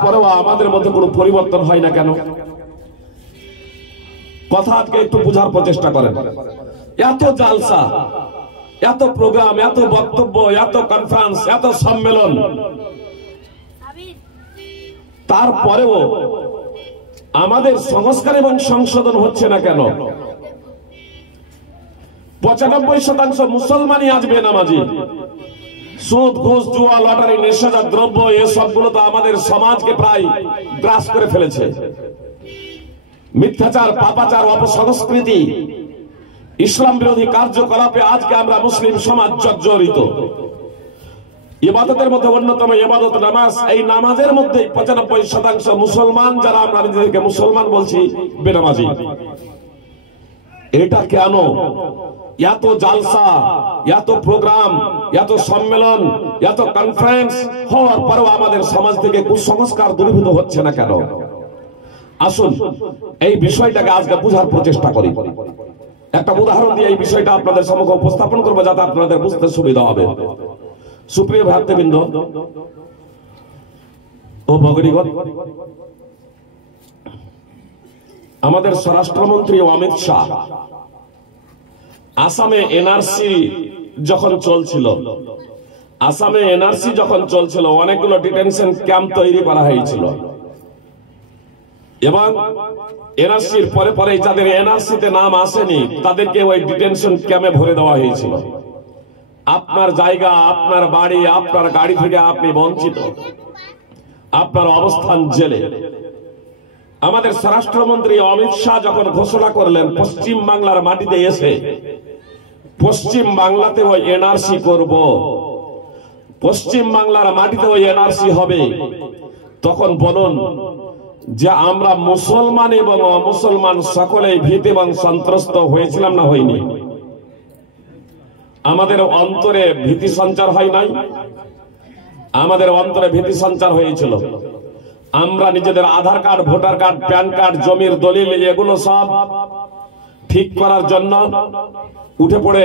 তারপরেও আমাদের মধ্যে কোনো পরিবর্তন হয় না কেন? কথা আজকে একটু বোঝার প্রচেষ্টা করেন। এত জালসা, এত প্রোগ্রাম, এত বক্তব্য, এত কনফারেন্স, এত সম্মেলন, তারপরেও আমাদের সংস্কার এবং সংশোধন হচ্ছে না কেন? 95% মুসলমানই আজ বেনামাজি। সুদ, ঘুষ, জুয়া, লটারি, নেশাজাত দ্রব্য, এসবগুলো তো আমাদের সমাজকে প্রায় গ্রাস করে ফেলেছে। মিথ্যাচার, পাপাচার, অপসংস্কৃতি, ইসলাম বিরোধী কার্যকলাপে আজকে আমরা মুসলিম সমাজ জর্জরিত। ইবাদতের মধ্যে অন্যতম ইবাদত নামাজ। এই নামাজের মধ্যে 95% মুসলমান, যারা আমরা নিজেদেরকে মুসলমান বলছি, বেনামাজি। এটা কেন? এত জালসা, এত প্রোগ্রাম, এত সম্মেলন, এত কনফারেন্স হওয়ার পরেও আমাদের সমাজ থেকে কুসংস্কার দূরীভূত হচ্ছে না কেন? আসুন এই বিষয়টাকে আজকে বোঝার প্রচেষ্টা করি। একটা উদাহরণ দিয়ে এই বিষয়টা আপনাদের সম্মুখে উপস্থাপন করবো, যাতে আপনাদের বুঝতে সুবিধা হবে। সুপ্রিয় ভ্রাতৃবৃন্দ ও ভগিনীগণ, আমাদের স্বরাষ্ট্রমন্ত্রী অমিত শাহ আসামে এনআরসি যখন চলছিল, অনেকগুলো ডিটেনশন ক্যাম্প তৈরি করা হয়েছিল এবং এনআরসির পরে পরে যাদের এনআরসিতে নাম আসেনি তাদেরকে ওই ডিটেনশন ক্যাম্পে ভরে দেওয়া হয়েছিল। আপনার জায়গা, আপনার বাড়ি, আপনার গাড়ি থেকে আপনি বঞ্চিত, আপনার অবস্থান জেলে। আমাদের স্বরাষ্ট্রমন্ত্রী অমিত শাহ যখন ঘোষণা করলেন পশ্চিম বাংলার মাটিতে এসে পশ্চিম বাংলাতে ওই এনআরসি করব, পশ্চিম বাংলার মাটিতে ওই এনআরসি হবে, তখন বলুন যে আমরা মুসলমান এবং অমুসলমান সকলেই ভীত এবং সন্ত্রস্ত হয়েছিলাম না হয়নি? আমাদের অন্তরে ভীতি সঞ্চার হয় নাই? আমাদের অন্তরে ভীতি সঞ্চার হয়েছিল। আমরা নিজেদের Aadhaar card, voter card, PAN card, জমির দলিল, এগুলো সব ঠিক করার জন্য উঠে পড়ে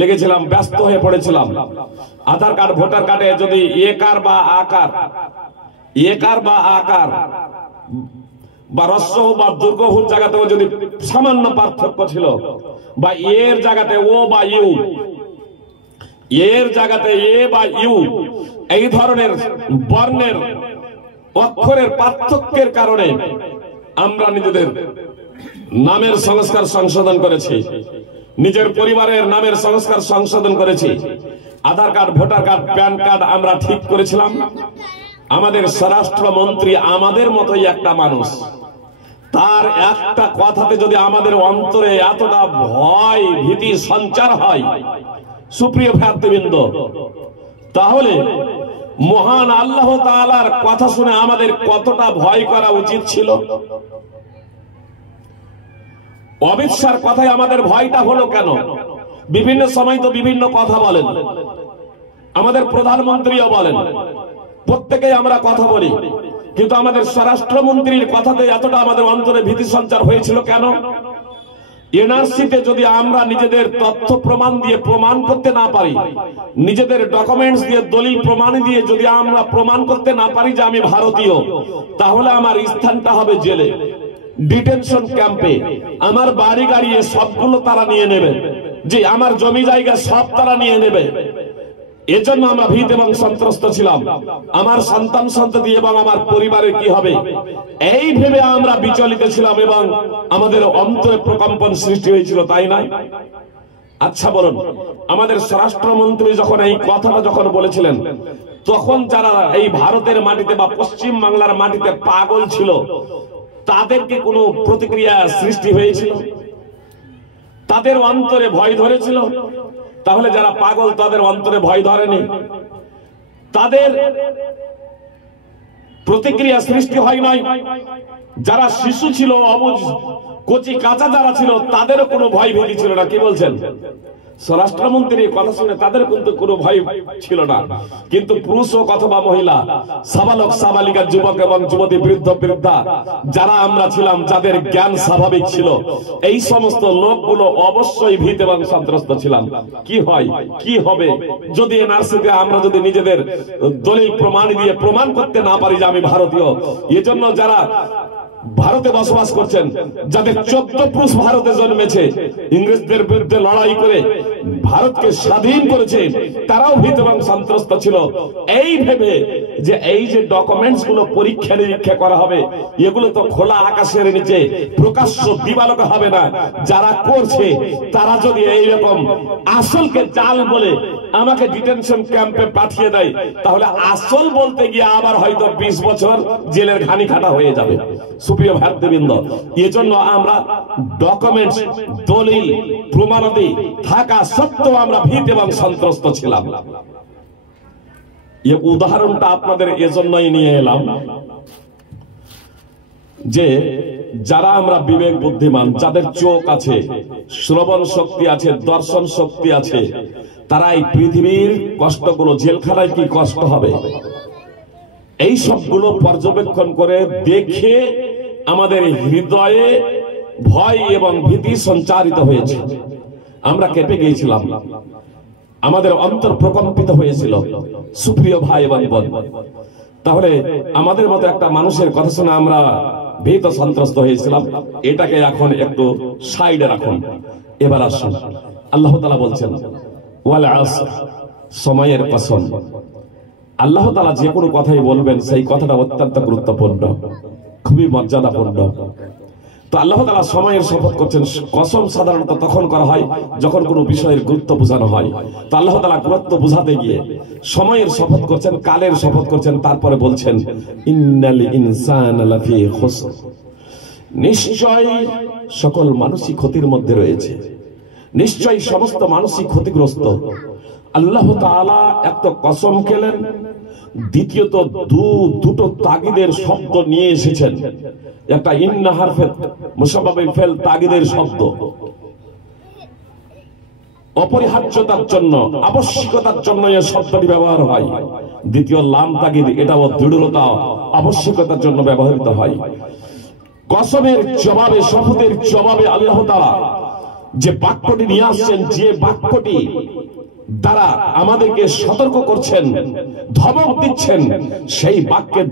লেগেছিলাম, ব্যস্ত হয়ে পড়েছিলাম। আধার কার্ড, ভোটার কার্ডে যদি একার বা আকার বা রস্য বা দুর্গহুর জায়গাতেও যদি সামান্য পার্থক্য ছিল, বা এর জায়গাতে ও বা ইউ, এর জায়গাতে এ বা ইউ, এই ধরনের বর্ণের অক্ষরের পার্থক্যের কারণে আমরা নিজেদের নামের সংস্কার সংশোধন করেছি, নিজের পরিবারের নামের সংস্কার সংশোধন করেছি। Aadhaar card, voter card, PAN card আমরা ঠিক করেছিলাম। আমাদের স্বরাষ্ট্রমন্ত্রী আমাদের মতোই একটা মানুষ, তার একটা কথাতে যদি আমাদের অন্তরে এতটা ভয়, ভীতি সঞ্চার হয়, সুপ্রিয় ভ্রাতৃবৃন্দ, তাহলে মহান আল্লাহ তাআলার কথা শুনে আমাদের কতটা ভয় করা উচিত ছিল? অমিত শাহর কথায় আমাদের ভয়টা হলো কেন? বিভিন্ন সময় তো বিভিন্ন কথা বলেন, আমাদের প্রধানমন্ত্রীও বলেন, প্রত্যেকেই আমরা কথা বলি, কিন্তু আমাদের স্বরাষ্ট্রমন্ত্রীর কথাতে এতটা আমাদের অন্তরে ভীতি সঞ্চার হয়েছিল কেন? এনআরসিতে যদি আমরা নিজেদের তথ্য প্রমাণ দিয়ে প্রমাণ করতে না পারি, নিজেদের ডকুমেন্টস দিয়ে, দলিল প্রমাণ দিয়ে যদি আমরা প্রমাণ করতে না পারি যে আমি ভারতীয়, তাহলে আমার স্থানটা হবে জেলে, ডিটেনশন ক্যাম্পে। আমার বাড়ি গাড়ি সবগুলো তারা নিয়ে নেবে, যে আমার জমি জায়গা সব তারা নিয়ে নেবে। এজন্য আমরা ভীত এবং সন্ত্রস্ত ছিলাম, আমার সন্তান সন্ততি এবং আমার পরিবারের কি হবে, এই ভেবে আমরা বিচলিত ছিলাম এবং আমাদের অন্তরে প্রকম্পন সৃষ্টি হয়েছিল, তাই না? আচ্ছা বলুন, আমাদের স্বরাষ্ট্রমন্ত্রী যখন এই কথাটা যখন বলেছিলেন, তখন যারা এই ভারতের মাটিতে বা পশ্চিম বাংলার মাটিতে পাগল ছিল, তাদেরকে কোনো প্রতিক্রিয়া সৃষ্টি হয়েছিল? তাদের অন্তরে ভয় ধরেছিল? তাহলে যারা পাগল তাদের অন্তরে ভয় ধরেনি? তাদের প্রতিক্রিয়া সৃষ্টি হয় নাই? যারা শিশু ছিল, অবুঝ, কচি কাঁচা যারা ছিল, তাদেরও কোনো ভয় ভীতি ছিল না? কি বলছেন? স্বরাষ্ট্রমন্ত্রীর কথা শুনে তাদের কিন্তু কোনো ভয় ছিল না, কিন্তু পুরুষ হোক অথবা মহিলা, সাবালক সাবালিকা, যুবক এবং যুবতী, বৃদ্ধ বৃদ্ধা যারা আমরা ছিলাম, যাদের জ্ঞান স্বাভাবিক ছিল, এই সমস্ত লোকগুলো অবশ্যই ভীত এবং সন্ত্রস্ত ছিলাম। কি হয়, কি হবে যদি এনআরসিতে আমরা যদি নিজেদের দলিল প্রমাণ দিয়ে প্রমাণ করতে না পারি যে আমি ভারতীয়। এজন্য যারা ভারতে বসবাস করছেন, যাদের 14 পুরুষ ভারতে জন্মেছে, ইংরেজদের বিরুদ্ধে লড়াই করে ভারতকে স্বাধীন করেছে, তারাও ভীত এবং সন্ত্রস্ত ছিল, এই ভেবে যে এই যে ডকুমেন্টস গুলো পরীক্ষা নিরীক্ষা করা হবে, এগুলো তো খোলা আকাশের নিচে প্রকাশ্য দিবালোক হবে না। যারা করছে তারা যদি এইরকম আসলকে জাল বলে আমাকে ডিটেনশন ক্যাম্পে পাঠিয়ে দেয়, তাহলে আসল বলতে গিয়ে আবার হয়তো 20 বছর জেলের ঘানি খাটা হয়ে যাবে। সুপ্রিয় ভাতৃবৃন্দ, এজন্য আমরা ডকুমেন্টস, দলিল, প্রমাণাদি থাকা সত্ত্বেও আমরা ভীত এবং সন্ত্রস্ত ছিলাম। এই উদাহরণটা আপনাদের এজন্যই নিয়ে এলাম যে যারা আমরা বিবেক বুদ্ধিমান, যাদের চোখ আছে, শ্রবণ শক্তি আছে, দর্শন শক্তি আছে, তারা এই পৃথিবীর কষ্টগুলো, জেলখানায় কি কষ্ট হবে, এই সবগুলো পর্যবেক্ষণ করে দেখে আমাদের হৃদয়ে ভয় এবং ভীতি সঞ্চারিত হয়েছে। আমরা কেঁপে গিয়েছিলাম, আমাদের অন্তর প্রকম্পিত হয়েছিল। সুপ্রিয় ভাই এবং বোন, তাহলে আমাদের মতো একটা মানুষের কথা শুনে আমরা ভীত সন্ত্রস্ত হয়েছিলাম, এটাকে এখন একটু সাইডে রাখুন। এবার আসুন, আল্লাহ তাআলা বলছেন ওয়াল আসর, সময়ের কসম। আল্লাহ তাআলা যে কোনো কথাই বলবেন, সেই কথাটা অত্যন্ত গুরুত্বপূর্ণ, খুবই মর্যাদাপূর্ণ। তো আল্লাহ তাআলা সময়ের শপথ করছেন। কসম সাধারণত তখন করা হয় যখন কোনো বিষয়ের গুরুত্ব বোঝানো হয়। তো আল্লাহ তাআলা গুরুত্ব বোঝাতে গিয়ে সময়ের শপথ করছেন, কালের শপথ করছেন, তারপরে বলছেন ইন্নাল ইনসানা লাফি খুসর, নিশ্চয় সকল মানুষই ক্ষতির মধ্যে রয়েছে, নিশ্চয় সমস্ত মানুষই ক্ষতিগ্রস্ত। আল্লাহ তাআলা একটা কসম খেলেন, দ্বিতীয়ত দুটো তাগিদের শব্দ নিয়ে এসেছেন। একটা ইন্না হারফে মুসাব্বাবিল ফেল, তাগিদের শব্দ, অপরিহার্যতার জন্য, আবশ্যকতার জন্য এই শব্দটি ব্যবহার হয়। দ্বিতীয় লাম তাগিদ, এটাও দৃঢ়তা, আবশ্যকতার জন্য ব্যবহৃত হয়। কসমের জবাবে, শপথের জবাবে আল্লাহ তাআলা যে বাক্যটি নিয়ে আসছেন, যে বাক্যটি দ্বারা আমাদেরকে সতর্ক করছেন, ধমক দিচ্ছেন, সেই বাক্যে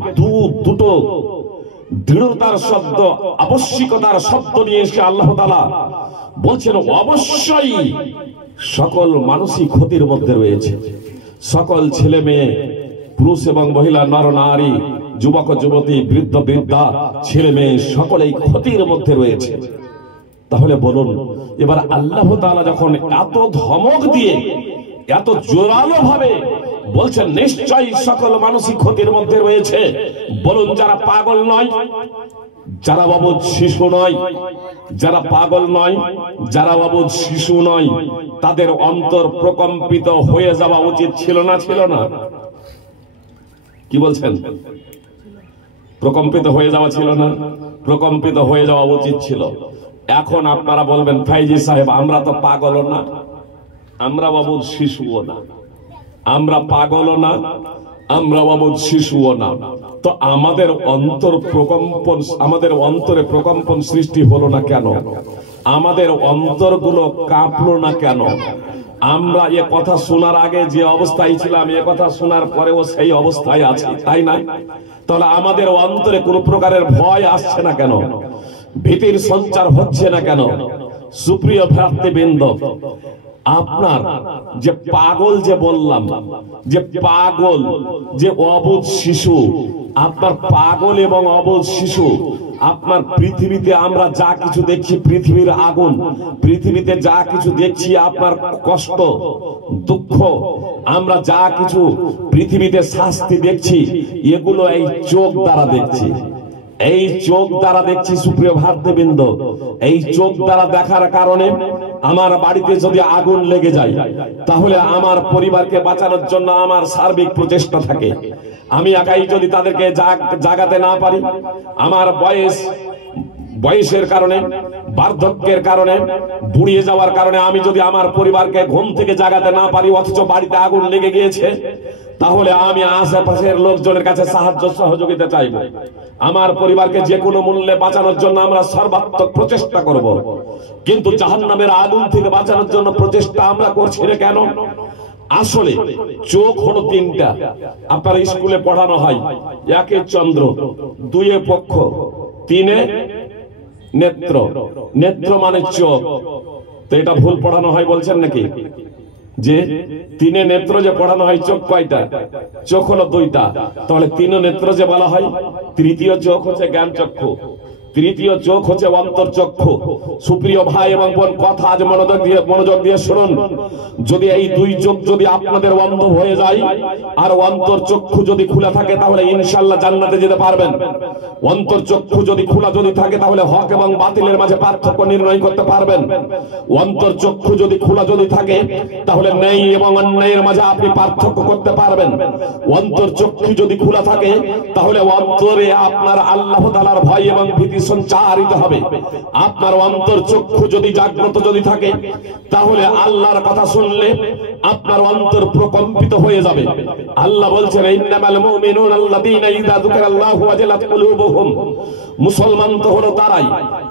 দুটো দৃঢ়তার শব্দ, আবশ্যকতার শব্দ নিয়ে এসে আল্লাহ তাআলা বলছেন অবশ্যই সকল মানুষই ক্ষতির মধ্যে রয়েছে। সকল ছেলে মেয়ে, পুরুষ এবং মহিলা, নর নারী, যুবক যুবতী, বৃদ্ধ বৃদ্ধা, ছেলে মেয়ে সকলেই ক্ষতির মধ্যে রয়েছে। তাহলে বলুন, এবার আল্লাহ তাআলা যখন এত ধমক দিয়ে, এত জোরালো ভাবে বলছেন নিশ্চয়ই সকল মানুষই ক্ষতির মধ্যে রয়েছে, বলুন যারা পাগল নয়, যারা অবুঝ শিশু নয়, যারা পাগল নয়, যারা অবুঝ শিশু নয়, তাদের অন্তর প্রকম্পিত হয়ে যাওয়া উচিত ছিল না? ছিল না? কি বলছেন? প্রকম্পিত হয়ে যাওয়া ছিল না? প্রকম্পিত হয়ে যাওয়া উচিত ছিল। এখন আপনারা বলবেন ফাইজি সাহেব, আমরা তো পাগলও না, আমরা অবুঝ শিশুও না, আমরা পাগলও না, আমরা অবুঝ শিশুও না, তো আমাদের অন্তর প্রকম্পন, আমাদের অন্তরে প্রকম্পন সৃষ্টি হলো না কেন? আমাদের অন্তরগুলো কাঁপলো না কেন? আমরা এ কথা শোনার আগে যে অবস্থায় ছিলাম, এ কথা শোনার পরেও সেই অবস্থায় আছি, তাই না? তাহলে আমাদের অন্তরে কোন প্রকারের ভয় আসছে না কেন? ভীতির সঞ্চার হচ্ছে না কেন? সুপ্রিয় ভ্রাতৃবৃন্দ, আপনার যে পাগল, যে বললাম যে পাগল, যে অবুঝ শিশু, আপনার পাগল এবং অবুঝ শিশু, আপনার পৃথিবীতে আমরা যা কিছু দেখছি, পৃথিবীর আগুন, পৃথিবীতে যা কিছু দেখছি, আপনার কষ্ট, দুঃখ, আমরা যা কিছু পৃথিবীতে শাস্তি দেখছি, এগুলো এই চোখ দ্বারা দেখছি, এই চোখ দ্বারা দেখছি। সুপ্রিয় ভাতৃবৃন্দ, এই চোখ দ্বারা দেখার কারণে আমার বাড়িতে যদি আগুন লেগে যায়, তাহলে আমার পরিবারকে বাঁচানোর জন্য আমার সার্বিক প্রচেষ্টা থাকে। আমি একাই যদি তাদেরকে জাগাতে না পারি, আমার বয়স বয়সের কারণে, বার্ধক্যের কারণে, বুড়িয়ে যাওয়ার কারণে আমি যদি আমার পরিবারকে ঘুম থেকে জাগাতে না পারি, অথচ বাড়িতে আগুন লেগে গিয়েছে, তাহলে আমি আশেপাশের লোকজনের কাছে সাহায্য সহযোগিতা চাইব। আমার পরিবারকে যে কোনো মূল্যে বাঁচানোর জন্য আমরা সর্বাত্মক প্রচেষ্টা করব। কিন্তু জাহান্নামের আগুন থেকে বাঁচানোর জন্য প্রচেষ্টা আমরা করছি না কেন? আসলে চোখ হলো তিনটা। আপনার স্কুলে পড়ানো হয়, একে চন্দ্র, দুয়ে পক্ষ, তিনে নেত্র। নেত্র মানে চোখ। তো এটা ভুল পড়ানো হয় বলছেন নাকি? যে তিনে নেত্র যে পড়ানো হয়, চোখ কয়টা? চোখ হলো দুইটা। তাহলে তিন নেত্র যে বলা হয়, তৃতীয় চোখ হচ্ছে জ্ঞান চক্ষু, তৃতীয় চোখ হচ্ছে অন্তর্চক্ষু। সুপ্রিয় ভাই এবং বোন, কথা আজ মনোযোগ দিয়ে শুনুন। যদি এই দুই চোখ যদি আপনাদের অন্ধ হয়ে যায় আর অন্তর্চক্ষু যদি খোলা থাকে, তাহলে ইনশাআল্লাহ জান্নাতে যেতে পারবেন। অন্তর্চক্ষু যদি খোলা যদি থাকে, তাহলে হক এবং বাতিলের মাঝে পার্থক্য নির্ণয় করতে পারবেন। অন্তর্চক্ষু যদি খোলা যদি থাকে, তাহলে ন্যায় এবং অন্যায়ের মাঝে আপনি পার্থক্য করতে পারবেন। অন্তর্চক্ষু যদি খোলা থাকে, তাহলে অন্তরে আপনার আল্লাহ তাআলার ভয় এবং ভীতি সঞ্চারিত হবে। আপনার অন্তর্চক্ষু যদি জাগ্রত যদি থাকে, তাহলে আল্লাহর কথা শুনলে আপনার অন্তর প্রকম্পিত হয়ে যাবে। আল্লাহ বলছেন, ইন্নামাল মুমিনুনা আল্লাযীনা ইযা যুকিরাল্লাহু ওয়াজিলাত কুলুবুহুম। মুসলমান তো হলো তারাই,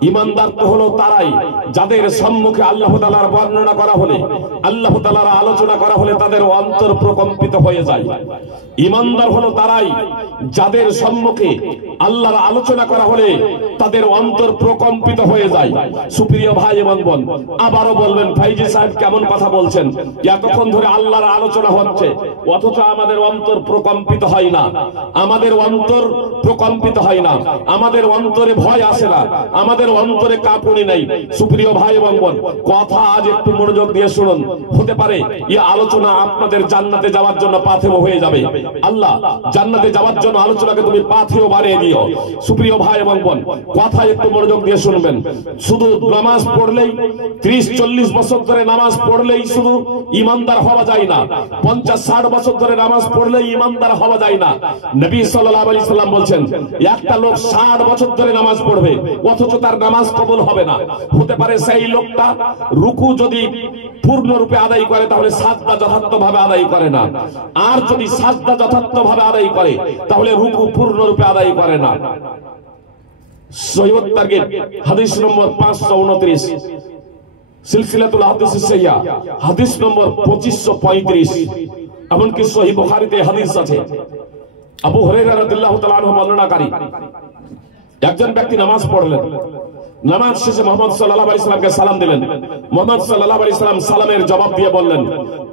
ঈমানদার তো হলো তারাই, যাদের সম্মুখে আল্লাহ তাআলার বর্ণনা করা হলে, আল্লাহ তাআলার আলোচনা করা হলে তাদের অন্তর প্রকম্পিত হয়ে যায়। ঈমানদার হলো তারাই, যাদের সম্মুখে আল্লাহর আলোচনা করা হলে তাদের অন্তর প্রকম্পিত হয়ে যায়। সুপ্রিয় ভাই এবং বোন, আবারও বলবেন, ভাইজি সাহেব কেমন কথা বলছেন? এতক্ষণ ধরে আল্লাহর আলোচনা হচ্ছে, অথচ আমাদের অন্তর প্রকম্পিত হয় না। আমাদের অন্তর প্রকম্পিত হয় না, আমাদের অন্তরে ভয় আসে না, আমাদের অন্তরে কাঁপুনি নাই। সুপ্রিয় ভাই এবং বোন, কথা আজ একটু মনোযোগ দিয়ে শুনুন। হতে পারে এই আলোচনা আপনাদের জান্নাতে যাওয়ার জন্য পাথেয় হয়ে যাবে। আল্লাহ জান্নাতে যাওয়ার জন্য আলোচনাকে তুমি পাথেয় বানিয়ে দিও। সুপ্রিয় ভাই এবং বোন, কথা একটু মনোযোগ দিয়ে শুনবেন। শুধু নামাজ পড়লেই, 30-40 বছর ধরে নামাজ পড়লেই শুধু ঈমানদার হওয়া যায় না। 50-60 বছর ধরে নামাজ পড়লেই ঈমানদার হওয়া যায় না। নবী সাল্লাল্লাহু আলাইহি সাল্লাম বলছেন, একটা লোক 60 বছর ধরে নামাজ পড়বে, অথচ তার নামাজ কবুল হবে না। হতে পারে সেই লোকটা রুকু যদি পূর্ণরূপে আদায় করে, তাহলে সাজদা যথার্থভাবে আদায় করে না। আর যদি সাজদা যথার্থভাবে আদায় করে, তাহলে রুকু পূর্ণরূপে আদায় করে না। সহিহ তারগিব হাদিস নম্বর 529, সিলসিলাতুল হাদিস সাহিহা হাদিস নম্বর 2535, এমনকি সহিহ বুখারীতে হাদিস আছে। আবু হুরায়রা রাদিয়াল্লাহু তাআলা আনহু বর্ণনাকারী, একজন ব্যক্তি নামাজ পড়লেন। নামাজ শেষে মুহাম্মদ সাল্লাল্লাহু আলাইহি সাল্লামকে সালাম দিলেন। মুহাম্মদ সাল্লাল্লাহু আলাইহি সাল্লাম সালামের জবাব দিয়ে বললেন,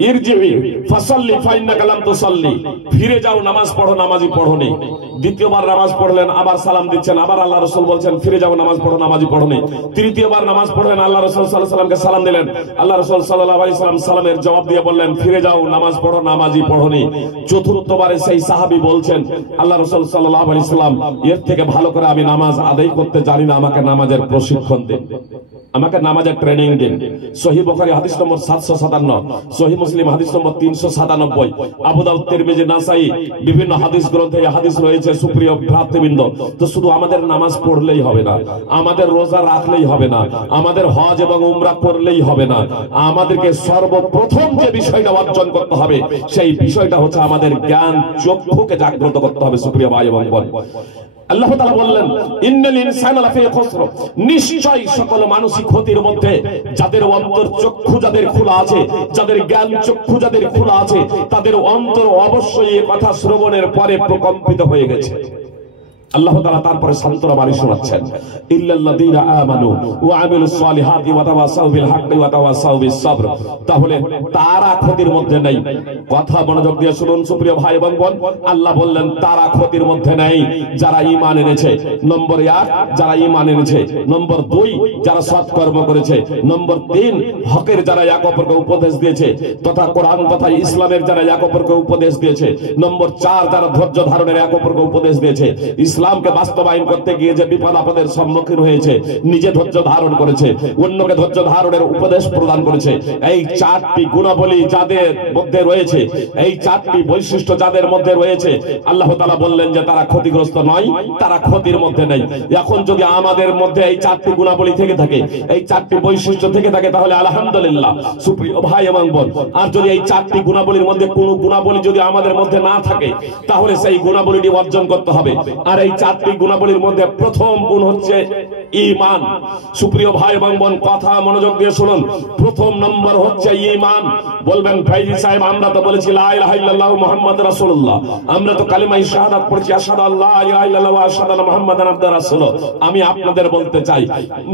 ইরজিই ফাসাল্লি ফাইন্নাকা লাম তুসাল্লি। ফিরে যাও, নামাজ পড়ো, নামাজি পড়োনি। দ্বিতীয়বার নামাজ পড়লেন, আবার সালাম দিচ্ছেন, আবার আল্লাহ রাসূল বলছেন, ফিরে যাও, নামাজ পড়ো, নামাজি পড়োনি। তৃতীয়বার নামাজ পড়লেন, আল্লাহ রাসূল সাল্লাল্লাহু আলাইহি সাল্লামকে সালাম দিলেন। আল্লাহ রাসূল সাল্লাল্লাহু আলাইহি সাল্লাম সালামের জবাব দিয়ে বললেন, ফিরে যাও, নামাজ পড়ো, নামাজি পড়োনি। চতুর্থবারে সেই সাহাবী বলছেন, আল্লাহ রাসূল সাল্লাল্লাহু আলাইহি সাল্লাম, এর থেকে ভালো করে আমি নামাজ আদায় করতে জানি না, আমাকে নামাজের প্রশিক্ষণ দিন, আমাকে নামাজের ট্রেনিং দিন। সহিহ বুখারী হাদিস নম্বর 757, সহিহ মুসলিম হাদিস নম্বর 397, আবু দাউদ, তিরমিজি, নাসাই বিভিন্ন হাদিস গ্রন্থে এই হাদিস রয়েছে। সুপ্রিয় ভ্রাতৃবৃন্দ, তো শুধু আমাদের নামাজ পড়লেই হবে না, আমাদের রোজা রাখলেই হবে না, আমাদের হজ এবং উমরা করলেই হবে না। আমাদেরকে সর্বপ্রথম যে বিষয়টা অর্জন করতে হবে, সেই বিষয়টা হচ্ছে আমাদের জ্ঞান চক্ষুকে জাগ্রত করতে হবে। সুপ্রিয় ভাই এবং বোন, আল্লাহ তাআলা বললেন, ইন্নাল ইনসানা লাফি খুসর, নিশ্চয়ই সকল মানুষই ক্ষতির মধ্যে। যাদের অন্তর চক্ষু যাদের খোলা আছে, যাদের জ্ঞান চক্ষু যাদের খোলা আছে, তাদের অন্তর অবশ্যই এই কথা শ্রবণের পরে প্রকম্পিত হয়ে গেছে। আল্লাহ তাআলা তারপরে সান্ত্বনা বাণী শোনাচ্ছেন, ইল্লাল্লাযীনা আমানু ওয়া আমিলুস সালিহাতি ওয়া তাওয়াসাউ বিল হাক্কি ওয়া তাওয়াসাউ বিস সাবর। তাহলে তারা ক্ষতির মধ্যে নেই। কথা মনোযোগ দিয়ে শুনুন সুপ্রিয় ভাই এবং বোন, আল্লাহ বললেন তারা ক্ষতির মধ্যে নেই যারা ঈমান এনেছে। নম্বর 1 যারা ঈমান এনেছে, নম্বর 2 যারা সৎকর্ম করেছে, নম্বর 3 হকের যারা এক অপরকে উপদেশ দিয়েছে, তথা কোরআন তথা ইসলামের যারা এক অপরকে উপদেশ দিয়েছে, নম্বর 4 যারা ধৈর্য ধারণের এক অপরকে উপদেশ দিয়েছে। ইসলামকে বাস্তবায়ন করতে গিয়ে যে বিপদ আপদের সম্মুখীন হয়েছে, নিজে ধৈর্য ধারণ করেছে, অন্যকে ধৈর্য ধারণের উপদেশ প্রদান করেছে। এই চারটি গুণাবলী যাদের মধ্যে রয়েছে, এই চারটি বৈশিষ্ট্য যাদের মধ্যে রয়েছে, আল্লাহ তাআলা বললেন যে তারা ক্ষতিগ্রস্ত নয়, তারা ক্ষতির মধ্যে নেই। এখন যদি আমাদের মধ্যে এই চারটি গুণাবলী থেকে থাকে, এই চারটি বৈশিষ্ট্য থেকে থাকে, তাহলে আলহামদুলিল্লাহ সুপ্রিয় ভাই এবং বোন। আর যদি এই চারটি গুণাবলীর মধ্যে কোনো গুণাবলী যদি আমাদের মধ্যে না থাকে, তাহলে সেই গুণাবলীটি অর্জন করতে হবে। আর এই চারটি গুণাবলীর মধ্যে প্রথম গুণ হচ্ছে ঈমান। সুপ্রিয় ভাই এবং বোন, কথা মনোযোগ দিয়ে শুনুন। প্রথম নম্বর হচ্ছে ঈমান। বলবেন ভাইজি সাহেব, আমরা তো বলেছি লা ইলাহা ইল্লাল্লাহু মুহাম্মাদুর রাসূলুল্লাহ, আমরা তো কালিমা শাহাদাত পড়ছি, আশহাদু আল্লা ইলাহা ইল্লাল্লাহু ওয়া আশহাদু আন্না মুহাম্মাদান আবদুহু ওয়া রাসূলুহু। আমি আপনাদের বলতে চাই,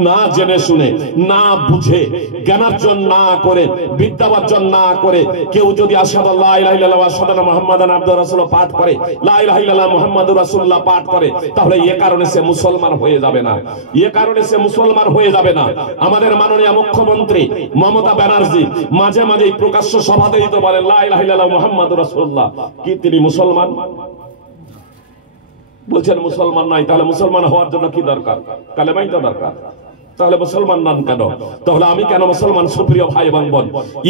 না জেনে শুনে, না বুঝে, জ্ঞানার্জন না করে, বিদ্যার্জন না করে কেউ যদি আশহাদু আল্লা ইলাহা ইল্লাল্লাহু ওয়া আশহাদু আন্না মুহাম্মাদান আবদুহু ওয়া রাসূলুহু পাঠ করে, লা ইলাহা ইল্লাল্লাহ মুহাম্মাদুর রাসূলুল্লাহ পাঠ করে, তাহলে এই কারণে সে মুসলমান হয়ে যাবে না, এই কারণে সে মুসলমান হয়ে যাবে না। আমাদের মাননীয় মুখ্যমন্ত্রী মমতা ব্যানার্জি মাঝে মাঝে প্রকাশ্য সভাতেই তো বলেন লা ইলাহা ইল্লাল্লাহ মুহাম্মাদুর রাসূলুল্লাহ। কি তিনি মুসলমান? বলছেন মুসলমান নয়। তাহলে মুসলমান হওয়ার জন্য কি দরকার? কালেমাই তো দরকার। তাহলে মুসলমান নাম কেন? তাহলে আমি কেন মুসলমান? সুপ্রিয় ভাই এবং বোন,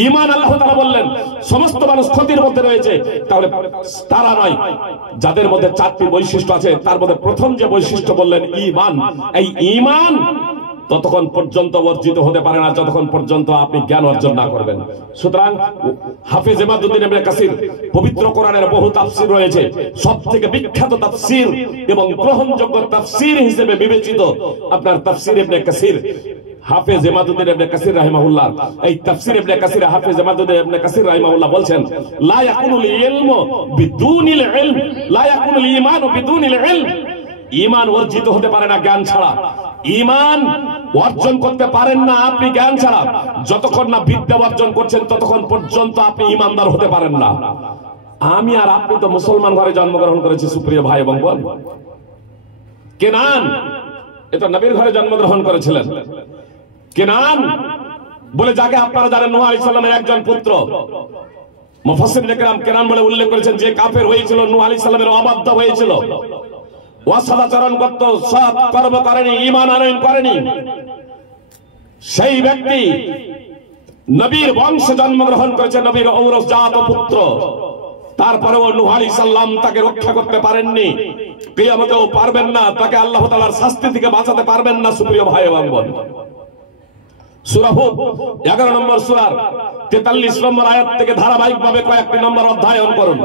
ঈমান আল্লাহ তাআলা বললেন সমস্ত মানুষ ক্ষতির মধ্যে রয়েছে। তাহলে তারা নয়, যাদের মধ্যে চারটি বৈশিষ্ট্য আছে, তার মধ্যে প্রথম যে বৈশিষ্ট্য বললেন ঈমান। এই ঈমান ততক্ষণ পর্যন্ত অর্জিত হতে পারে না যতক্ষণ পর্যন্ত আপনি জ্ঞান অর্জন না করবেন। সুতরাং হাফেজ ইমাদউদ্দিন ইবনে কাসির, পবিত্র কোরআনের বহু তাফসীর রয়েছে, সবথেকে বিখ্যাত তাফসীর এবং গ্রহণযোগ্য তাফসীর হিসেবে বিবেচিত আপনার তাফসীর ইবনে কাসির। হাফেজ ইমাদউদ্দিন ইবনে কাসির রাহিমাহুল্লাহ, এই তাফসীর ইবনে কাসির হাফেজ ইমাদউদ্দিন ইবনে কাসির রাহিমাহুল্লাহ বলছেন, লা ইয়াকুনুল ইলমু বিদুনিল ইলম, লা ইয়াকুনুল ঈমানু বিদুনিল ইলম। ঈমান অর্জিত হতে পারে না জ্ঞান ছাড়া। ঈমান অর্জন করতে পারেন না আপনি জ্ঞান ছাড়া। যতক্ষণ না বিদ্যা অর্জন করছেন, ততক্ষণ পর্যন্ত আপনি ঈমানদার হতে পারেন না। আমি আর আপনি তো মুসলমান ঘরে জন্মগ্রহণ করেছি সুপ্রিয় ভাই এবং বোন। কেনান এটা নবীর ঘরে জন্মগ্রহণ করেছিলেন। কেনান বলে যাকে আপনারা জানেন নূহ আলাইহিস সালামের একজন পুত্র। মুফাসসিরিনে কেরাম কেনান বলে উল্লেখ করেছেন যে কাফের হয়েছিল, নূহ আলাইহিস সালামের অবাধ্য হয়েছিল, অসদাচরণ করত, সৎ কর্ম করেনি, ঈমান আনয়ন করেনি, সেই ব্যক্তি নবীর বংশে জন্মগ্রহণ করেছে, নবীর ঔরসজাত পুত্র। তারপরেও নূহ আলাইহিস সালাম তাকে রক্ষা করতে পারেননি, কিয়ামতেও পারবেন না, তাকে আল্লাহ তাআলার শাস্তি থেকে বাঁচাতে পারবেন না। সুপ্রিয় ভাই এবং বোন, সূরা হুদ 11 নম্বর সূরার 43 নম্বর আয়াত থেকে ধারাবাহিকভাবে কয়েকটি নম্বর অধ্যয়ন করুন।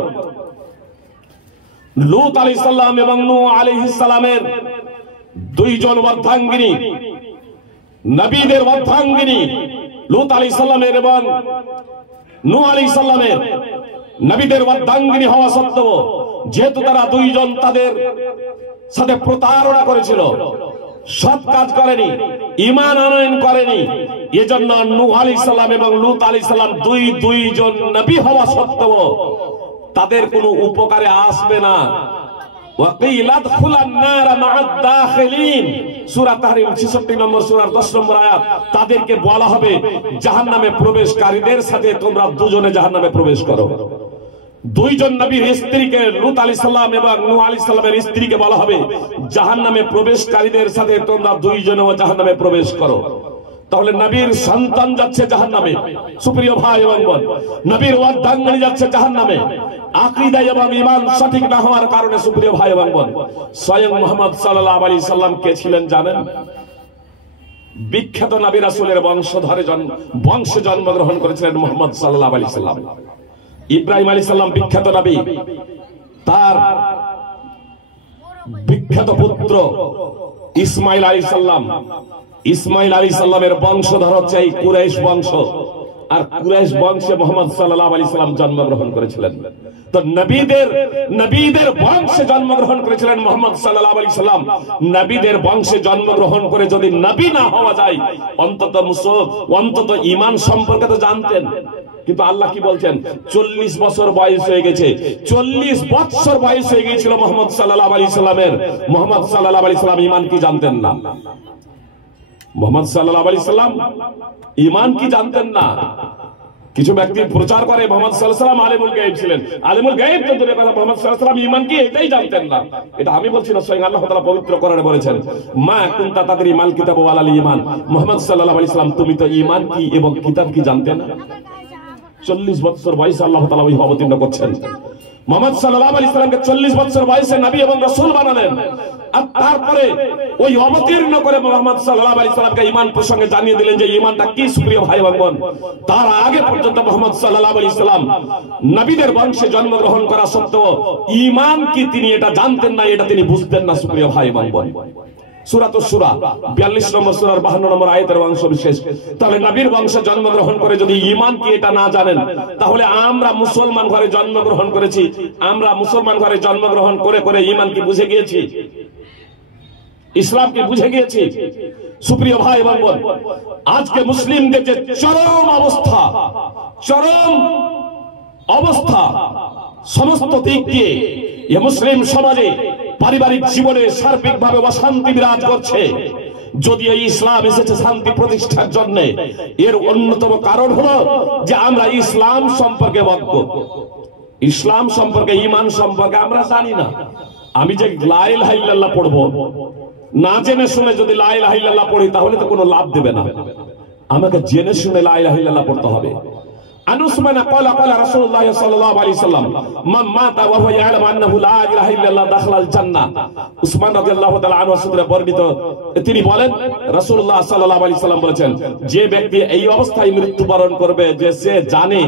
লূত আলাইহিস সালাম এবং নূহ আলাইহিস সালামের দুইজন অর্ধাঙ্গিনী, নবীদের অর্ধাঙ্গিনী, লূত আলাইহিস সালামের এবং নূহ আলাইহিস সালামের নবীদের অর্ধাঙ্গিনী হওয়া সত্ত্বেও, যেহেতু তারা দুইজন তাদের সাথে প্রতারণা করেছিল, সৎ কাজ করেনি, ঈমান আনয়ন করেনি, এজন্য নূহ আলাইহিস সালাম এবং লূত আলাইহিস সালাম দুইজন নবী হওয়া সত্ত্বেও তাদের কোনো উপকারে আসবে না। ওয়াকিল আদখুলান নার মা'আদ দাখিলিন, সূরা তাহরিম 66 নম্বর সূরার 10 নম্বর আয়াত। তাদেরকে বলা হবে জাহান্নামে প্রবেশকারীদের সাথে তোমরা দুজনে জাহান্নামে প্রবেশ করো। দুইজন নবীর স্ত্রীকে, লূত আলাইহিস সালাম এবং নূহ আলাইহিস সালামের স্ত্রীকে বলা হবে জাহান্নামে প্রবেশকারীদের সাথে তোমরা দুইজনেও জাহান্নামে প্রবেশ করো। তাহলে নবীর সন্তান যাচ্ছে জাহান্নামে। সুপ্রিয় ভাই এবং বোন, নবীর অর্ধাঙ্গিনী যাচ্ছে জাহান্নামে। আকীদা এবং ঈমান সঠিক না হওয়ার কারণে সুপ্রিয় ভাই এবং বোন, স্বয়ং মুহাম্মদ সাল্লাল্লাহু আলাইহি সাল্লাম কে ছিলেন জানেন? বিখ্যাত নবী রাসূলের বংশে জন্মগ্রহণ করেছিলেন মুহাম্মদ সাল্লাল্লাহু আলাইহি সাল্লাম। ইব্রাহিম আলাইহিস সালাম বিখ্যাত নবী, তার বিখ্যাত পুত্র ইসমাঈল আলাইহিস সালাম, ইসমাঈল আলাইহিস সালামের বংশধর হচ্ছে এই কুরাইশ বংশ। আর কুরাইশ বংশে মুহাম্মদ সাল্লাল্লাহু আলাইহি সাল্লাম জন্মগ্রহণ করেছিলেন। তো নবীদের বংশে জন্মগ্রহণ করেছিলেন মুহাম্মদ সাল্লাল্লাহু আলাইহি সাল্লাম। নবীদের বংশে জন্মগ্রহণ করে যদি নবী না হওয়া যায়, অন্তত ঈমান সম্পর্কে তো জানতেন। কিন্তু আল্লাহ কি বলছেন? 40 বছর বয়স হয়ে গেছে, 40 বছর বয়স হয়ে গিয়েছিল মুহাম্মদ সাল্লাল্লাহু আলাইহি সাল্লামের। মুহাম্মদ সাল্লাল্লাহু আলাইহি সাল্লাম ঈমান কি জানতেন না? মুহাম্মদ সাল্লাল্লাহু আলাইহি সাল্লাম ঈমান কি জানতেন না? কিছু ব্যক্তি প্রচার করে মোহাম্মদ সাল্লাল্লাহু আলাইহি ওয়াসাল্লাম আলিমুল গায়ব ছিলেন। আলিমুল গায়ব তো দূরের কথা, মোহাম্মদ সাল্লাল্লাহু আলাইহি ওয়াসাল্লাম ঈমান কি এটাই জানতেন না। এটা আমি বলছি না, স্বয়ং আল্লাহ তাআলা পবিত্র কোরআনে বলেছেন, মা কুনতা তাদরি মাল কিতাব ওয়ালাল ঈমান। মোহাম্মদ সাল্লাল্লাহু আলাইহি ওয়াসাল্লাম তুমি তো ঈমান কি এবং কিতাব কি জানতেন না। 40 বছর বয়সে আল্লাহ তাআলা ওই অবতীর্ণ করছেন। মোহাম্মদ সাল্লাল্লাহু আলাইহি ওয়াসাল্লামকে 40 বছর বয়সে নবী এবং রাসূল বানালেন। আর তারপরে ওই অবতীর্ণ করে মোহাম্মদ সাল্লাল্লাহু আলাইহি ওয়াসাল্লামকে ঈমান প্রসঙ্গে জানিয়ে দিলেন যে ঈমানটা কি। সুপ্রিয় ভাই বোন, তার আগে পর্যন্ত মোহাম্মদ সাল্লাল্লাহু আলাইহি ওয়াসাল্লাম নবীদের বংশে জন্মগ্রহণ করা সত্ত্বেও ঈমান কি তিনি এটা জানতেন না, এটা তিনি বুঝতেন না। সুপ্রিয় ভাই বোন, সূরাতুশ সূরা 42 নম্বর সূরার 52 নম্বর আয়াতের অংশ বিশেষ। তাহলে নবীর বংশে জন্মগ্রহণ করে যদি ঈমান কি এটা না জানেন, তাহলে আমরা মুসলমান ঘরে জন্মগ্রহণ করেছি, আমরা মুসলমান ঘরে জন্মগ্রহণ করে করে ঈমান কি বুঝে গিয়েছি, ইসলাম কি বুঝে গিয়েছি। সুপ্রিয় ভাই এবং বোন, আজকে মুসলিমদের যে চরম অবস্থা সমস্ত দিক দিয়ে এই মুসলিম সমাজে পারিবারিক জীবনে সার্বিকভাবে অশান্তি বিরাজ করছে। যদি এই ইসলাম এসেছে শান্তি প্রতিষ্ঠার জন্য, এর অন্যতম কারণ হলো যে আমরা ইসলাম সম্পর্কে অজ্ঞ, ইসলাম সম্পর্কে, ঈমান সম্পর্কে আমরা জানি না। আমি যে লা ইলাহা ইল্লাল্লাহ পড়বো, না জেনে শুনে যদি লা ইলাহা ইল্লাল্লাহ পড়ি তাহলে তো কোনো লাভ দেবে না। আমাকে জেনে শুনে লা ইলাহা ইল্লাল্লাহ পড়তে হবে। আনুসমানা ক্বালা ক্বালা রাসূলুল্লাহ সাল্লাল্লাহু আলাইহি ওয়াসাল্লাম মান মাতা ওয়া হুয়া ইয়ালামু আন্নাহু লা ইলাহা ইল্লাল্লাহ দাখালাল জান্নাহ। উসমান রাদিয়াল্লাহু তাআলা আনহু সূত্রে বর্ণিত, তিনি বলেন রাসূলুল্লাহ সাল্লাল্লাহু আলাইহি ওয়াসাল্লাম বলেছেন, যে ব্যক্তি এই অবস্থায় মৃত্যুবরণ করবে যে সে জানে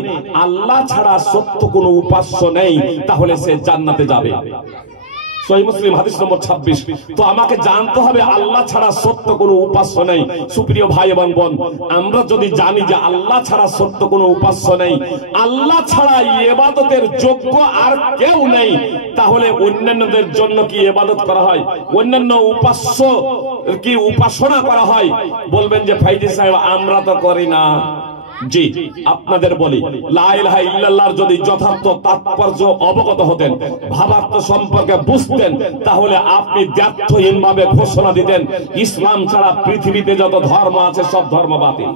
আল্লাহ ছাড়া সত্য কোনো উপাস্য নেই, তাহলে সে জান্নাতে যাবে। সহিহ মুসলিম হাদিস নম্বর 26। তো আমাকে জানতে হবে আল্লাহ ছাড়া সত্য কোনো উপাস্য নেই। সুপ্রিয় ভাই এবং বোন, আমরা যদি জানি যে আল্লাহ ছাড়া সত্য কোনো উপাস্য নেই, আল্লাহ ছাড়া ইবাদতের যোগ্য আর কেউ নেই, তাহলে অন্যান্যদের জন্য কি ইবাদত করা হয়, অন্যান্য উপাস্য কি উপাসনা করা হয়? বলবেন যে ফাইজি সাহেব আমরা তো করি না। জি, আপনাদের বলি, লা ইলাহা ইল্লাল্লাহর যদি যথার্থ তাৎপর্য অবগত হতেন, ভাবার্থ সম্পর্কে বুঝতেন, তাহলে আপনি দ্ব্যর্থহীনভাবে ঘোষণা দিতেন ইসলাম ছাড়া পৃথিবীতে যত ধর্ম আছে সব ধর্ম বাতিল।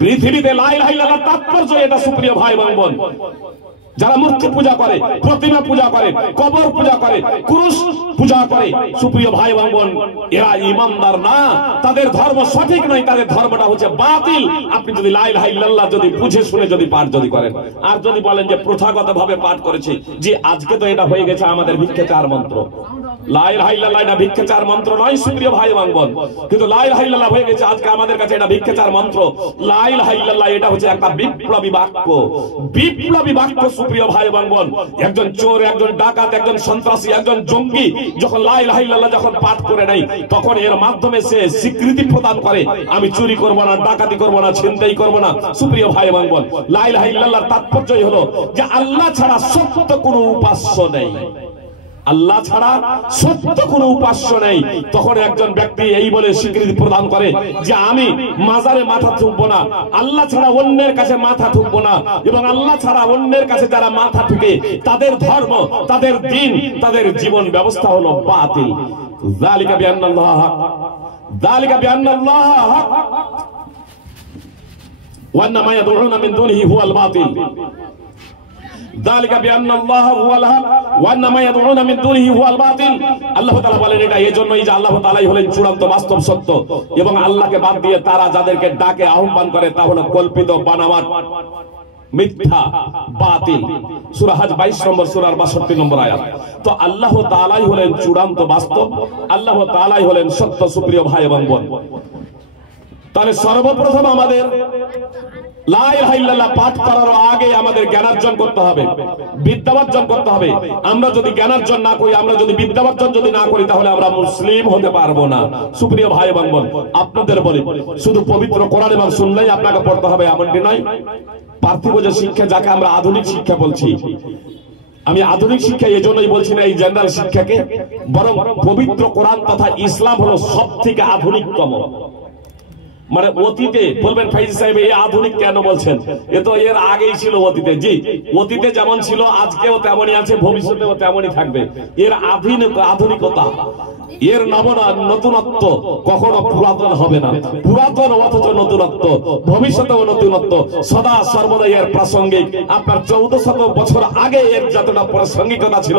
পৃথিবীতে লা ইলাহা ইল্লাল্লাহর তাৎপর্য এটা। সুপ্রিয় ভাই বোন, যারা মূর্তি পূজা করে, প্রতিমা পূজা করে, কবর পূজা করে, ক্রুশ পূজা করে, সুপ্রিয় ভাই বোন, এরা ঈমানদার না, তাদের ধর্ম সঠিক নয়, তাদের ধর্মটা হচ্ছে বাতিল। আপনি যদি লা ইলাহা ইল্লাল্লাহ যদি বুঝে শুনে যদি পাঠ যদি করেন, আর যদি বলেন যে প্রথাগতভাবে পাঠ করেছি, যে আজকে তো এটা হয়ে গেছে আমাদের ভিক্ষাচার মন্ত্র। লা ইলাহা ইল্লাল্লাহ এটা ভিক্ষাচার মন্ত্র নয় সুপ্রিয় ভাই বোন, কিন্তু লা ইলাহা ইল্লাল্লাহ হয়ে গেছে আজকে আমাদের কাছে এটা ভিক্ষাচার মন্ত্র। লা ইলাহা ইল্লাল্লাহ এটা হচ্ছে একটা বিপ্লবী বাক্য, বিপ্লবী বাক্য। সুপ্রিয় ভাই বোন, একজন চোর, একজন ডাকাত, একজন সন্ত্রাসী, একজন জঙ্গি যখন লা ইলাহা ইল্লাল্লাহ যখন পাঠ করে নেয়, তখন এর মাধ্যমে সে স্বীকৃতি প্রদান করে আমি চুরি করব না, ডাকাতি করব না, ছিনতাই করব না। সুপ্রিয় ভাই বোন, লা ইলাহা ইল্লাল্লাহর তাৎপর্যই হলো যে আল্লাহ ছাড়া সত্য কোনো উপাস্য নেই, আল্লাহ ছাড়া সত্য কোনো উপাস্য নেই। তখন একজন ব্যক্তি এই বলে স্বীকৃতি প্রদান করে যে আমি মাজারে মাথা ঠুকবো না, আল্লাহ ছাড়া অন্যের কাছে মাথা ঠুকবো না, এবং আল্লাহ ছাড়া অন্যের কাছে যারা মাথা ঠুকে তাদের ধর্ম, তাদের দিন, তাদের জীবন ব্যবস্থা হলো বাতিল। যালিকা বিআন্নাল্লাহ হক, যালিকা বিআন্নাল্লাহ হক ওয়া আন্না মা ইয়াদউনা মিন দুনিহি হুয়াল বাতিল। যালিকা বিআন্নাল্লাহ হুয়াল হক ওয়া আন্না মা ইয়াদউনা মিন দুনিহি হুয়াল বাতিল। আল্লাহ তাআলা বলেন এটা এজন্যই যে আল্লাহ তাআলাই হলেন চূড়ান্ত বাস্তব সত্য, এবং আল্লাহকে বাদ দিয়ে তারা যাদেরকে ডাকে আহ্বান করে তা হলো কল্পিত, বানাওয়াট, মিথ্যা, বাতিল। সূরা হজ 22 নম্বর সূরার 62 নম্বর আয়াত। তো আল্লাহ তাআলাই হলেন চূড়ান্ত বাস্তব, আল্লাহ তাআলাই হলেন সত্য। সুপ্রিয় ভাই এবং বোন, তাহলে সর্বপ্রথম আমাদের লা ইলাহা ইল্লাল্লাহ পাঠ করার আগে আমাদের জ্ঞানার্জন করতে হবে, বিদ্যার্জন করতে হবে। আমরা যদি জ্ঞানার্জন না করি, আমরা যদি বিদ্যার্জন যদি না করি, তাহলে আমরা মুসলিম হতে পারবো না। সুপ্রিয় ভাই এবং বোন, আপনাদের বলি শুধু পবিত্র কোরআন এবং সুন্নাহই আপনাকে পড়তে হবে এমনটি নয়। পার্থিব যে শিক্ষা, যাকে আমরা আধুনিক শিক্ষা বলছি, আমি আধুনিক শিক্ষা এই জন্যই বলছি না এই জেনারেল শিক্ষাকে, বরং পবিত্র কোরআন তথা ইসলাম হলো সব থেকে আধুনিকতম। মানে অতীতে বলবেন ফাইজি সাহেব এই আধুনিক কেন বলছেন? এ তো এর আগেই ছিল অতীতে। জি, অতীতে যেমন ছিল আজকেও তেমনই আছে, ভবিষ্যতেও তেমনই থাকবে। এর আধুনিকতা, এর নতুনত্ব কখনো পুরাতন হবে না। পুরাতন অথচ নতুনত্ব, ভবিষ্যতেও নতুনত্ব, সদা সর্বদা এর প্রাসঙ্গিক। আপনার 1400 বছর আগে এর যতটা প্রাসঙ্গিকতা ছিল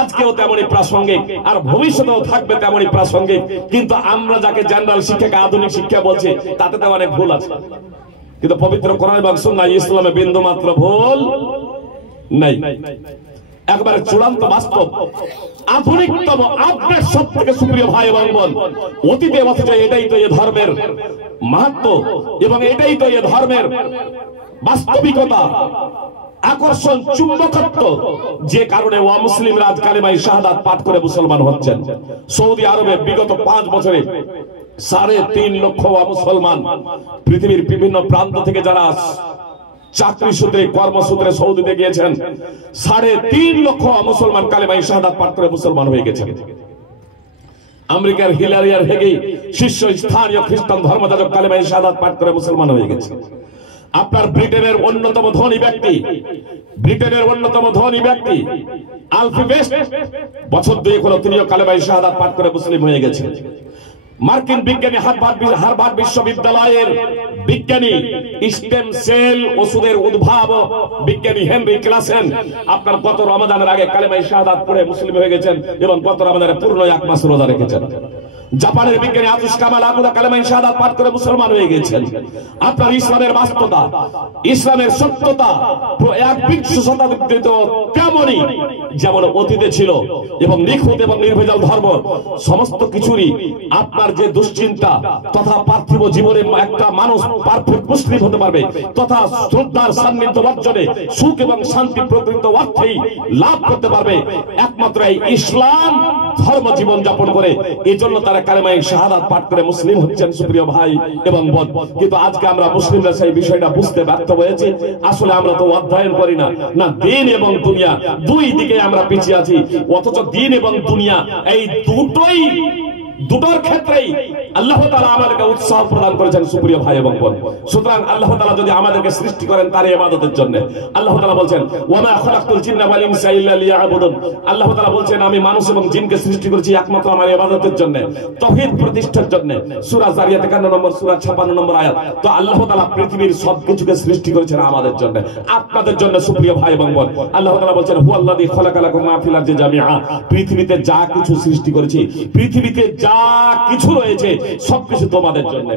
আজকেও তেমনই প্রাসঙ্গিক, আর ভবিষ্যতেও থাকবে তেমনই প্রাসঙ্গিক। কিন্তু আমরা যাকে জেনারেল শিক্ষাকে আধুনিক শিক্ষা বলছি তাতে তো অনেক ভুল আছে। কিন্তু পবিত্র কোরআন এবং সুন্নাহ ইসলামে বিন্দু মাত্র ভুল নাই। একবারে চূড়ান্ত বাস্তব আধুনিকতম আপডেট সব থেকে সুপ্রিয় ভাই এবং বোন। অতীতে অথচ এটাই তো এ ধর্মের মাহাত্ম্য এবং এটাই তো এ ধর্মের বাস্তবিকতা, আকর্ষণ, চুম্বকত্ব, যে কারণে অমুসলিমরা আজ কালেমায়ে শাহাদাত পাঠ করে মুসলমান হচ্ছেন। সৌদি আরবে বিগত 5 বছরে 3.5 লক্ষ মুসলমান পৃথিবীর বিভিন্ন প্রান্ত থেকে যারা চাকরি সূত্রে কর্মসূত্রে সৌদিতে গিয়েছেন, 3.5 লক্ষ মুসলমান কালেমায়ে শাহাদাত পাঠ করে মুসলমান হয়ে গেছেন। আমেরিকার হিলারিয়ার হেগে শীর্ষ স্থানীয় খ্রিস্টান ধর্মযাজক কালেমায়ে শাহাদাত পাঠ করে মুসলমান হয়ে গেছে। আপনার ব্রিটেনের অন্যতম ধনী ব্যক্তি আলফি বেস্ট বছর 2 হলো তিনিও কালেমায়ে শাহাদাত পাঠ করে মুসলিম হয়ে গেছেন। মার্কিন বিজ্ঞানী হার্ভার্ড বিশ্ববিদ্যালয়ের বিজ্ঞানী, স্টেম সেল ওষুধের উদ্ভাবক বিজ্ঞানী হেনরি ক্লাসেন আপনার গত রমজানের আগে কালেমায়ে শাহাদাত পড়ে মুসলিম হয়ে গেছেন এবং গত রমজানে পূর্ণ 1 মাস রোজা রেখেছেন। জাপানের বিজ্ঞানী আতুশ কামাল আবুদা কালেমায়ে শাহাদাত পাঠ করে মুসলমান হয়ে গেছেন। আপনার ইসলামের বাস্তবতা, ইসলামের সত্যতা 21 শতাব্দীতে তেমনই যেমন অতীতে ছিল এবং নিখুঁত এবং নির্ভেজাল ধর্ম সমস্ত কিছুরই আপনার যে দুশ্চিন্তা তথা পার্থিব জীবনে একটা মানুষ পারফেক্ট মুসলিম হতে পারবে তথা শ্রদ্ধার সান্নিধ্য অর্জনে সুখ এবং শান্তি প্রকৃত অর্থেই লাভ করতে পারবে একমাত্র এই ইসলাম ধর্ম জীবন যাপন করে। এই জন্য তারা কালেমায়ে শাহাদাত পাঠ করে মুসলিম হচ্ছেন সুপ্রিয় ভাই এবং বোন। কিন্তু আজকে আমরা মুসলিমরা সেই বিষয়টা বুঝতে ব্যর্থ হয়েছি। আসলে আমরা তো অধ্যয়ন করি না, দিন এবং দুনিয়া দুই দিকে আমরা পিছিয়ে আছি। অথচ দিন এবং দুনিয়া এই দুটোর ক্ষেত্রেই আল্লাহ তাআলা আমাদেরকে উৎসাহ প্রদান করেছেন সুপ্রিয় ভাই এবং বোন। সুতরাং আল্লাহ তাআলা যদি আমাদেরকে সৃষ্টি করেন তার ইবাদতের জন্য, আল্লাহ তাআলা বলেন ওয়া মা খালাকতুল জিন্না ওয়াল ইনসা ইল্লা লিয়াবুদুন। আল্লাহ তাআলা বলেন আমি মানুষ এবং জিনকে সৃষ্টি করেছি একমাত্র আমার ইবাদতের জন্য, তাওহীদ প্রতিষ্ঠার জন্য। সূরা জারিয়াত 51 নম্বর সূরা 56 নম্বর আয়াত। তো আল্লাহ তাআলা পৃথিবীর সবকিছুকে সৃষ্টি করেছেন আমাদের জন্য, আপনাদের জন্য সুপ্রিয় ভাই এবং বোন। আল্লাহ তাআলা বলেন হুয়াল্লাযী খালাকালাকুম মা ফিল আরদি জামিআ। পৃথিবীতে যা কিছু সৃষ্টি করেছি, পৃথিবীতে যা কিছু রয়েছে সবকিছু তোমাদের জন্য।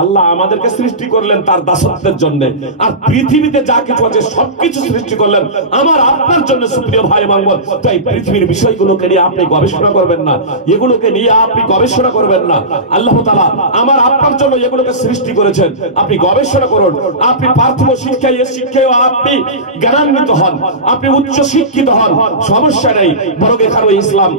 আল্লাহ আমাদেরকে সৃষ্টি করলেন তার দাসত্বের জন্য, আর পৃথিবীতে যা কিছু আছে সবকিছু সৃষ্টি করলেন আমার আপনার জন্য সুপ্রিয় ভাই এবং বোন। তাই পৃথিবীর বিষয়গুলোকে নিয়ে আপনি গবেষণা করবেন না, এগুলোকে নিয়ে আপনি গবেষণা করবেন না। আল্লাহ তাআলা আমার আপনার জন্য এগুলোকে সৃষ্টি করেছেন, আপনি গবেষণা করুন। আপনি পার্থিব শিক্ষায় শিক্ষায় আপনি জ্ঞানান্বিত হন, আপনি উচ্চ শিক্ষিত হন, সমস্যা নেই। বরং এখানে ইসলাম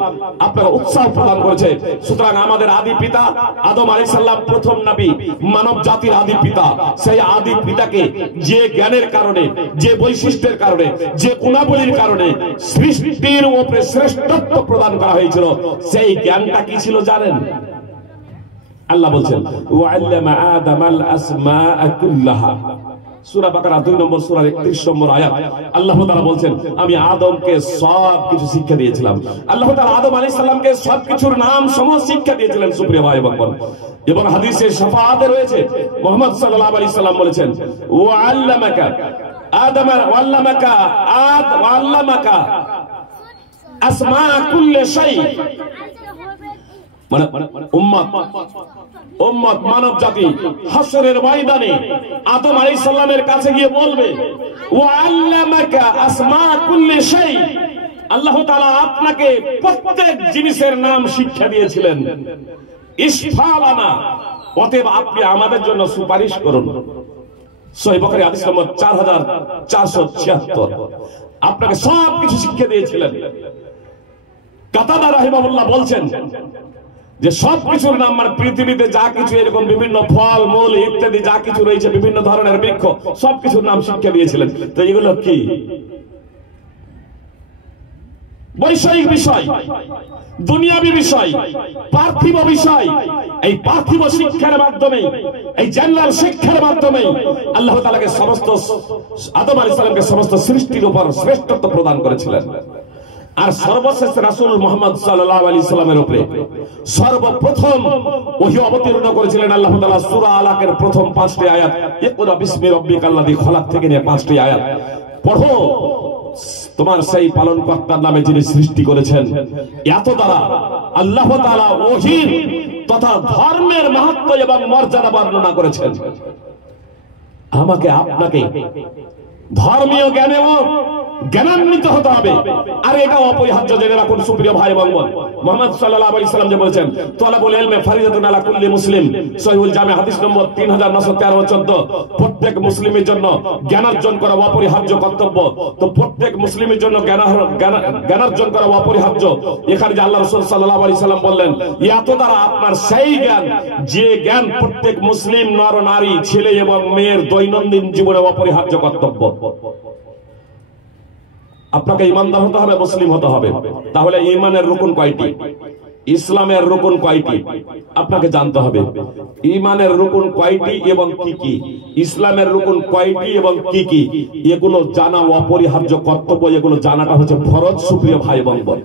আপনারা উৎসাহ প্রদান করেছে। সুতরাং আমাদের আদি পিতা আদম আলাইহিস সালাম প্রথম নবী, মানব জাতির আদি পিতা। সেই আদি পিতাকে যে জ্ঞানের কারণে, যে বৈশিষ্ট্যের কারণে, যে গুণাবলীর কারণে সৃষ্টির উপরে শ্রেষ্ঠত্ব প্রদান করা হয়েছিল, সেই জ্ঞানটা কি ছিল জানেন? আল্লাহ বলছেন ওয়াল্লামা আদামাল আসমাআ কুল্লাহা। সূরা বাকারা 2 নম্বর সূরা 31 নম্বর আয়াত। আল্লাহ তাআলা বলেন আমি আদমকে সবকিছু শিক্ষা দিয়েছিলাম। আল্লাহ তাআলা আদম আলাইহিস সালামকে সবকিছুর নাম সমূহ শিক্ষা দিয়েছিলেন সুপ্রিয় ভাই এবং বোন। এবং হাদিসে শাফাআতে রয়েছে মুহাম্মদ সাল্লাল্লাহু আলাইহি সাল্লাম বলেছেন ওয়াল্লামাকা আদামা ওয়াল্লামাকা আসমা কুল্লি শাই। মানে উম্মত মানব জাতি হাসরের ময়দানে আদম আলাইহিস সালামের কাছে গিয়ে বলবে ওয়া আল্লামাকা আসমা কুল্লি শাই। আল্লাহ তাআলা আপনাকে প্রত্যেক জিনিসের নাম শিক্ষা দিয়েছিলেন। ইসফালানা, অতএব আপনি আমাদের জন্য সুপারিশ করুন। সহিহ বুখারী হাদিস নম্বর 4476। আপনাকে সবকিছু শিক্ষা দিয়েছিলেন। কাতাদা রাহিমাহুল্লাহ বলছেন যে সবকিছুর নাম, মানে পৃথিবীতে যা কিছু এরকম বিভিন্ন ফল মূল ইত্যাদি যা কিছু রয়েছে, বিভিন্ন ধরনের বৃক্ষ, সবকিছুর নাম শিক্ষা দিয়েছিলেন। তো এগুলো কি? বৈষয়িক বিষয়, দুনিয়াবী বিষয়, পার্থিব বিষয়, এই পার্থিব শিক্ষার মাধ্যমে, এই জেনারেল শিক্ষার মাধ্যমে আল্লাহ তাআলাকে সমস্ত আদম আলাইহিস সালামকে সমস্ত সৃষ্টির উপর শ্রেষ্ঠত্ব প্রদান করেছিলেন। আর সর্বশেষ রাসূল মুহাম্মদ সাল্লাল্লাহু আলাইহি সাল্লামের উপরে সর্বপ্রথম ওহী অবতীর্ণ করেছিলেন আল্লাহ তাআলা সূরা আলাকের প্রথম 5টি আয়াত, ইকরা বিসমি রাব্বিকাল্লাযী খলাক থেকে নিয়ে 5টি আয়াত পড়ো, তোমার সেই পালনকর্তার নামে যিনি সৃষ্টি করেছেন। এত দ্বারা আল্লাহ তাআলা ওহীর তথা ধর্মের মাহাত্ম্য এবং মর্যাদা বর্ণনা করেছেন। আমাকে আপনাকে ধর্মীয় জ্ঞানেও জ্ঞানান্বিত হতে হবে। আর এটা অপরিহার্য জেনে রাখুন সুপ্রিয় ভাই এবং বোন, মুহাম্মদ সাল্লাল্লাহু আলাইহি সাল্লাম যে বলেছেন, তালাবুল ইলমি ফারিদাতুন আলা কুল্লি মুসলিম, সহিহুল জামি হাদিস নম্বর 3913-14, প্রত্যেক মুসলিমের জন্য জ্ঞানার্জন করা অপরিহার্য কর্তব্য। তো প্রত্যেক মুসলিমের জন্য জ্ঞানার্জন করা অপরিহার্য। এখানে যে আল্লাহ রাসূল সাল্লাল্লাহু আলাইহি সাল্লাম বললেন, এত দ্বারা আপনার সেই জ্ঞান, যে জ্ঞান প্রত্যেক মুসলিম নর নারী ছেলে এবং মেয়ের দৈনন্দিন জীবনে অপরিহার্য কর্তব্য। আপনাকে ইমানদার হতে হবে, মুসলিম হতে হবে। তাহলে ঈমানের রুকন কয়টি, ইসলামের রুকন কয়টি আপনাকে জানতে হবে। ঈমানের রুকন কয়টি এবং কি কি, ইসলামের রুকন কয়টি এবং কি কি, এগুলো জানা অপরিহার্য কর্তব্য। এগুলো জানাটা হচ্ছে ফরজ সুপ্রিয় ভাই এবং বোন।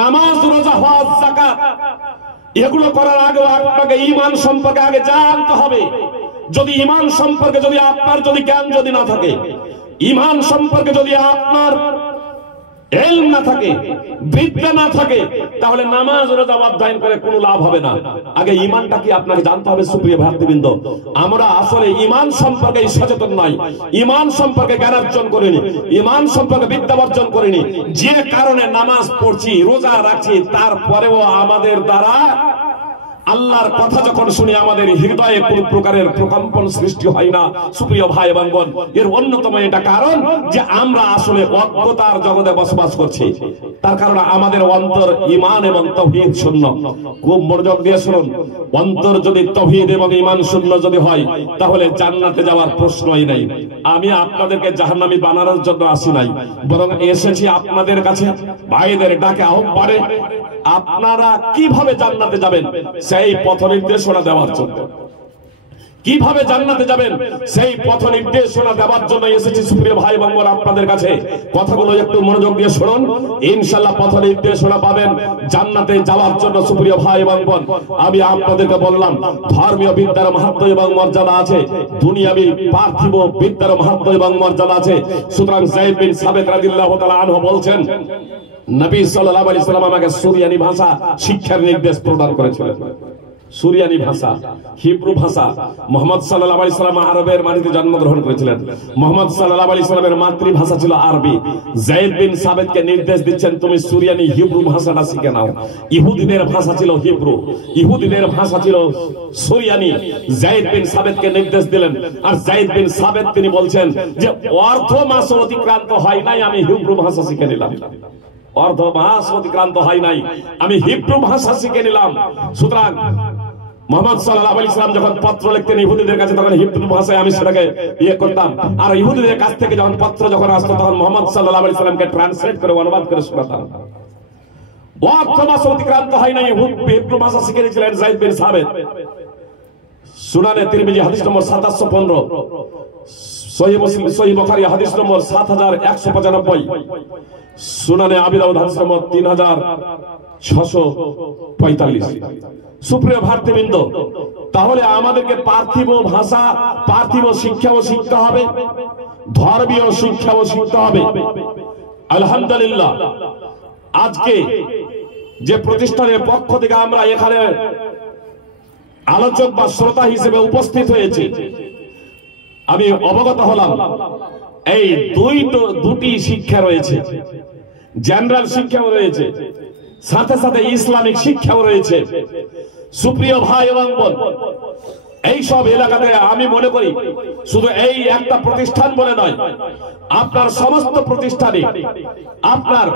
নামাজ, রোজা, হজ, যাকাত, এগুলো করার আগে আপনাকে ঈমান সম্পর্কে আগে জানতে হবে। যদি ঈমান সম্পর্কে যদি আপনার যদি জ্ঞান যদি না থাকে, ঈমান সম্পর্কে যদি আপনার ইলম না থাকে, বিদ্যা না থাকে, তাহলে নামাজ রোজা অধ্যয়ন করে কোনো লাভ হবে না। আগে ঈমানটা কি আপনাকে জানতে হবে সুপ্রিয় ভাতৃবৃন্দ। আমরা আসলে ঈমান সম্পর্কে সচেতন নই, ঈমান সম্পর্কে জ্ঞান অর্জন করিনি, ঈমান সম্পর্কে বিদ্যা অর্জন করিনি। যে কারণে নামাজ পড়ছি, রোজা রাখছি, তারপরেও আমাদের দ্বারা আল্লাহর কথা যখন শুনি আমাদের হৃদয়ে কোন প্রকারের প্রকম্পন সৃষ্টি হয় না সুপ্রিয় ভাই এবং বোন। এর অন্যতম এটা কারণ যে আমরা আসলে অজ্ঞতার জগতে বসবাস করছি। তার কারণ আমাদের অন্তর ঈমান এবং তাওহীদ শূন্য। খুব মনোযোগ দিয়ে শুনুন, অন্তর যদি তাওহীদ এবং ঈমান শূন্য যদি হয়, তাহলে জান্নাতে যাওয়ার প্রশ্নই নাই। আমি আপনাদেরকে জাহান্নামী বানানোর জন্য আসি নাই, বরং এসেছি আপনাদের কাছে ভাইদের ডাকে আহ্বানে আপনারা কিভাবে জান্নাতে যাবেন সেই পথ নির্দেশনা দেওয়ার জন্য। কিভাবে জান্নাতে যাবেন সেই পথ নির্দেশনা দেওয়ার জন্য এসেছি সুপ্রিয় ভাই এবং বোন আপনাদের কাছে। কথাগুলো একটু মনোযোগ দিয়ে শুনুন, ইনশাআল্লাহ পথ নির্দেশনা পাবেন জান্নাতে যাওয়ার জন্য সুপ্রিয় ভাই এবং বোন। আমি আপনাদেরকে বললাম ধর্মীয় বিদ্যার মাহাত্ম্য এবং মর্যাদা আছে, দুনিয়াবী পার্থিব বিদ্যার মাহাত্ম্য এবং মর্যাদা আছে। সুতরাং যায়েদ বিন সাবিত রাদিয়াল্লাহু তাআলা আনহু বলছেন, নবী সাল্লাল্লাহু আলাইহি সাল্লাম আমাকে সুরিয়ানি ভাষা শিক্ষার নির্দেশ প্রদান করেছিলেন। সুরিয়ানি ভাষা, হিব্রু ভাষা। মুহাম্মদ সাল্লাল্লাহু আলাইহি সাল্লাম আরবের মাটিতে জন্মগ্রহণ করেছিলেন। মুহাম্মদ সাল্লাল্লাহু আলাইহি সাল্লামের মাতৃভাষা ছিল আরবি। যায়েদ বিন সাবিতকে নির্দেশ দিচ্ছেন, তুমি সুরিয়ানি হিব্রু ভাষাটা শিখে নাও। ইহুদিদের ভাষা ছিল হিব্রু, ইহুদিদের ভাষা ছিল সুরিয়ানি। যায়েদ বিন সাবিতকে নির্দেশ দিলেন। আর যায়েদ বিন সাবিত তিনি বলছেন যে অর্ধ মাস অতিক্রান্ত হয় নাই, আমি হিব্রু ভাষা শিখে নিলাম। অর্ধ মাস অতিক্রান্ত হয় নাই, আমি হিব্রু ভাষা শিখে নিলাম। সুতরাং মুহাম্মদ সাল্লাল্লাহু আলাইহি সাল্লাম যখন পত্র লিখতেন ইহুদিদের কাছে, তখন হিব্রু ভাষায় আমি সেটাকে করতাম। আর ইহুদিদের কাছ থেকে যখন পত্র যখন আসতো, তখন মুহাম্মদ সাল্লাল্লাহু আলাইহি সাল্লামকে ট্রান্সলেট করে অনুবাদ করে শোনাতাম। অর্ধ মাস অতিক্রান্ত হয় নাই, হিব্রু ভাষা শিখে নিয়েছিলেন যায়েদ বিন সাবিত। সুনানে তিরমিজি হাদিস নম্বর 2715, সহিহ মুসলিম সহিহ বুখারী হাদিস নম্বর 7195, সুনানে আবি দাউদ হাদিস নম্বর 3645। সুপ্রিয় ভাতৃবৃন্দ, তাহলে আমাদেরকে পার্থিব ভাষা, পার্থিব শিক্ষাও শিখতে হবে, ধর্মীয় শিক্ষাও শিখতে হবে। আলহামদুলিল্লাহ, আজকে যে প্রতিষ্ঠানের পক্ষ থেকে আমরা এখানে আলোচক বা শ্রোতা হিসেবে উপস্থিত হয়েছি, আমি অবগত হলাম এই দুটি শিক্ষা রয়েছে, জেনারেল শিক্ষাও রয়েছে, সাথে সাথে ইসলামিক শিক্ষাও রয়েছে। সুপ্রিয় ভাই এবং বোন, এই সব এলাকাতে আমি মনে করি শুধু এই একটা প্রতিষ্ঠান বলে নয়, আপনার সমস্ত প্রতিষ্ঠানে আপনার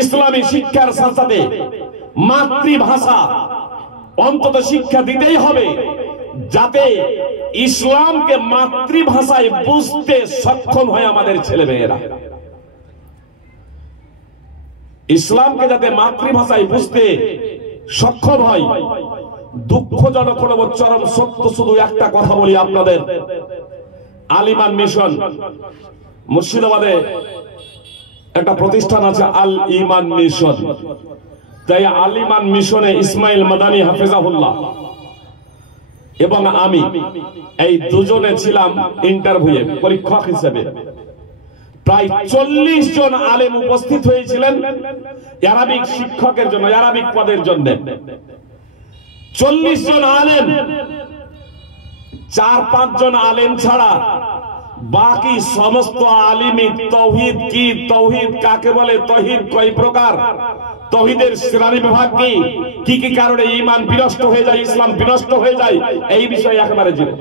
ইসলামী শিক্ষার সাথে সাথে মাতৃভাষা অন্তত শিক্ষা দিতেই হবে, যাতে ইসলামকে মাতৃভাষায় বুঝতে সক্ষম হয় আমাদের ছেলে মেয়েরা। ইসলামকে যাতে মাতৃভাষায় বুঝতে সক্ষম হয়। দুঃখজনক হলো চরম সত্য, শুধু একটা কথা বলি আপনাদের, আল ঈমান মিশন মুর্শিদাবাদে একটা প্রতিষ্ঠান আছে, আল ঈমান মিশন। তাই আল ঈমান মিশনে ইসমাইল মাদানী হাফেজাহুল্লাহ এবং আমি এই দুজনে ছিলাম ইন্টারভিউয়ে পরীক্ষক হিসেবে। প্রায় 40 জন আলেম উপস্থিত হয়েছিলেন আরবিক শিক্ষকের জন্য, আরবিক পদের জন্য। 40 জন আলেম, 4-5 জন আলেম ছাড়া বাকি সমস্ত আলিমি তৌহিদ কি, তৌহিদ কাকে বলে, তৌহিদ কয় প্রকার, তৌহিদের শ্রেণী বিভাগ কি কি কারণে ঈমান বিনষ্ট হয়ে যায়, ইসলাম বিনষ্ট হয়ে যায়, এই বিষয়ে একেবারে জিরো।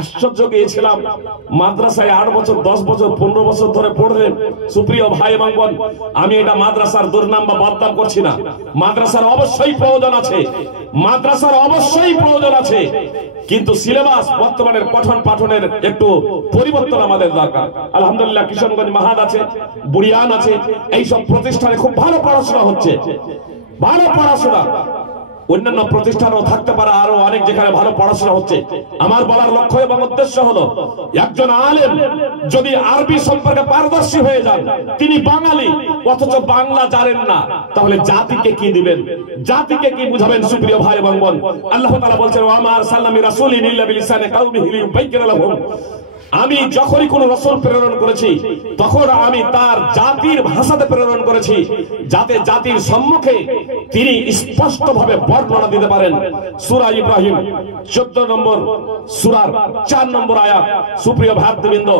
আশ্চর্য গিয়েছিলাম, মাদ্রাসায় 8 বছর 10 বছর 15 বছর ধরে পড়লে, সুপ্রিয় ভাই এবং বোন, আমি এটা মাদ্রাসার দুর্নাম বা বদনাম করছি না। মাদ্রাসার অবশ্যই প্রয়োজন আছে, মাদ্রাসার অবশ্যই প্রয়োজন আছে, কিন্তু সিলেবাস বর্তমানের পঠন পাঠনের একটু পরিবর্তন আমাদের দরকার। আলহামদুলিল্লাহ কিশোরগঞ্জ মাহাদ আছে, বুড়িয়ান আছে, এই সব প্রতিষ্ঠানে খুব ভালো পড়াশোনা হচ্ছে, ভালো পড়াশোনা। অন্যান্য প্রতিষ্ঠানও থাকতে পারে, আরো অনেক যেখানে ভালো পড়াশোনা হচ্ছে। আমার বলার লক্ষ্য এবং উদ্দেশ্য হলো, একজন আলেম যদি আরবি সম্পর্কে পারদর্শী হয়ে যান, তিনি বাঙালি অথচ বাংলা জানেন না, তাহলে জাতিকে কি দিবেন, জাতিকে কি বুঝাবেন? সুপ্রিয় ভাই এবং বোন, আল্লাহ তাআলা বলছেন, ওয়া মা আরসালনা মির রাসূলিন ইল্লা বিলিসানি কাওমিহি লিয়ুবায়্যিনা লাহুম। আমি যখনই কোন রাসূল প্রেরণ করেছি, তখন আমি তার জাতির ভাষাতে প্রেরণ করেছি, যাতে জাতির সম্মুখে তিনি স্পষ্টভাবে বর্ণনা দিতে পারেন। সূরা ইব্রাহিম 14 নম্বর সূরার 4 নম্বর আয়াত। সুপ্রিয় ভাতৃবৃন্দ,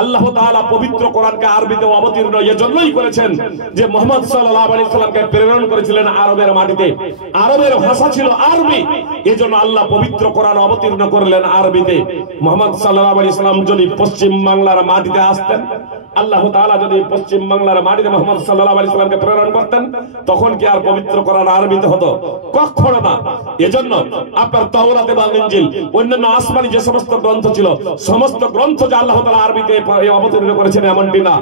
আল্লাহ তাআলা পবিত্র কোরআনকে আরবিতে অবতীর্ণ এজন্যই করেছেন যে মুহাম্মদ সাল্লাল্লাহু আলাইহি সাল্লামকে প্রেরণ করেছিলেন আরবের মাটিতে, আরবের ভাষা ছিল আরবি, এজন্য আল্লাহ পবিত্র কোরআন অবতীর্ণ করলেন আরবিতে। মুহাম্মদ সাল্লাল্লাহু আলাইহি সাল্লাম যদি পশ্চিম বাংলার মাটিতে আসতেন, আল্লাহ তাআলা যদি পশ্চিম বাংলার মাটিতে মুহাম্মদ সাল্লাল্লাহু আলাইহি সাল্লামকে প্রেরণ করতেন, তখন কি আর পবিত্র কোরআন আরবিতে হতো? কখনো না। এজন্য আপনার তাওরাত এবং ইনজিল, অন্যান্য আসমানি যে সমস্ত গ্রন্থ ছিল, সমস্ত গ্রন্থ যে আল্লাহ তাআলা আরবিতে অবতীর্ণ করেছেন এমনটি না।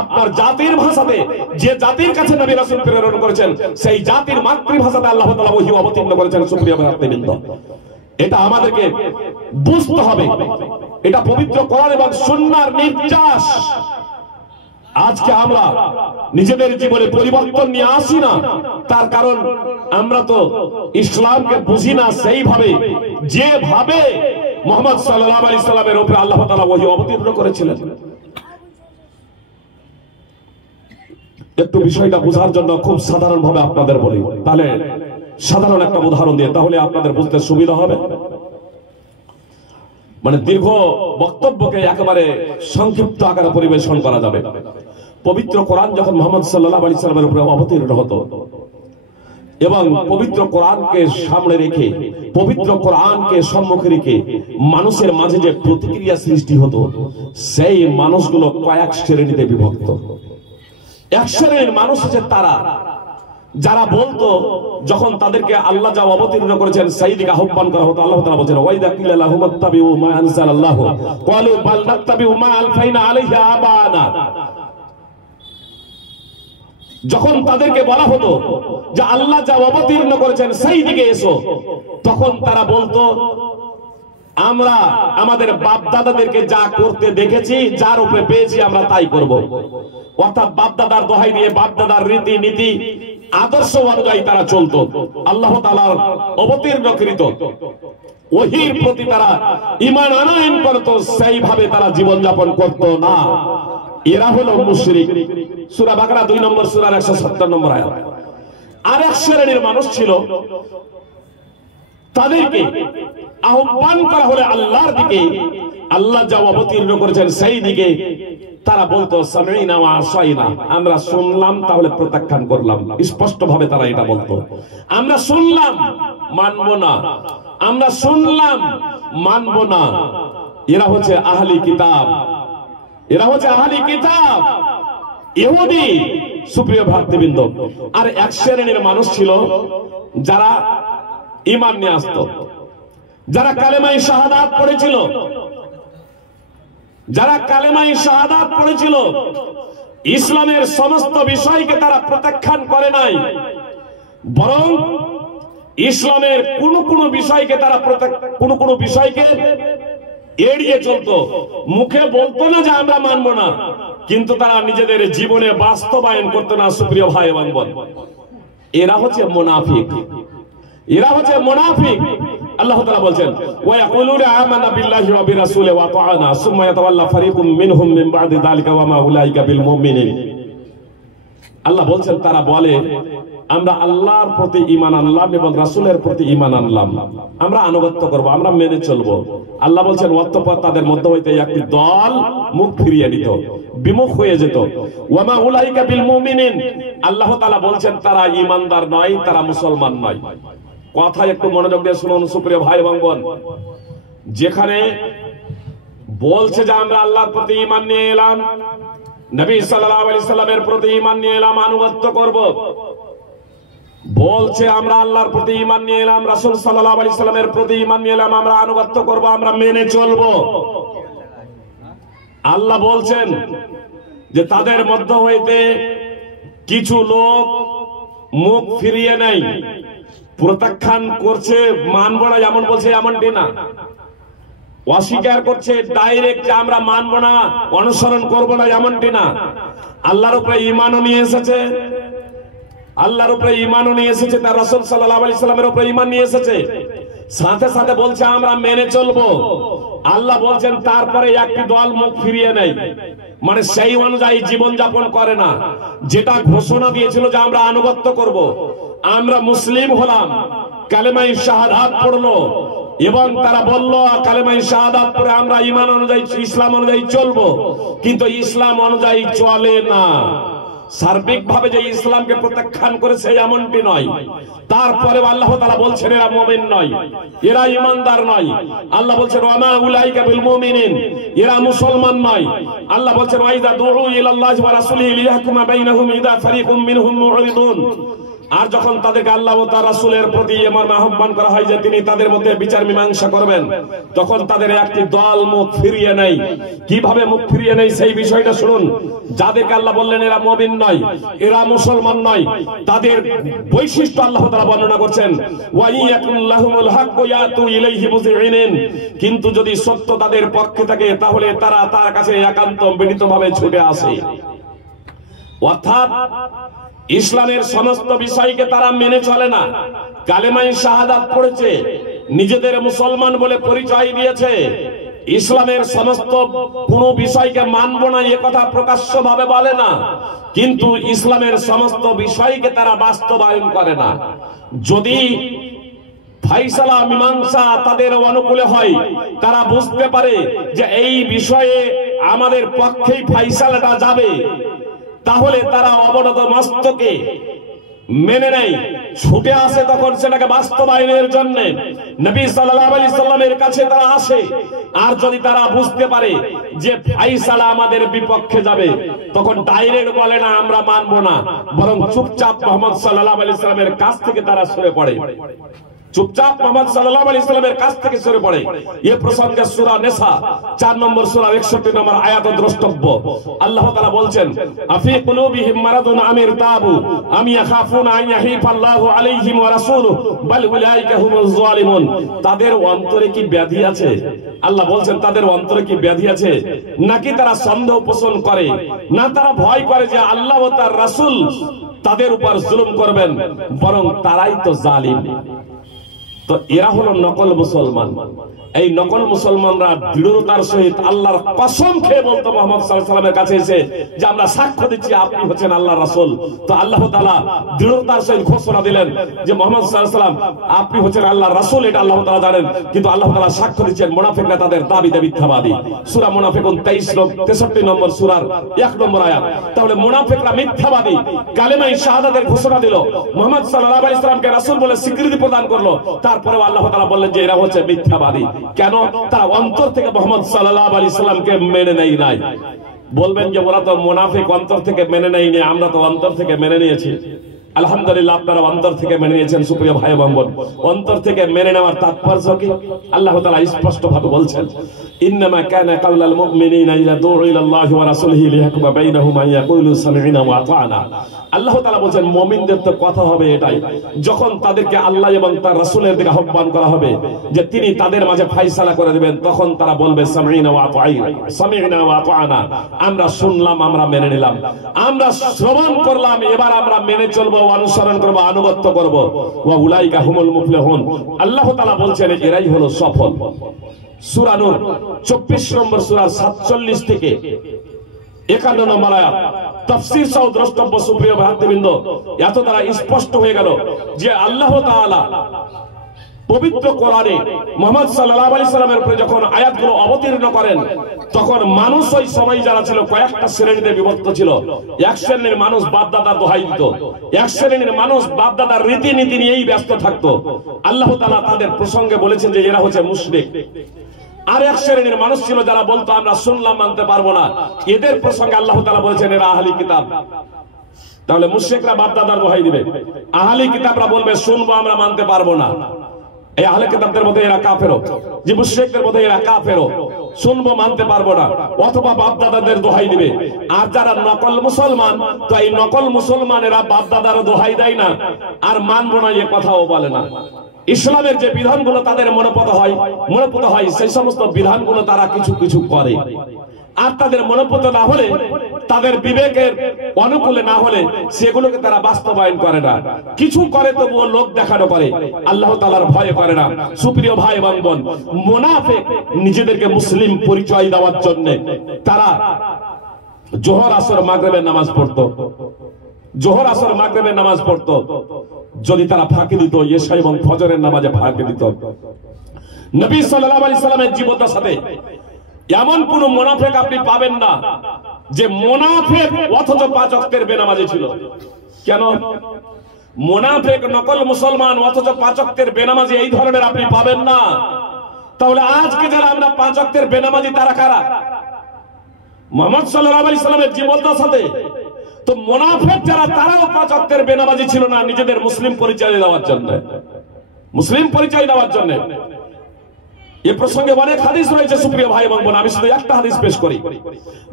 আপনার জাতির ভাষাতে, যে জাতির কাছে নবী রাসূল প্রেরণ করেছেন, সেই জাতির মাতৃভাষাতে আল্লাহ তাআলা ওহী অবতীর্ণ করেছেন। সুপ্রিয় ভাতৃবৃন্দ, এটা আমাদেরকে বুঝতে হবে। এটা পবিত্র কোরআন এবং সুন্নাহর নির্যাস। আজকে আমরা নিজেদের জীবনে পরিবর্তন নিয়ে আসি না, তার কারণ আমরা তো ইসলামকে বুঝি না সেইভাবে যেভাবে মুহাম্মদ সাল্লাল্লাহু আলাইহি সাল্লামের উপরে আল্লাহ তাআলা ওহী অবতীর্ণ করেছিলেন। একটু বিষয়টা বোঝার জন্য খুব সাধারণ ভাবে আপনাদের বলি, তাহলে সাধারণ একটা উদাহরণ দিয়ে, তাহলে আপনাদের বুঝতে সুবিধা হবে। মানে দীর্ঘ বক্তব্যকে একেবারে সংক্ষিপ্ত আকারে পরিবেশন করা যাবে। পবিত্র কোরআন যখন মুহাম্মদ সাল্লাল্লাহু আলাইহি সাল্লামের উপরে অবতীর্ণ হতো এবং পবিত্র কোরআনকে সামনে রেখে, পবিত্র কোরআনকে সম্মুখে রেখে মানুষের মাঝে যে প্রতিক্রিয়া সৃষ্টি হতো, সেই মানুষগুলো কয়েক শ্রেণীতে বিভক্ত। এক শ্রেণীর মানুষ হচ্ছে তারা যারা বলতো, যখন তাদেরকে আল্লাহ যা অবতীর্ণ করেছেন সেই দিকে আহ্বান করা হতো, আল্লাহ তাআলা বলেন, ওয়াইদা কিলা লাহুম আত্তাবিউ মা আনজালাল্লাহু ক্বালু বাল নাত্তাবিউ মা আলফাইনা আলাইহি আবানা। যখন তাদেরকে বলা হতো যে আল্লাহ যা অবতীর্ণ করেছেন সেই দিকে এসো, তখন তারা বলতো, আমরা আমাদের বাপ দাদাদেরকে যা করতে দেখেছি, যার উপরে পেয়েছি আমরা তাই করব। অর্থাৎ বাপ দাদার দোহাই দিয়ে, বাপ দাদার রীতি নীতি আদর্শ অনুযায়ী তারা চলতো। আল্লাহ তাআলার অবতীর্ণকৃত ওহীর প্রতি তারা ঈমান আনয়ন করত, সেইভাবে তারা জীবন যাপন করত না। এরা হলো মুশরিক। সূরা বাকারা 2 নম্বর সূরার 170 নম্বর আয়াত। আরেক শ্রেণীর মানুষ ছিল, তাদেরকে আহ্বান করা হলে আল্লাহর দিকে, আল্লাহ যা অবতীর্ণ করেছেন সেই দিকে, তারা বলতো সামি'না ওয়া আসাইনা, আমরা শুনলাম তাহলে প্রত্যাখ্যান করলাম। স্পষ্ট ভাবে তারা এটা বলতো, আমরা শুনলাম মানব না, আমরা শুনলাম মানব না। এরা হচ্ছে আহলি কিতাব, এরা হচ্ছে আহলি কিতাব, ইহুদি। সুপ্রিয় ভাতৃবৃন্দ, আর এক শ্রেণীর মানুষ ছিল যারা ঈমান নিয়ে আসতো, যারা কালেমায়ে শাহাদাত পড়েছিল, যারা কালেমায়ে শাহাদাত পড়েছিল, ইসলামের সমস্ত বিষয়কে তারা প্রত্যাখ্যান করে নাই, বরং ইসলামের কোন বিষয়কে তারা কোন বিষয়কে এড়িয়ে চলতো। মুখে বলতো না যে আমরা মানব না, কিন্তু তারা নিজেদের জীবনে বাস্তবায়ন করতো না। সুপ্রিয় ভাই এবং বোন, এরা হচ্ছে মুনাফিক, এরা হচ্ছে মুনাফিক। আল্লাহ তাআলা বলছেন ওয়া ইয়াকুলুনা আমানা বিল্লাহি ওয়া বিরাসূলিহি ওয়া আতা'না সুম্মা ইয়াতাওয়াল্লা ফারিকুম মিনহুম মিন বা'দি যালিকা ওয়া মা উলাইকা বিল মুমিনিন। আল্লাহ বলছেন তারা বলে আমরা আল্লাহর প্রতি ঈমান আনলাম এবং রাসূলের প্রতি ঈমান আনলাম, আমরা আনুগত্য করব, আমরা মেনে চলবো। আল্লাহ বলছেন অতঃপর তাদের মধ্য হইতে একটি দল মুখ ফিরিয়ে নিত, বিমুখ হয়ে যেত। ওয়া মা উলাইকা বিল মুমিনিন, আল্লাহ তাআলা বলছেন তারা ঈমানদার নয়, তারা মুসলমান নয়। কথা একটু মনোযোগ দিয়ে শুনুন সুপ্রিয় ভাই এবং বোন। যেখানে বলছে যে আমরা আল্লাহর প্রতি ঈমান নিয়ে এলাম, নবী সাল্লাল্লাহু আলাইহি সাল্লামের প্রতি ঈমান নিয়ে এলাম, আনুগত্য করব, বলছে আমরা আল্লাহর প্রতি ঈমান নিয়ে এলাম, রাসূল সাল্লাল্লাহু আলাইহি সাল্লামের প্রতি ঈমান নিয়ে এলাম, আমরা আনুগত্য করব, আমরা মেনে চলব। আল্লাহ বলছেন যে তাদের মধ্য হইতে কিছু লোক মুখ ফিরিয়ে নেয়, প্রত্যাখ্যান করছে, মানব না যেমন বলছে এমনটি না, অস্বীকার করছে ডাইরেক্ট যে আমরা মানব না, অনুসরণ করব না এমনটি না। আল্লাহর উপরে ঈমানও নিয়ে এসেছে, আল্লাহর উপরে ঈমানও নিয়ে এসেছে, তার রাসূল সাল্লাল্লাহু আলাইহি সাল্লামের উপরে ঈমান নিয়ে এসেছে, সাথে সাথে বলছে আমরা মেনে চলবো। আল্লাহ বলছেন তারপরে একটি দল মুখ ফিরিয়ে নেয়, মানে সেই অনুযায়ী জীবন যাপন করে না। যেটা ঘোষণা দিয়েছিল যে আমরা আনুগত্য করব, আমরা মুসলিম হলাম, কালেমায়ে শাহাদাত পড়লো এবং তারা বলল কালেমায়ে শাহাদাত পড়ে আমরা ঈমান অনুযায়ী ইসলাম অনুযায়ী চলবো, কিন্তু ইসলাম অনুযায়ী চলে না। সার্বিকভাবে যে ইসলামকে প্রত্যাখ্যান করেছে এমনটি নয়। তারপরে আল্লাহ তাআলা বলছেন এরা মুমিন নয়, এরা ঈমানদার নয়। আল্লাহ বলছেন ওয়া মা উলাইকা বিল মুমিনিন, এরা মুসলমান নয়। আল্লাহ বলছেন ওয়া ইযা দুউ ইলাল্লাহি ওয়া রাসূলিহি লিয়াহকুমা বাইনাহুম ইযা ফারিকুম মিনহুম মু'রিদুন। আর যখন তাদেরকে আল্লাহ ও তার রাসূলের প্রতি এমন আহ্বান করা হয় যে তিনি তাদের মধ্যে বিচার মীমাংসা করবেন, তখন তাদের একটি দল মুখ ফিরিয়ে নেয়। কিভাবে মুখ ফিরিয়ে নেয় সেই বিষয়টা শুনুন। যাদেরকে আল্লাহ বললেন এরা মুমিন নয়, এরা মুসলমান নয়, তাদের বৈশিষ্ট্য আল্লাহ তাআলা বর্ণনা করছেন ওয়া ইয়াকুল্লাহুমুল হাক্কু ইয়াতু ইলাইহি মুযিনিন। কিন্তু যদি সত্য তাদের পক্ষে থাকে তাহলে তারা তার কাছে একান্ত বিনীতভাবে ছুটে আসে। অর্থাৎ ইসলামের সমস্ত বিষয়কে তারা মেনে চলে না। কালেমায়ে শাহাদাত পড়েছে, নিজেদের মুসলমান বলে পরিচয় দিয়েছে, ইসলামের সমস্ত কোন বিষয়কে মানব না এ কথা প্রকাশ্যভাবে বলে না, কিন্তু ইসলামের সমস্ত বিষয়কে তারা বাস্তবায়ন করে না। যদি ফাইসালা মীমাংসা তাদের অনুকূলে হয়, তারা বুঝতে পারে যে এই বিষয়ে আমাদের পক্ষেই ফাইসালাটা যাবে, তাহলে তারা অবনত মস্তকে মেনে নেয়, ছুটে আসে তখন সেটাকে বাস্তবায়নের জন্য নবী সাল্লাল্লাহু আলাইহি সাল্লামের কাছে তারা আসে। আর যদি তারা বুঝতে পারে যে ফাইসালা আমাদের বিপক্ষে যাবে, তখন ডাইরেক্ট বলে না আমরা মানব না, বরং চুপচাপ মুহাম্মদ সাল্লাল্লাহু আলাইহি সাল্লামের কাছ থেকে তারা সরে পড়ে, চুপচাপ মুহাম্মদ সাল্লাল্লাহু আলাইহি সাল্লামের কাছ থেকে সরে পড়ে। এই প্রসঙ্গে সূরা নিসা 4 নম্বর সূরা 61 নম্বর আয়াত দ্রষ্টব্য। আল্লাহ তাআলা বলছেন আফি কুলুবিহিম মারাদুন আমির তাবু আম ইয়াখাফুনা আন ইয়াহিফাল্লাহু আলাইহিম ওয়া রাসূলুহু বাল উলাইকা হুমুজ জালিমুন। তাদের অন্তরে কি ব্যাধি আছে? আল্লাহ বলছেন তাদের অন্তরে কি ব্যাধি আছে, নাকি তারা সন্দেহ পোষণ করে, না তারা ভয় করে যে আল্লাহ ও তার রাসূল তাদের উপর জুলুম করবেন, বরং তারাই তো জালিম। তো এরা হলো নকল মুসলমান। এই নকল মুসলমানরা দৃঢ়তার সহিত আল্লাহর কসম খেয়ে বলতো মুহাম্মদ সাল্লাল্লাহু আলাইহি ওয়াসাল্লামের কাছে এসে যে আমরা সাক্ষ্য দিচ্ছি আপনি হচ্ছেন আল্লাহর রাসূল। তো আল্লাহ তাআলা দৃঢ়তার সহিত ঘোষণা দিলেন যে মুহাম্মদ সাল্লাল্লাহু আলাইহি ওয়াসাল্লাম আপনি হচ্ছেন আল্লাহর রাসূল, এটা আল্লাহ তাআলা জানেন। কিন্তু আল্লাহ তাআলা সাক্ষ্য দিচ্ছেন মুনাফিকরা তাদের দাবিতে মিথ্যাবাদী। সূরা মুনাফিকুন 63 নম্বর সূরার 1 নম্বর আয়াত। তাহলে মুনাফিকরা মিথ্যাবাদী, কালেমায়ে শাহাদাতের ঘোষণা দিল, মুহাম্মদ সাল্লাল্লাহু আলাইহি ওয়াসাল্লামকে রাসূল বলে স্বীকৃতি প্রদান করলো, তারপরে আল্লাহ তাআলা বললেন যে এরা হচ্ছে মিথ্যাবাদী। কেন? তারা অন্তর থেকে মুহাম্মদ সাল্লাল্লাহু আলাইহি সাল্লামকে মেনে নেয় নাই। বলবেন যে ওরা তো মুনাফিক, অন্তর থেকে মেনে নেয়নি, আমরা তো অন্তর থেকে মেনে নিয়েছি। আলহামদুলিল্লাহ আপনারা অন্তর থেকে মেনে নিয়েছেন। সুপ্রিয় ভাই এবং বোন, অন্তর থেকে মেনে নেওয়ার তাৎপর্য কি? আল্লাহ তাআলা স্পষ্ট ভাবে বলছেন, ইন্নামা কানা কাউলাল মুমিনিনা ইযা দুউ ইলাল্লাহি ওয়া রাসূলিহি লিয়াহকুমা বাইনাহুম আন ইয়াকুলু সামি'না ওয়া আতা'না। আল্লাহ তাআলা বলেন মুমিনদের তো কথা হবে এটাই, যখন তাদেরকে আল্লাহ এবং তার রাসূলের দিকে আহ্বান করা হবে যে তিনি তাদের মাঝে ফয়সালা করে দিবেন, তখন তারা বলবে সামি'না ওয়া আতা'না, সামি'না ওয়া আতা'না, আমরা শুনলাম, আমরা মেনে নিলাম, আমরা শ্রবণ করলাম, এবার আমরা মেনে চলবো, অনুসরণ করব, আনুগত্য করব। ওয়া উলাইকা হুমুল মুফলিহুন। আল্লাহ তাআলা বলছেন এরাই হলো সফল। সূরা নূর 24 নম্বর সূরা 47 থেকে 51 নম্বর আয়াত তাফসীর সহ দ্রষ্টব্য। সুপ্রিয় ভাতৃবৃন্দ, এত দ্বারা স্পষ্ট হয়ে গেল যে আল্লাহ তাআলা পবিত্র কোরআনে মুহাম্মদ সাল্লাল্লাহু আলাইহি সাল্লামের উপরে যখন আয়াতগুলো অবতীর্ণ করেন, তখন মানুষ ওই সময় যারা ছিল কয়েকটা শ্রেণীতে বিভক্ত ছিল। এক শ্রেণীর মানুষ বাপদাদার দোহাই দিত, এক শ্রেণীর মানুষ বাপদাদার রীতিনীতি নিয়েই ব্যস্ত থাকতো। আল্লাহ তাআলা তাদের প্রসঙ্গে বলেছেন যে এরা হচ্ছে মুশরিক। আর এক শ্রেণীর মানুষ ছিল যারা বলতো আমরা শুনলাম, মানতে পারবো না। এদের প্রসঙ্গে আল্লাহ তাআলা বলেছেন এরা আহলি কিতাব। তাহলে মুশরিকরা বাপদাদার দোহাই দিবে, আহলি কিতাবরা বলবে শুনবো, আমরা মানতে পারবো না। এই আহলে কিতাবদের মধ্যে এরা কাফেরও, যে মুশরিকদের মধ্যে এরা কাফেরও, শুনবো, মানতে পারবো না, অথবা বাপদাদাদের দোহাই দিবে। আর যারা নকল মুসলমান, তো এই নকল মুসলমানেরা বাপদাদার দোহাই দেয় না, আর মানবো না এ কথাও বলে না। ইসলামের যে বিধানগুলো তাদের মনোপুত হয় সেই সমস্ত বিধানগুলো তারা কিছু কিছু করে, আর তাদের মনোপুত না হলে, তাদের বিবেকের অনুকূলে না হলে সেগুলোকে তারা বাস্তবায়ন করে না। কিছু করে তবুও লোক দেখানো করে, আল্লাহ তাআলার ভয় করে না। সুপ্রিয় ভাই এবং বোন, মুনাফিক নিজেদেরকে মুসলিম পরিচয় দেওয়ার জন্য তারা জোহর আসর মাগরিবের নামাজ পড়তো, জোহর আসর মাগরিবের নামাজ পড়তো। যদি তারা ফাঁকি দিত, ইশা এবং ফজরের নামাজে ফাঁকি দিত। নবী সাল্লাল্লাহু আলাইহি সাল্লামের জীবদ্দশাতে এমন কোন মুনাফিক আপনি পাবেন না যে মুনাফিক অথচ 5 ওয়াক্তের বেনামাজি ছিল। কেন? মুনাফিক নকল মুসলমান অথচ 5 ওয়াক্তের বেনামাজি, এই ধরনের আপনি পাবেন না। তাহলে আজকে যারা আমরা 5 ওয়াক্তের বেনামাজি তারা কারা? মুহাম্মদ সাল্লাল্লাহু আলাইহি সাল্লামের জীবদ্দশাতে তো মুনাফিক যারা, তারাও 5 ওয়াক্তের বেনামাজি ছিল না নিজেদের মুসলিম পরিচয় দেওয়ার জন্য, মুসলিম পরিচয় দেওয়ার জন্য। এই প্রসঙ্গে অনেক হাদিস রয়েছে সুপ্রিয় ভাই এবং বোন, আমি শুধু একটা হাদিস পেশ করি।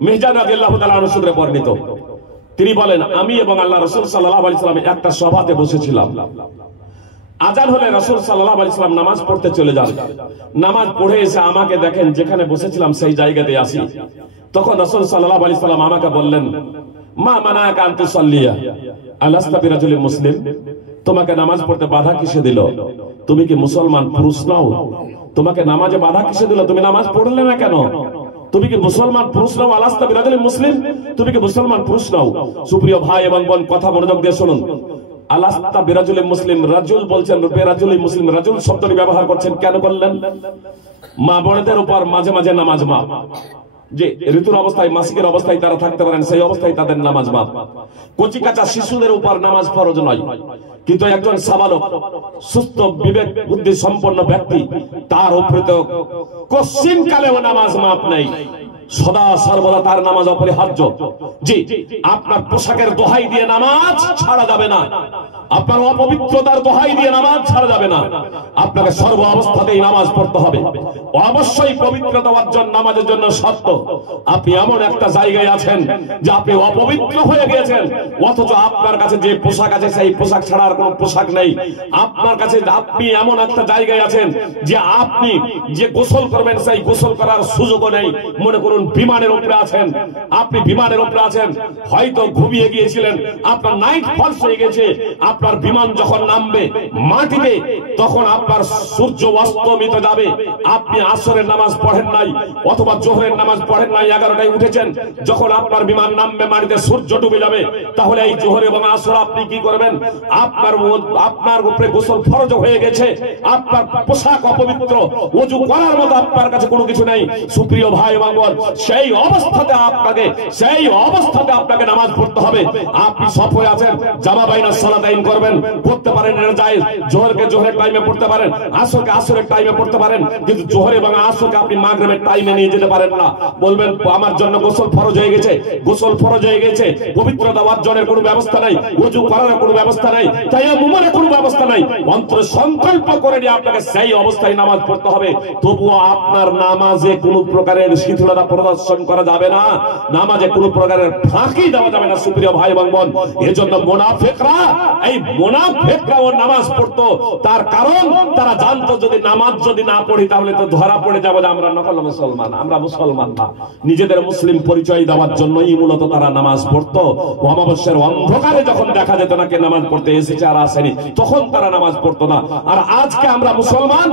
মিহজান রাদিয়াল্লাহু তাআলা আনহু সূত্রে বর্ণিত, তিনি বলেন আমি এবং আল্লাহ রাসূল সাল্লাল্লাহু আলাইহি সাল্লাম একটা সভাতে বসেছিলাম। আজান হলে রাসূল সাল্লাল্লাহু আলাইহি সাল্লাম নামাজ পড়তে চলে যান। নামাজ পড়ে এসে আমাকে দেখেন যেখানে বসেছিলাম সেই জায়গাতে আসি। তখন রাসূল সাল্লাল্লাহু আলাইহি সাল্লাম আমাকে বললেন, মা মানাকা আন তুসাল্লিয়া আলাস্তা বিরাজুলিন মুসলিম, তোমাকে নামাজ পড়তে বাধা কিসে দিল? তুমি কি মুসলমান পুরুষ নাও? তোমাকে নামাজে বাধা কিসে দিল? তুমি নামাজ পড়লে না কেন? তুমি কি মুসলমান পুরুষ নাও? আলাস্তা বিরাজুলিন মুসলিম, তুমি কি মুসলমান পুরুষ নাও? সুপ্রিয় ভাই এবং বোন, কথা মনোযোগ দিয়ে শুনুন। আলাস্তা বিরাজুলিন মুসলিম, রাজুল বলছেন, বিরাজুলিন মুসলিম, রাজুল শব্দটি ব্যবহার করছেন কেন করলেন? মা বোনদের উপর মাঝে মাঝে নামাজ মাপ, যে ঋতুর অবস্থায়, মাসিকের অবস্থায় তারা থাকতে পারেন, সেই অবস্থায় তাদের নামাজ মাপ। কচি কাঁচা শিশুদের উপর নামাজ ফরজ নয়, কিন্তু একজন সাবালক সুস্থ বিবেক বুদ্ধি সম্পন্ন ব্যক্তি, তার উপরে তো কোশ্চিন কালেও নামাজ মাপ নেই, সদা সর্বদা তার নামাজ অপরিহার্য। জি, আপনার পোশাকের দোহাই দিয়ে নামাজ ছাড়া যাবে না, আপনার অপবিত্রতার দোহাই দিয়ে নামাজ ছাড়া যাবে না, আপনাকে সর্ব অবস্থাতেই নামাজ পড়তে হবে। অবশ্যই পবিত্রতা অর্জন নামাজের জন্য শর্ত। আপনি এমন একটা জায়গায় আছেন যে আপনি অপবিত্র হয়ে গিয়েছেন, অথচ আপনার কাছে যে পোশাক আছে সেই পোশাক ছাড়া আর কোনো পোশাক নেই। আপনার কাছে আপনি এমন একটা জায়গায় আছেন যে আপনি যে গোসল করবেন সেই গোসল করার সুযোগও নেই। মনে করুন বিমানের উপরে আছেন, আপনি বিমানের উপরে আছেন, হয়তো ঘুমিয়ে গিয়েছিলেন, আপনার নাইট ফলস হয়ে গেছে, আপনার বিমান যখন নামবে মাটিতে তখন আপনার সূর্য অস্তমিত যাবে, আপনি আসরের নামাজ পড়েন নাই অথবা জোহরের নামাজ পড়েন নাই, 11টায় উঠেছেন, যখন আপনার বিমান নামবে মাটিতে সূর্য ডুবে যাবে, তাহলে এই জোহর এবং আসর আপনি কি করবেন? আপনার উপরে গোসল ফরজ হয়ে গেছে, আপনার পোশাক অপবিত্র, ওযু করার মতো আপনার কাছে কোনো কিছু নেই। সুপ্রিয় ভাই এবং বোন, সেই অবস্থাতে আপনাকে নামাজ পড়তে হবে। আপনি সফরে আছেন, জামা বাইনা সালাতাইন করবেন, পড়তে পারেন, এটা জায়েজ। জোহরকে জোহরের টাইমে পড়তে পারেন, আসরকে আসরের টাইমে পড়তে পারেন, কিন্তু জোহর এবং আসরকে আপনি মাগরিবের টাইমে নিয়ে যেতে পারেন না। বলবেন আমার জন্য গোসল ফরজ হয়ে গেছে, গোসল ফরজ হয়ে গেছে, পবিত্রতা অর্জনের কোনো ব্যবস্থা নাই, ওযু করার কোনো ব্যবস্থা নাই, তায়াম্মুমের কোনো ব্যবস্থা নাই। অন্তরে সংকল্প করে নিয়ে আপনাকে সেই অবস্থায় নামাজ পড়তে হবে। তবুও আপনার নামাজে কোনো প্রকারের শিথিলতা প্রদর্শন করা যাবে না, নামাজে কোনো প্রকারের ফাঁকি দেওয়া যাবে না। সুপ্রিয় ভাই এবং বোন, এজন্য মুনাফিকরা ও নামাজ পড়তো, তার কারণ তারা জানতো যদি নামাজ যদি না পড়ি তাহলে তো ধরা পড়ে যাবো যে আমরা নকল মুসলমান, আমরা মুসলমান না। নিজেদের মুসলিম পরিচয় দেওয়ার জন্যই মূলত তারা নামাজ পড়তো। অমাবস্যার অন্ধকারে যখন দেখা যেত না কে নামাজ পড়তে এসেছে আর আসেনি, তখন তারা নামাজ পড়তো না। আর আজকে আমরা মুসলমান,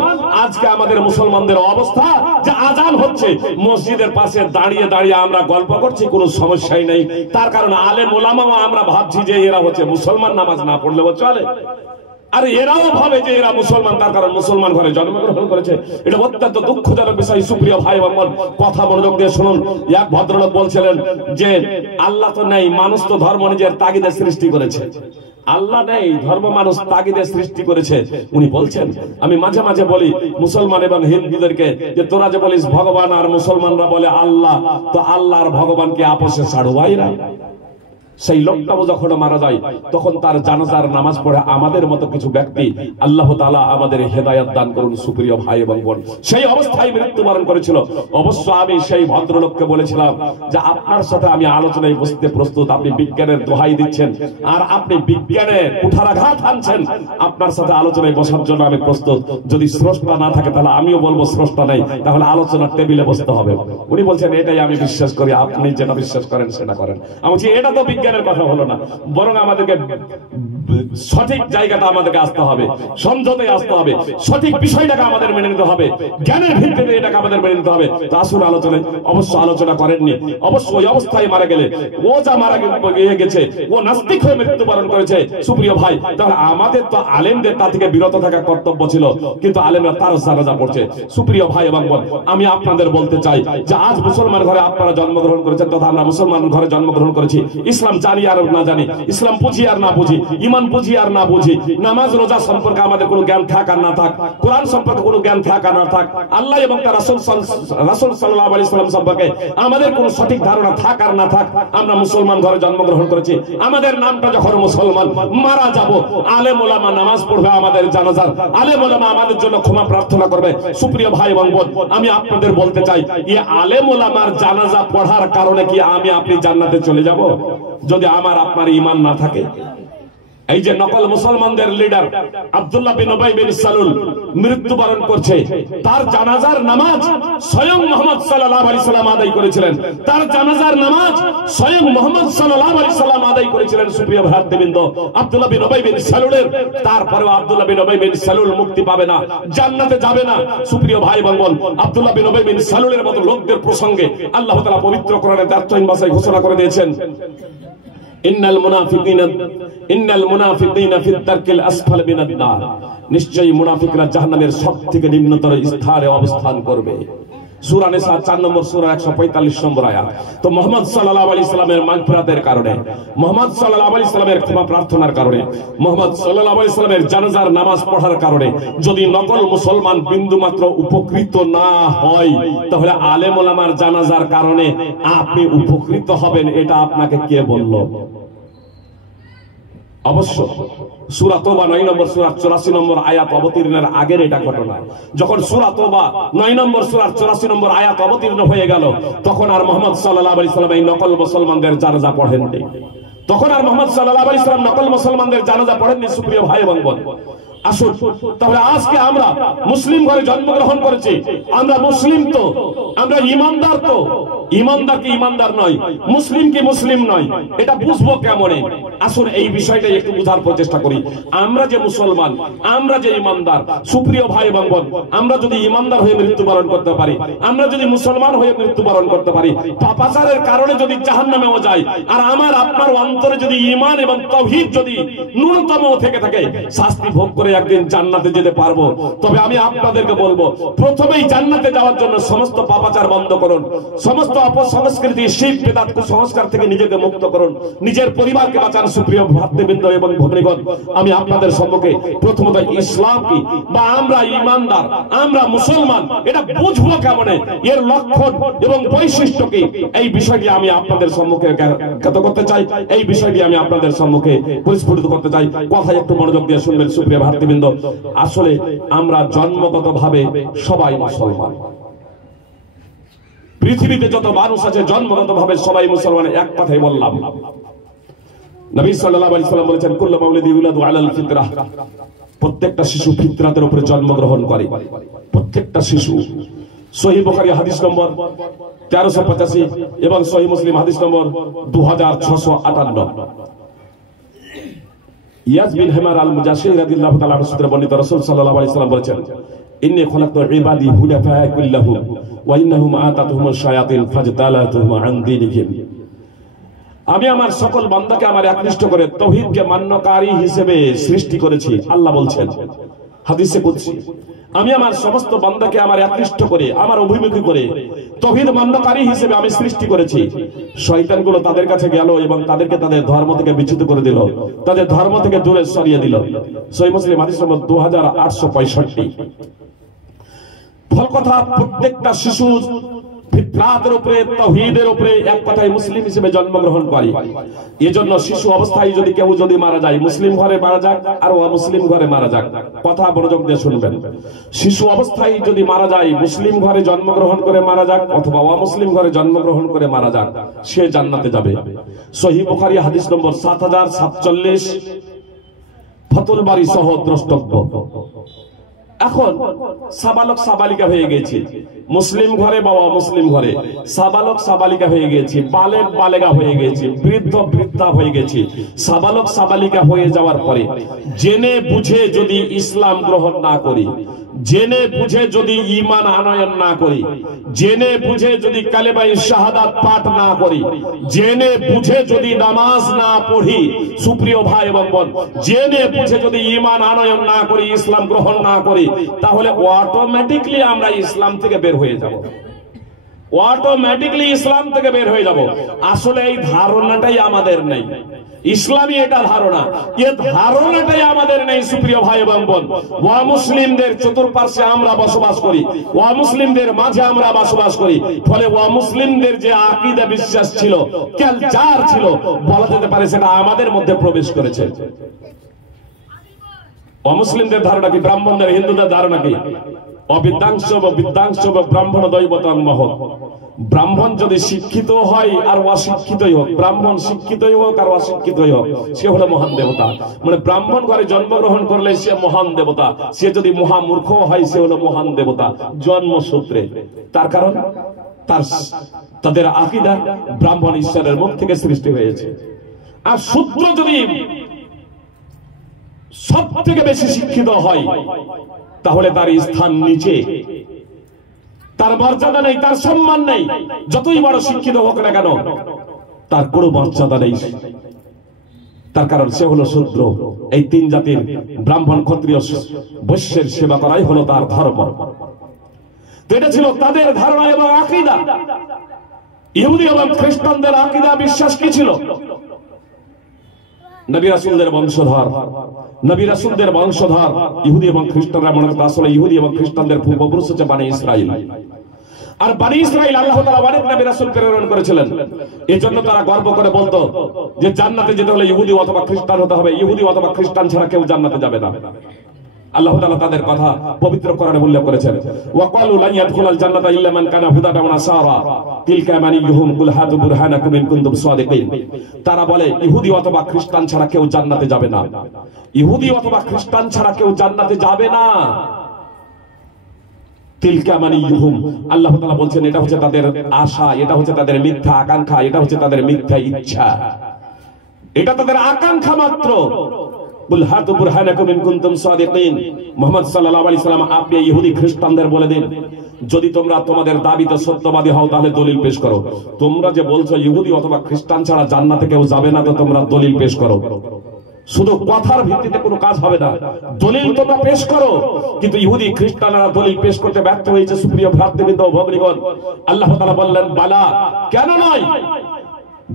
আজকে আমাদের মুসলমানদের অবস্থা যে আজান হচ্ছে, মসজিদের পাশে দাঁড়িয়ে দাঁড়িয়ে আমরা গল্প করছি, কোনো সমস্যাই নেই। তার কারণ আলেম ওলামাও আমরা ভাবছি যে এরা হচ্ছে মুসলমান, নামাজ না পড়লেও চলে। আর এরাও ভাবে যে এরা মুসলমান, তার কারণ মুসলমান ঘরে জন্মগ্রহণ করেছে। এটা অত্যন্ত দুঃখজনক বিষয়। সুপ্রিয় ভাই এবং কথা মনোযোগ দিয়ে শুনুন। এক ভদ্রলোক বলছিলেন যে আল্লাহ তো নেই, মানুষ তো ধর্ম নিজের তাগিদে সৃষ্টি করেছে। আল্লাহ নেই, ধর্ম মানুষ তাগিদে সৃষ্টি করেছে। উনি বলছেন, আমি মাঝে মাঝে বলি মুসলমান এবং হিন্দুদেরকে যে তোরা যে বলিস ভগবান আর মুসলমানরা বলে আল্লাহ, তো আল্লাহ আর ভগবানকে আপোষে ছাড়ো ভাইরা। সেই লোকটাও যখন মারা যায় তখন তার জানাজার নামাজ পড়ে আমাদের মতো কিছু ব্যক্তি, আল্লাহ তাআলা আমাদের হেদায়েত দান করুন। সুপ্রিয় ভাই এবং বোন, সেই অবস্থায় মৃত্যুবরণ করেছিল। অবশ্য আমি সেই ভদ্রলোককে বলেছিলাম যে আপনার সাথে আমি আলোচনায় বসতে প্রস্তুত। আপনি বিজ্ঞানের দোহাই দিচ্ছেন আর আপনি বিজ্ঞানে কুঠারাঘাত আনছেন, আপনার সাথে আলোচনায় বসার জন্য আমি প্রস্তুত। যদি স্রষ্টা না থাকে তাহলে আমিও বলবো স্রষ্টা নেই, তাহলে আলোচনার টেবিলে বসতে হবে। উনি বলছেন এটাই আমি বিশ্বাস করি, আপনি যেটা বিশ্বাস করেন সেটা করেন। আমি বলছি এটা তো বিজ্ঞানের কথা হলো না, বরং আমাদেরকে সঠিক জায়গাটা আমাদেরকে আসতে হবে, সমঝোতায় আসতে হবে, সঠিক বিষয়টাকে আমাদের মেনে নিতে হবে, জ্ঞানের ভিত্তিতে এটাকে আমাদের মেনে নিতে হবে। তা আসুন আলোচনায়। অবশ্য আলোচনা করেননি, অবশ্য ওই অবস্থায় মারা গেলে, ও যা মারা গেছে ও নাস্তিক হয়ে মৃত্যুবরণ করেছে। সুপ্রিয় ভাই, তাহলে আমাদের তো আলেমদের তা থেকে বিরত থাকা কর্তব্য ছিল, কিন্তু আলেমরা তার জানাজা পড়ছে। সুপ্রিয় ভাই এবং বোন, আমি আপনাদের বলতে চাই যে আজ মুসলমান ঘরে আপনারা জন্মগ্রহণ করেছেন তথা আমরা মুসলমান ঘরে জন্মগ্রহণ করেছি। ইসলাম জানি আর না জানি, ইসলাম বুঝি আর না বুঝি, ঈমান বুঝি আর না বুঝি, নামাজ রোজা সম্পর্কে আমাদের কোনো জ্ঞান থাক আর না থাক, কোরআন সম্পর্কে কোনো জ্ঞান থাক আর না থাক, আল্লাহ এবং তার রাসূল সাল্লাল্লাহু আলাইহি ওয়াসাল্লাম সম্পর্কে আমাদের কোনো সঠিক ধারণা থাক আর না থাক, আমরা মুসলমান ঘরে জন্মগ্রহণ করেছি। আমাদের নামটা যখন মুসলমান, মারা যাব, আলেম ওলামা নামাজ পড়বে আমাদের জানাজার, আলেম ওলামা আমাদের জন্য ক্ষমা প্রার্থনা করবে। সুপ্রিয় ভাই এবং বোন, আমি আপনাদের বলতে চাই, এই আলেম ওলামার জানাজা পড়ার কারণে কি আমি আপনি জান্নাতে চলে যাব যদি আমার আপনার ঈমান না থাকে? এই যে নকল মুসলমানদের লিডার আব্দুল্লাহ বিন উবাই বিন সালুল মৃত্যুবরণ করছে, তার জানাজার নামাজ স্বয়ং মুহাম্মদ সাল্লাল্লাহু আলাইহি সাল্লাম আদায় করেছিলেন, তার জানাজার নামাজ স্বয়ং মুহাম্মদ সাল্লাল্লাহু আলাইহি সাল্লাম আদায় করেছিলেন। সুপ্রিয় ভ্রাতৃবৃন্দ, আব্দুল্লাহ বিন উবাই বিন সালুলের, তারপরেও আব্দুল্লাহ বিন উবাই বিন সালুল মুক্তি পাবে না, জান্নাতে যাবে না। সুপ্রিয় ভাই এবং বোন, আব্দুল্লাহ বিন উবাই বিন সালুলের মতো লোকদের প্রসঙ্গে আল্লাহ তাআলা পবিত্র কোরআনে ৪ ভাষায় ঘোষণা করে দিয়েছেন, ইন্নাল মুনাফিকিনা ফিদ দারকিল আসফাল মিনান নার, নিশ্চয়ই মুনাফিকরা জাহান্নামের সবথেকে নিম্নতর স্থানে অবস্থান করবে। সূরা নিসা ৪ নম্বর সূরা ১৪৫ নম্বর আয়াত। তো মুহাম্মদ সাল্লাল্লাহু আলাইহি সাল্লামের মাগফিরাতের কারণে, মুহাম্মদ সাল্লাল্লাহু আলাইহি সাল্লামের ক্ষমা প্রার্থনার কারণে, মুহাম্মদ সাল্লাল্লাহু আলাইহি সাল্লামের জানাজার নামাজ পড়ার কারণে যদি নকল মুসলমান বিন্দুমাত্র উপকৃত না হয়, তাহলে আলেম ওলামার জানাজার কারণে আপনি উপকৃত হবেন, এটা আপনাকে কে বলল? অবশ্য সূরা তওবা ৯ নম্বর সূরা ৮৪ নম্বর আয়াত অবতীর্ণের আগের এটা ঘটনা। যখন সূরা তওবা ৯ নম্বর সূরা ৮৪ নম্বর আয়াত অবতীর্ণ হয়ে গেল, তখন আর মুহাম্মদ সাল্লাল্লাহু আলাইহি সাল্লাম এই নকল মুসলমানদের জানাজা পড়েননি, তখন আর মুহাম্মদ সাল্লাল্লাহু আলাইহি সাল্লাম নকল মুসলমানদের জানাজা পড়েননি। সুপ্রিয় ভাই এবং বোন, আসুন তাহলে আজকে আমরা মুসলিম ঘরে জন্মগ্রহণ করেছি, আমরা মুসলিম তো, আমরা ইমানদার তো, ইমানদার কি ইমানদার নয়, মুসলিম কি মুসলিম নয়, এটা বুঝবো কেমনে? আসুন এই বিষয়টা একটু বোঝার প্রচেষ্টা করি। আমরা যে মুসলমান, আমরা যে ইমানদার, সুপ্রিয় ভাই এবং বোন, আমরা যদি ইমানদার হয়ে মৃত্যুবরণ করতে পারি, আমরা যদি মুসলমান হয়ে মৃত্যুবরণ করতে পারি, পাপাচারের কারণে যদি জাহান্নামেও যাই, আর আমার আপনার অন্তরে যদি ঈমান এবং তাওহীদ যদি ন্যূনতম থেকে থাকে, শাস্তি ভোগ করে একদিন জান্নাতে যেতে পারবো। তবে আমি আপনাদেরকে বলবো, প্রথমেই জান্নাতে যাওয়ার জন্য সমস্ত পাপাচার বন্ধ করুন, সমস্ত অপসংস্কৃতি, শিব বেদাত কুসংস্কার থেকে নিজেকে মুক্ত করুন, নিজের পরিবারকে বাঁচান। সুপ্রিয় ভ্রাতৃবৃন্দ এবং ভগ্নীগণ, আমি আপনাদের সম্মুখে প্রথমত ইসলাম কি বা আমরা ইমানদার, আমরা মুসলমান, এটা বুঝবো কেমনে, এর লক্ষণ এবং বৈশিষ্ট্য কি, এই বিষয়টি আমি আপনাদের সম্মুখে জ্ঞাত করতে চাই, এই বিষয়টি আমি আপনাদের সম্মুখে পরিস্ফুটিত করতে চাই। কথায় একটু মনোযোগ দিয়ে শুনবেন সুপ্রিয় ভ্রাতৃবৃন্দ। আসলে আমরা জন্মগতভাবে সবাই মুসলমান, পৃথিবীতে যত মানুষ আছে জন্মগতভাবে সবাই মুসলমান। এক কথাই বললাম, নবী সাল্লাল্লাহু আলাইহি ওয়াসাল্লাম বলেছেন, কুল্লু মাউলিদি ইউলাদু আলাল ফিতরাহ, প্রত্যেকটা শিশু ফিতরাতের উপরে জন্মগ্রহণ করে, প্রত্যেকটা শিশু। সহিহ বুখারী হাদিস নম্বর 1385 এবং সহিহ মুসলিম হাদিস নম্বর 2658। ইয়াজ বিন হিমার আল মুজাশশির রাদিয়াল্লাহু তাআলা আনহু সূত্রে বর্ণিত, রাসূল সাল্লাল্লাহু আলাইহি ওয়াসাল্লাম বলেছেন, ইন্নী খলাকতু ইবাদি হুনাফা কুল্লাহুম ওয়া ইন্নাহুম আতাতুহুমুশ শায়াতিন ফাজতালাতুহুম আন দীনিহিম। আমি আমার সকল বান্দাকে আমার একনিষ্ঠ করে তাওহীদকে মান্যকারী হিসেবে সৃষ্টি করেছি। আল্লাহ বলছেন হাদিসে কুদসি, আমি আমার সমস্ত বান্দাকে আমার একনিষ্ঠ করে, আমার অভিমুখী করে তাওহীদ মান্যকারী হিসেবে আমি সৃষ্টি করেছি। শয়তানগুলো তাদের কাছে গেল এবং তাদেরকে তাদের ধর্ম থেকে বিচ্যুত করে দিল, তাদের ধর্ম থেকে দূরে সরিয়ে দিল। সহিহ মুসলিম হাদিস নম্বর 2865। ফল কথা, প্রত্যেকটা শিশু ফিতরাতের উপরে, তাওহীদের উপরে এক কথায় মুসলিম হিসেবে জন্মগ্রহণ করে। এজন্য শিশু অবস্থায় যদি কেউ মারা যায়, মুসলিম ঘরে মারা যাক আর অমুসলিম ঘরে মারা যাক, কথা মনোযোগ দিয়ে শুনবেন, শিশু অবস্থায় যদি মারা যায়, মুসলিম ঘরে জন্মগ্রহণ করে মারা যাক অথবা অমুসলিম ঘরে জন্মগ্রহণ করে মারা যাক, সে জান্নাতে যাবে। সহিহ বুখারী হাদিস নম্বর 7047, ফাতুল বারী সহ দ্রষ্টব্য। এখন সাবালক সাবালিকা হয়ে গেছে, মুসলিম ঘরে বা অমুসলিম ঘরে সাবালক সাবালিকা হয়ে গেছে, বালেক বালেগা হয়ে গেছে, বৃদ্ধ বৃদ্ধা হয়ে গেছে। সাবালক সাবালিকা হয়ে যাওয়ার পরে জেনে বুঝে যদি ইসলাম গ্রহণ না করি, জেনে বুঝে যদি ঈমান আনয়ন না করি, জেনে বুঝে যদি কালেমায়ে শাহাদাত পাঠ না করি, জেনে বুঝে যদি নামাজ না পড়ি, সুপ্রিয় ভাই এবং বোন, জেনে বুঝে যদি ঈমান আনয়ন না করি, ইসলাম গ্রহণ না করি, তাহলে অটোমেটিকলি আমরা ইসলাম থেকে বের হয়ে যাব, অটোমেটিকলি ইসলাম থেকে বের হয়ে যাব। আসলে এই ধারণাটাই আমাদের নেই, ইসলামী এটা ধারণা, এই ধারণাটাই আমাদের নেই সুপ্রিয় ভাই এবং বোন। অমুসলিমদের চতুর্পার্শ্বে আমরা বসবাস করি, অমুসলিমদের মাঝে আমরা বসবাস করি, ফলে অমুসলিমদের যে আকীদা বিশ্বাস ছিল, কালচার ছিল, বলা যেতে পারে সেটা আমাদের মধ্যে প্রবেশ করেছে। অমুসলিমদের ধারণা কি, ব্রাহ্মণদের হিন্দুদের ধারণা কি, অবিদ্যাংশ বিদ্যাংশ ব্রাহ্মণ দৈবতাং মহৎ। ব্রাহ্মণ যদি শিক্ষিত হয় আর অশিক্ষিতই হোক, ব্রাহ্মণ শিক্ষিতই হোক আর অশিক্ষিতই হোক, সে হলো মহান দেবতা। মানে ব্রাহ্মণ ঘরে জন্মগ্রহণ করলে সে মহান দেবতা, সে যদি মহামূর্খ হয় সে হলো মহান দেবতা জন্মসূত্রে। তার কারণ তাদের আকীদা ব্রাহ্মণ ঈশ্বরের মুখ থেকে সৃষ্টি হয়েছে। আর শূদ্র যদি সব থেকে বেশি শিক্ষিত হয়, তাহলে তার স্থান নিচে, তার মর্যাদা নেই, তার সম্মান নেই। যতই বড় শিক্ষিত হোক না কেন, তার কোনো মর্যাদা নেই। তার কারণ সে হলো শূদ্র। এই তিন জাতির ব্রাহ্মণ, ক্ষত্রিয়, বৈশ্যের সেবা করাই হলো তার ধর্ম। এটা ছিল তাদের ধারণা এবং আকীদা। ইহুদি এবং খ্রিস্টানদের আকীদা বিশ্বাস কি ছিল? নবী রাসূলদের বংশধর, নবী রাসূলদের বংশধর ইহুদি এবং খ্রিস্টানরা মনে করত আসলে ইহুদি এবং খ্রিস্টানদের পূর্বপুরুষ হচ্ছে বনি ইসরাইল। আর বনি ইসরাইল আল্লাহ তাআলা অনেক নবী রাসূল প্রেরণ করেছিলেন। এজন্য তারা গর্ব করে বলতো যে জান্নাতে যেতে হলে ইহুদি অথবা খ্রিস্টান হতে হবে, ইহুদি অথবা খ্রিস্টান ছাড়া কেউ জান্নাতে যাবে না। আল্লাহ তাআলা তাদের কথা পবিত্র কোরআনে উল্লেখ করেছেন, ওয়াকালু লা ইয়াদখুলাল জান্নাতা ইল্লা মান কানা হুদাতা ওয়া নাসারা তিলকা মানিয়ুহুম কুল হাতু বুরহানাকুম ইন কুনতুম সাদিকিন। তারা বলে ইহুদি অথবা খ্রিস্টান ছাড়া কেউ জান্নাতে যাবে না, ইহুদি অথবা খ্রিস্টান ছাড়া কেউ জান্নাতে যাবে না। তিলকা মানিয়ুহুম, আল্লাহ তাআলা বলছেন এটা হচ্ছে তাদের আশা, এটা হচ্ছে তাদের মিথ্যা আকাঙ্ক্ষা, এটা হচ্ছে তাদের মিথ্যা ইচ্ছা, এটা তাদের আকাঙ্ক্ষা মাত্র। কুল হাতু বুরহানাকুম ইন কুনতুম সাদিকিন। মুহাম্মদ সাল্লাল্লাহু আলাইহি সাল্লাম আপনি ইহুদি খ্রিস্টানদের বলে দিন, যদি তোমরা তোমাদের দাবিতে সত্যবাদী হও তাহলে দলিল পেশ করো। তোমরা যে বলছো ইহুদি অথবা খ্রিস্টান ছাড়া জান্নাতে কেউ যাবে না, তো তোমরা দলিল পেশ করো। শুধু কথার ভিত্তিতে কোনো কাজ হবে না। দলিল তোমরা পেশ করো, কিন্তু ইহুদি খ্রিস্টানরা দলিল পেশ করতে ব্যর্থ হয়েছে। সুপ্রিয় ভ্রাতৃবৃন্দ ও ভগ্নীগণ, আল্লাহ তাআলা বললেন বালা, কেন নয়?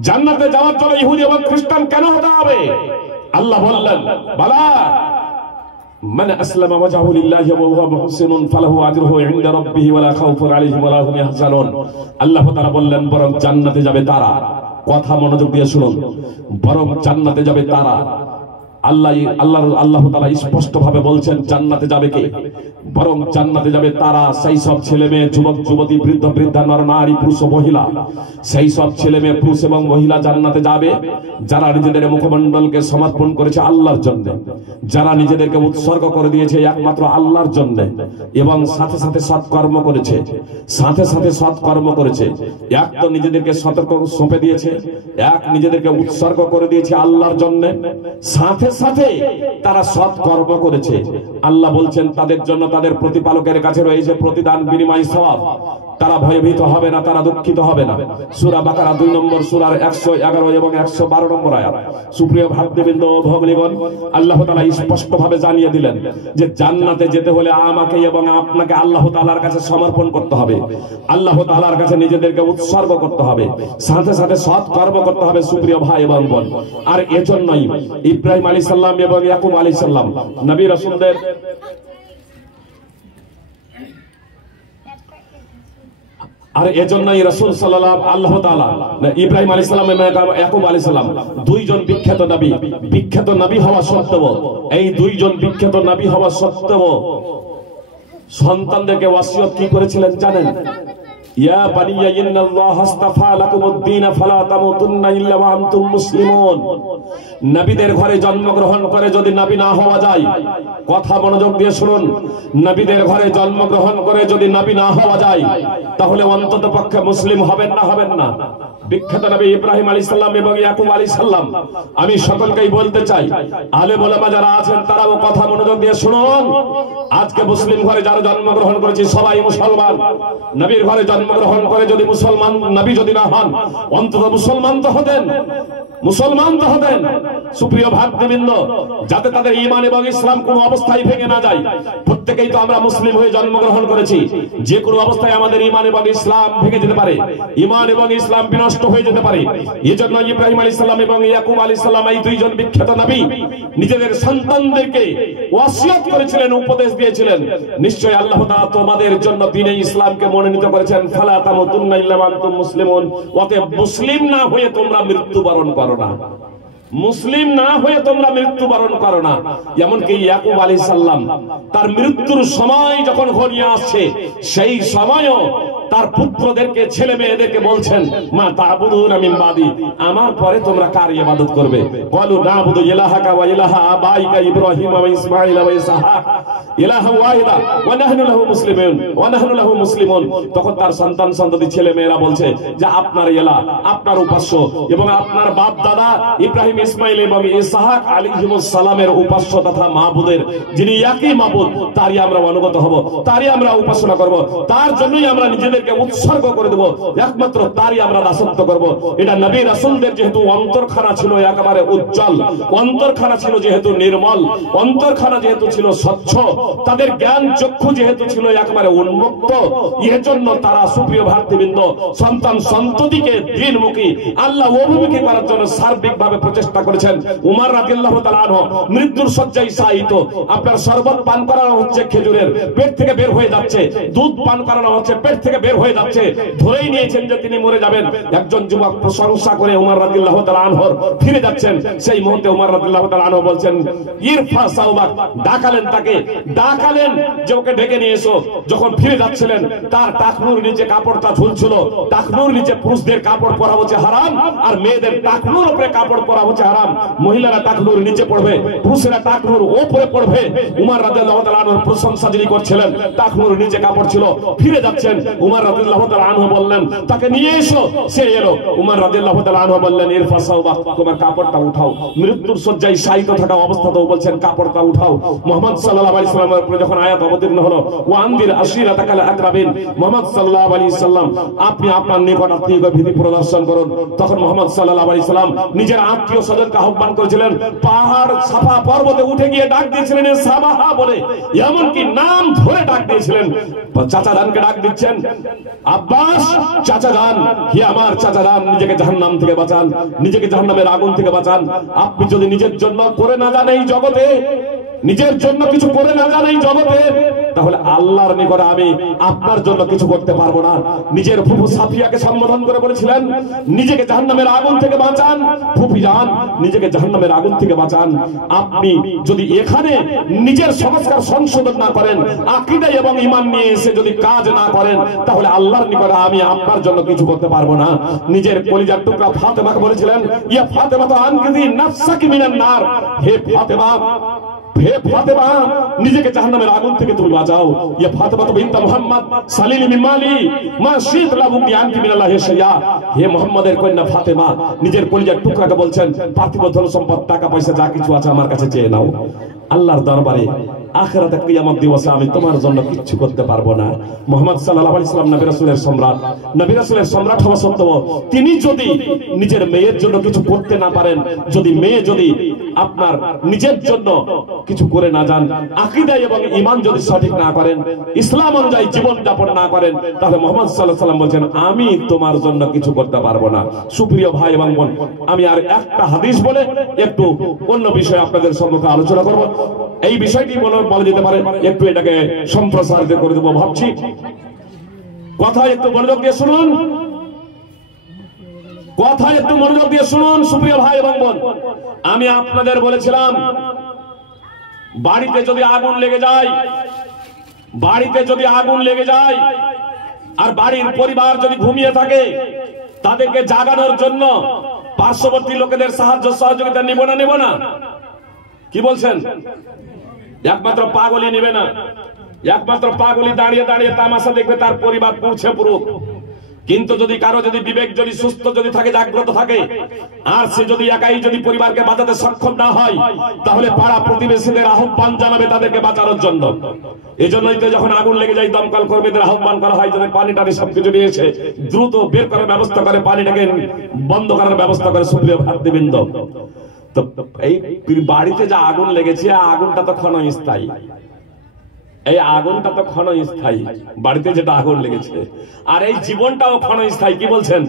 জান্নাতে যাওয়ার জন্য ইহুদি এবং খ্রিস্টান কেন হতে হবে? আল্লাহ বললেন বালা, মান আসলামা ওয়াজহু লিল্লাহি ওয়া হুয়া মুহসিনুন ফালাহু আজরুহু ইনদা রাব্বিহি ওয়া লা খাউফুন আলাইহিম ওয়া লা হুম ইয়াহজানুন। আল্লাহ তাআলা বললেন বরং জান্নাতে যাবে তারা, কথা মনোযোগ দিয়ে শুনুন, বরং জান্নাতে যাবে তারা। আল্লাহ তাআলা স্পষ্ট ভাবে বলছেন জান্নাতে যাবে কে? বরং জান্নাতে যাবে তারা, সেই সব ছেলে মেয়ে, যুবক যুবতী, বৃদ্ধ বৃদ্ধা, নর নারী, পুরুষ মহিলা, সেই সব ছেলে মেয়ে পুরুষ এবং মহিলা জান্নাতে যাবে যারা নিজেদের মুখমণ্ডলকে সমর্পণ করেছে আল্লাহর জন্য, যারা নিজেদেরকে উৎসর্গ করে দিয়েছে একমাত্র আল্লাহর জন্য, এবং সাথে সাথে সৎকর্ম করেছে, সাথে সাথে সৎকর্ম করেছে। এক তো নিজেদেরকে সতর্ক সঁপে দিয়েছে, এক নিজেদেরকে উৎসর্গ করে দিয়েছে আল্লাহর জন্য, সাথে সাথে তারা সৎকর্ম করেছে। আল্লাহ বলছেন তাদের জন্য তাদের প্রতিপালকের কাছে রয়েছে প্রতিদান, বিনিময়, সওয়াব। তারা ভয়ভীত হবে না, তারা দুঃখিত হবে না। সূরা বাকারা 2 নম্বর সূরার 111 এবং 112 নম্বর আয়াত। সুপ্রিয় ভ্রাতৃবৃন্দ ও ভগ্নীগণ, আল্লাহ তাআলা স্পষ্ট ভাবে জানিয়ে দিলেন যে জান্নাতে যেতে হলে আমাকে এবং আপনাকে আল্লাহ তাআলার কাছে সমর্পণ করতে হবে, আল্লাহ তাআলার কাছে নিজেদেরকে উৎসর্গ করতে হবে, সাথে সাথে সৎ কর্ম করতে হবে। সুপ্রিয় ভাই এবং বোন, আর এজন্যই ইব্রাহিম আলাইহিস সালাম এবং ইয়াকুব আলাইহিস সালাম নবী রাসূলদের আর এজন্যই রাসূল সাল্লাল্লাহু আল্লাহ তাআলা ইব্রাহিম আলাইহিস সালাম এবং ইয়াকুব আলাইহিস সালাম দুইজন বিখ্যাত নবী হওয়া সত্ত্বেও, এই দুইজন বিখ্যাত নবী হওয়া সত্ত্বেও সন্তানদেরকে ওয়াসিয়ত কি করেছিলেন জানেন? ইয়া বানিয়া ইন্নাল্লাহা আস্তাফা লাকুমুদ-দীন ফালা তামুতুন্না ইল্লা ওয়া আনতুম মুসলিমুন। নবীদের ঘরে জন্মগ্রহণ করে যদি নবী না হওয়া যায়, কথা মনোযোগ দিয়ে শুনুন, নবীদের ঘরে জন্মগ্রহণ করে যদি নবী না হওয়া যায়, তাহলে অন্ততপক্ষে মুসলিম হবেন না? বিখ্যাত নবী ইব্রাহিম আলাইহিস সালাম এবং ইয়াকুব আলাইহিস সালাম, আমি সকলকেই বলতে চাই, আলেম ওলামা যারা আছেন তারাও কথা মনোযোগ দিয়ে শুনুন। আজকে মুসলিম ঘরে যারা জন্মগ্রহণ করেছে সবাই মুসলমান। নবীর ঘরে জন্মগ্রহণ করে যদি মুসলমান, নবী যদি না হন, অন্তত মুসলমান তো হতেন। সুপ্রিয় ভ্রাতৃবৃন্দ, যাতে তাদের ঈমান এবং ইসলাম কোনো অবস্থায় ভেঙে না যায়। প্রত্যেকেই তো আমরা মুসলিম হয়ে জন্মগ্রহণ করেছি, যে কোনো অবস্থায় আমাদের ঈমান এবং ইসলাম ভেঙে যেতে পারে, ঈমান এবং ইসলাম বিনষ্ট হয়ে যেতে পারে। এজন্য ইব্রাহিম আলাইহিস সালাম এবং ইয়াকুব আলাইহিস সালাম, এই দুইজন বিখ্যাত নবী নিজেদের সন্তানদেরকে ওয়াসিয়ত করেছিলেন, উপদেশ দিয়েছিলেন, নিশ্চয়ই আল্লাহ তাআলা তোমাদের জন্য দ্বীনে ইসলামকে মনোনীত করেছেন, ফালা তামুতুন্না ইল্লা ওয়া আনতুম মুসলিমুন। অতএব মুসলিম না হয়ে তোমরা মৃত্যুবরণ করো না, মুসলিম না হয়ে তোমরা মৃত্যুবরণ করো না। এমনকি ইয়াকুব আলাইহিস সালাম তার মৃত্যুর সময় যখন ঘনিয়ে আসছে, সেই সময়ও তার পুত্রদেরকে, ছেলে মেয়েদেরকে বলছেন, মা তা'বুদুনা মিন বাদি, আমার পরে তোমরা কার ইবাদত করবে? ক্বালু না'বুদু ইলাহাকা ওয়া ইলাহা আবাইকা ইব্রাহিম ওয়া ইসমাঈল ওয়া ইসহাক ইলাহা ওয়াহিদা ওয়া নাহনু লাহু মুসলিমুন। তখন তার সন্তান সন্ততি ছেলে মেয়েরা বলছে যে আপনার ইলাহ, আপনার উপাস্য এবং আপনার বাপ দাদা ইব্রাহিম, ইসমাঈল এবং ইসহাক আলাইহিমুস সালামের উপাস্য তথা মাবুদের যিনি একই মাবুদ, তারই আমরা অনুগত হব, তারই আমরা উপাসনা করব, তার জন্যই আমরা নিজেদেরকে উৎসর্গ করে দেব, একমাত্র তারই আমরা দাসত্ব করব। এটা নবী রাসূলদের যেহেতু অন্তরখানা ছিল একেবারে উজ্জ্বল, অন্তরখানা ছিল যেহেতু নির্মল, অন্তরখানা যেহেতু ছিল স্বচ্ছ, তাদের জ্ঞান চক্ষু যেহেতু ছিল একেবারে উন্মুক্ত, এর জন্য তারা, সুপ্রিয় ভ্রাতৃবৃন্দ, সন্তান সন্ততিকে দ্বীনমুখী, আল্লাহ অভিমুখী করার জন্য সার্বিকভাবে প্রচেষ্টা করেছেন। উমর রাদিয়াল্লাহু তাআলা আনহু মৃত্যুর শয্যায় শায়িত, আপনার শরবত পান করানো হচ্ছে খেজুরের, পেট থেকে বের হয়ে যাচ্ছে, দুধ পান করানো হচ্ছে, পেট থেকে বের হয়ে যাচ্ছে, ধরেই নিয়েছেন যে তিনি মরে যাবেন। একজন যুবক প্রশংসা করে উমর রাদিয়াল্লাহু তাআলা আনহুর ফিরে যাচ্ছেন, সেই মুহূর্তে উমর রাদিয়াল্লাহু তাআলা আনহু বলছেন, ইরফা সাওবাক, ডাকালেন তাকে, ডাকালেন যে ওকে ডেকে নিয়ে এসো। যখন ফিরে যাচ্ছিলেন, তার টাকনুর নিচে কাপড়টা ঝুলছিল, টাকনুর নিচে পুরুষদের কাপড় পরা হচ্ছে হারাম, আর মেয়েদের টাকনুর উপরে কাপড় পরা হচ্ছে হারাম। মহিলারা টাকনুর নিচে পড়বে, পুরুষেরা টাকনুর উপরে পড়বে। উমর রাদিয়াল্লাহু তাআলা আনহুর প্রশংসা যিনি করছিলেন, টাকনুর নিচে কাপড় ছিল, ফিরে যাচ্ছেন। উমর রাদিয়াল্লাহু তাআলা আনহু বললেন তাকে নিয়ে এসো, সে এলো। উমর রাদিয়াল্লাহু তাআলা আনহু বললেন, ইরফা সাওবাক, তোমার কাপড়টা উঠাও। মৃত্যুর শয্যায় শায়িত থাকা অবস্থাতেও বলছেন কাপড়টা উঠাও। মুহাম্মদ সাল্লাল্লাহু আলাইহি আলাইহি সাল্লামের উপরে যখন আয়াত অবতীর্ণ হলো ওয়া আনদির আশিরাতাকাল আকরাবিন, মুহাম্মদ সাল্লাল্লাহু আলাইহি সাল্লাম আপনি আপনার নিকট আত্মীয়কে ভীতি প্রদর্শন করুন, তখন মুহাম্মদ সাল্লাল্লাহু আলাইহি সাল্লাম নিজের আত্মীয় স্বজনকে আহ্বান করেছিলেন, পাহাড় সাফা পর্বতে উঠে গিয়ে ডাক দিয়েছিলেন সাবাহা বলে, এমনকি নাম ধরে ডাক দিয়েছিলেন। চাচা জানকে ডাক দিচ্ছেন, আব্বাস চাচা জান, হে আমার চাচা জান, নিজেকে জাহান্নাম থেকে বাঁচান, নিজেকে জাহান্নামের আগুন থেকে বাঁচান। আপনি যদি নিজের জন্য করে না যান এই জগতে, নিজের জন্য কিছু করে না যান এই জগতে, তাহলে আল্লাহর নিকটে আমি আপনার জন্য কিছু করতে পারবো না। নিজের ফুফু সাফিয়াকে সম্বোধন করে বলেছিলেন, নিজেকে জাহান্নামের আগুন থেকে বাঁচান, ফুফি জান নিজেকে জাহান্নামের আগুন থেকে বাঁচান। আপনি যদি এখানে নিজের সংস্কার সংশোধন না করেন, আকীদা এবং ঈমান নিয়ে এসে যদি কাজ না করেন, তাহলে আল্লাহর নিকটে আমি আপনার জন্য কিছু করতে পারবো না। নিজের কলিজার টুকরা ফাতেমাকে বলেছিলেন, ইয়া ফাতেমা তো আনকিযি নাফসাকি মিনান নার, হে ফাতেমা, হে ফাতেমা নিজেকে জাহান্নামের আগুন থেকে তুমি বাঁচাও। ইয়া ফাতেমা বিনত মুহাম্মদ সালিলি মিন মালি মা শিত লা বুকি আনকি মিনাল্লাহি শাইয়া, হে মুহাম্মদের কন্যা ফাতেমা নিজের কলিজার টুকরাকে বলছেন, পার্থিব ধন সম্পদ টাকা পয়সা যা কিছু আছে আমার কাছে চেয়ে নাও, আল্লাহর দরবারে আখিরাতে কিয়ামত দিবসে আমি তোমার জন্য কিচ্ছু করতে পারবো না। মুহাম্মদ সাল্লাল্লাহু আলাইহি সাল্লাম নবী রাসূলের সম্রাট, নবী রাসূলের সম্রাট হওয়া সত্ত্বেও তিনি যদি নিজের মেয়ের জন্য কিছু করতে না পারেন, যদি মেয়ে যদি আপনার নিজের জন্য কিছু করে না যান, আকীদা এবং ঈমান যদি সঠিক না করেন, ইসলাম অনুযায়ী জীবন যাপন না করেন, তাহলে মুহাম্মদ সাল্লাল্লাহু আলাইহি সাল্লাম বলেন আমি তোমার জন্য কিছু করতে পারবো না। সুপ্রিয় ভাই এবং বোন, আমি আর একটা হাদিস বলে একটু অন্য বিষয়ে আপনাদের সম্মুখে আলোচনা করব। এই বিষয়টি বলা যেতে পারে, একটু এটাকে সম্প্রসারিত করে দেবো ভাবছি। কথা একটু মনোযোগ দিয়ে শুনুন, কথা একটু মনোযোগ দিয়ে শুনুন সুপ্রিয় ভাই এবং বোন। আমি আপনাদের বলেছিলাম, বাড়িতে যদি আগুন লেগে যায়, বাড়িতে যদি আগুন লেগে যায় আর বাড়ির পরিবার যদি ঘুমিয়ে থাকে, তাদেরকে জাগানোর জন্য পার্শ্ববর্তী লোকেদের সাহায্য সহযোগিতা নিব না, নেব না? কি বলছেন? একমাত্র পাগলই নেবে না, একমাত্র পাগলই দাঁড়িয়ে দাঁড়িয়ে তামাশা দেখবে, তার পরিবার পুড়ছে পুরুক। কিন্তু যদি কারো যদি বিবেক যদি সুস্থ যদি থাকে, জাগ্রত থাকে, আর সে যদি একাই যদি পরিবারকে বাঁচাতে সক্ষম না হয়, তাহলে পাড়া প্রতিবেশীদের আহ্বান জানাবে তাদেরকে বাঁচানোর জন্য। এই জন্যই তো যখন আগুন লেগে যায় দমকল কর্মীদের আহ্বান করা হয়, যাতে পানি টানি সবকিছু নিয়ে এসে দ্রুত বের করার ব্যবস্থা করে, পানিটাকে বন্ধ করার ব্যবস্থা করে। সুপ্রিয় ভাতৃবৃন্দ, তো এই বাড়িতে যা আগুন লেগেছে, আগুনটা তো ক্ষণস্থায়ী, এই আগুনটা তো ক্ষণস্থায়ী, বাড়িতে যেটা আগুন লেগেছে, আর এই জীবনটাও ক্ষণস্থায়ী। কি বলছেন?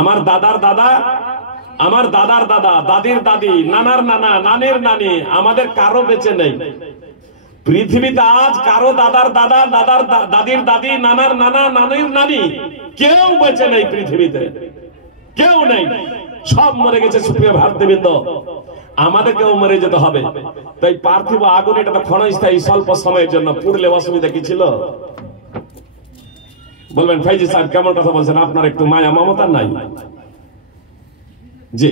আমার দাদার দাদা, আমার দাদার দাদা, দাদির দাদি, নানার নানা, নানের নানি, আমাদের কারো বেঁচে নেই পৃথিবীতে আজ। কারো দাদার দাদা, দাদার দাদির দাদি, নানার নানা, নানির নানি কেউ বেঁচে নেই পৃথিবীতে, কেউ নেই, সব মরে গেছে। সুপ্রিয় ভাতৃবৃন্দ, আমাদেরকেও মরে যেতে হবে। তাই পার্থিব আগুন এটা তো ক্ষণস্থায়ী, স্বল্প সময়ের জন্য। পুড়লে অসুবিধা কি ছিল? বলবেন ফাইজি সাহেব কেমন কথা বলছেন, আপনার একটু মায়া মমতা নাই? জি,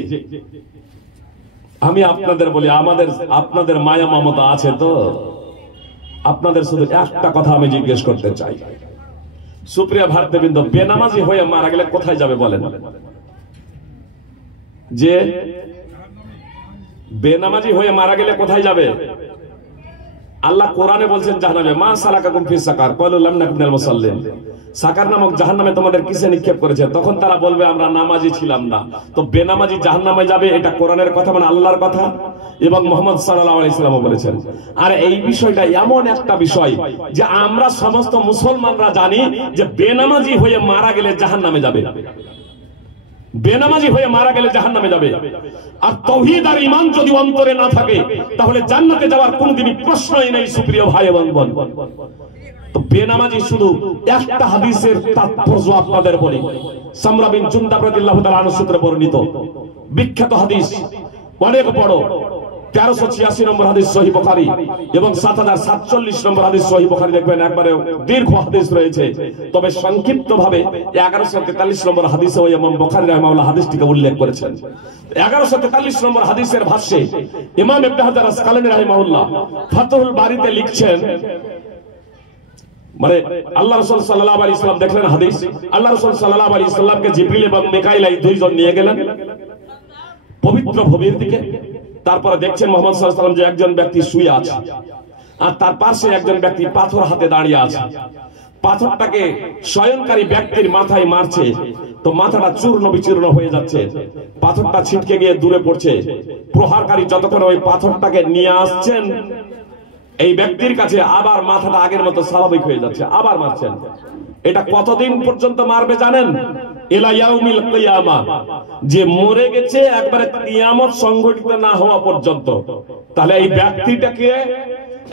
আমি আপনাদের বলি, আমাদের আপনাদের মায়া মমতা আছে তো? আপনাদের শুধু একটা কথা আমি জিজ্ঞেস করতে চাই, সুপ্রিয় ভাতৃবৃন্দ, বেনামাজি হয়ে মারা গেলে কোথায় যাবে বলেন? যে বেনামাজি হয়ে মারা গেলে কোথায় যাবে? আল্লাহ কোরআনে বলছেন জাহান্নামে, মা সালাকাকুম ফিস সাকার, ক্বালু লাম নাকু মিনাল মুসাল্লিন। সাকার নামক জাহান্নামে তোমাদের কিসে নিক্ষেপ করেছে? তখন তারা বলবে আমরা নামাজি ছিলাম না। তো বেনামাজি জাহান্নামে যাবে, এটা কোরআনের কথা, মানে আল্লাহর কথা, এবং মুহাম্মদ সাল্লাল্লাহু আলাইহি ওয়াসাল্লাম বলেছেন। আর এই বিষয়টা এমন একটা বিষয় যে আমরা সমস্ত মুসলমানরা জানি যে বেনামাজি হয়ে মারা গেলে জাহান্নামে যাবে, বেনামাজি হয়ে মারা গেলে জাহান্নামে যাবে। আর তাওহীদ আর ঈমান যদি অন্তরে না থাকে, তাহলে জান্নাতে যাওয়ার কোনোদিনই প্রশ্নই নেই। সুপ্রিয় ভাই এবং বোন, তো বেনামাজি শুধু একটা হাদিসের তাৎপর্য আপনাদের বলি। সামরা বিন জুনদাব রাদিয়াল্লাহু তাআলা আনহু সূত্রে বর্ণিত বিখ্যাত হাদিস, অনেক বড়, 1386 নম্বর হাদিস সহিহ বুখারী এবং 7047 নম্বর হাদিস সহিহ বুখারী। দেখবেন একবারে দীর্ঘ হাদিস রয়েছে, তবে সংক্ষিপ্ত ভাবে 1143 নম্বর হাদিসে ওই ইমাম বুখারী রাহিমাহুল্লাহ হাদিসটিকে উল্লেখ করেছেন। 1143 নম্বর হাদিসের ভাষ্যে ইমাম ইবনে হাজার আসকালানী রাহিমাহুল্লাহ ফাতহুল বারীতে লিখছেন, মানে আল্লাহ রাসূল সাল্লাল্লাহু আলাইহি ওয়াসাল্লাম দেখলেন হাদিস, আল্লাহ রাসূল সাল্লাল্লাহু আলাইহি ওয়াসাল্লামকে জিবরিল এবং মিকাইল এই দুইজন নিয়ে গেলেন পবিত্র ভূমির দিকে। তারপরে দেখছেন মুহাম্মদ সাল্লাল্লাহু আলাইহি ওয়াসাল্লাম যে একজন ব্যক্তি শুয়ে আছে, আর তার পাশে একজন ব্যক্তি পাথর হাতে দাঁড়িয়ে আছে। পাথরটাকে শয়নকারী ব্যক্তির মাথায় মারছে, তো মাথাটা চূর্ণ বিচূর্ণ হয়ে যাচ্ছে, পাথরটা ছিটকে গিয়ে দূরে পড়ছে। প্রহারকারী যতক্ষণ ওই পাথরটাকে নিয়ে আসছেন এই ব্যক্তির কাছে, আবার মাথাটা আগের মতো স্বাভাবিক হয়ে যাচ্ছে, আবার মারছেন। এটা কতদিন পর্যন্ত মারবে জানেন? ইলা ইয়াউমিল কিয়ামা, যে মরে গেছে একবারে কিয়ামত সংঘটিত না হওয়া পর্যন্ত। তাহলে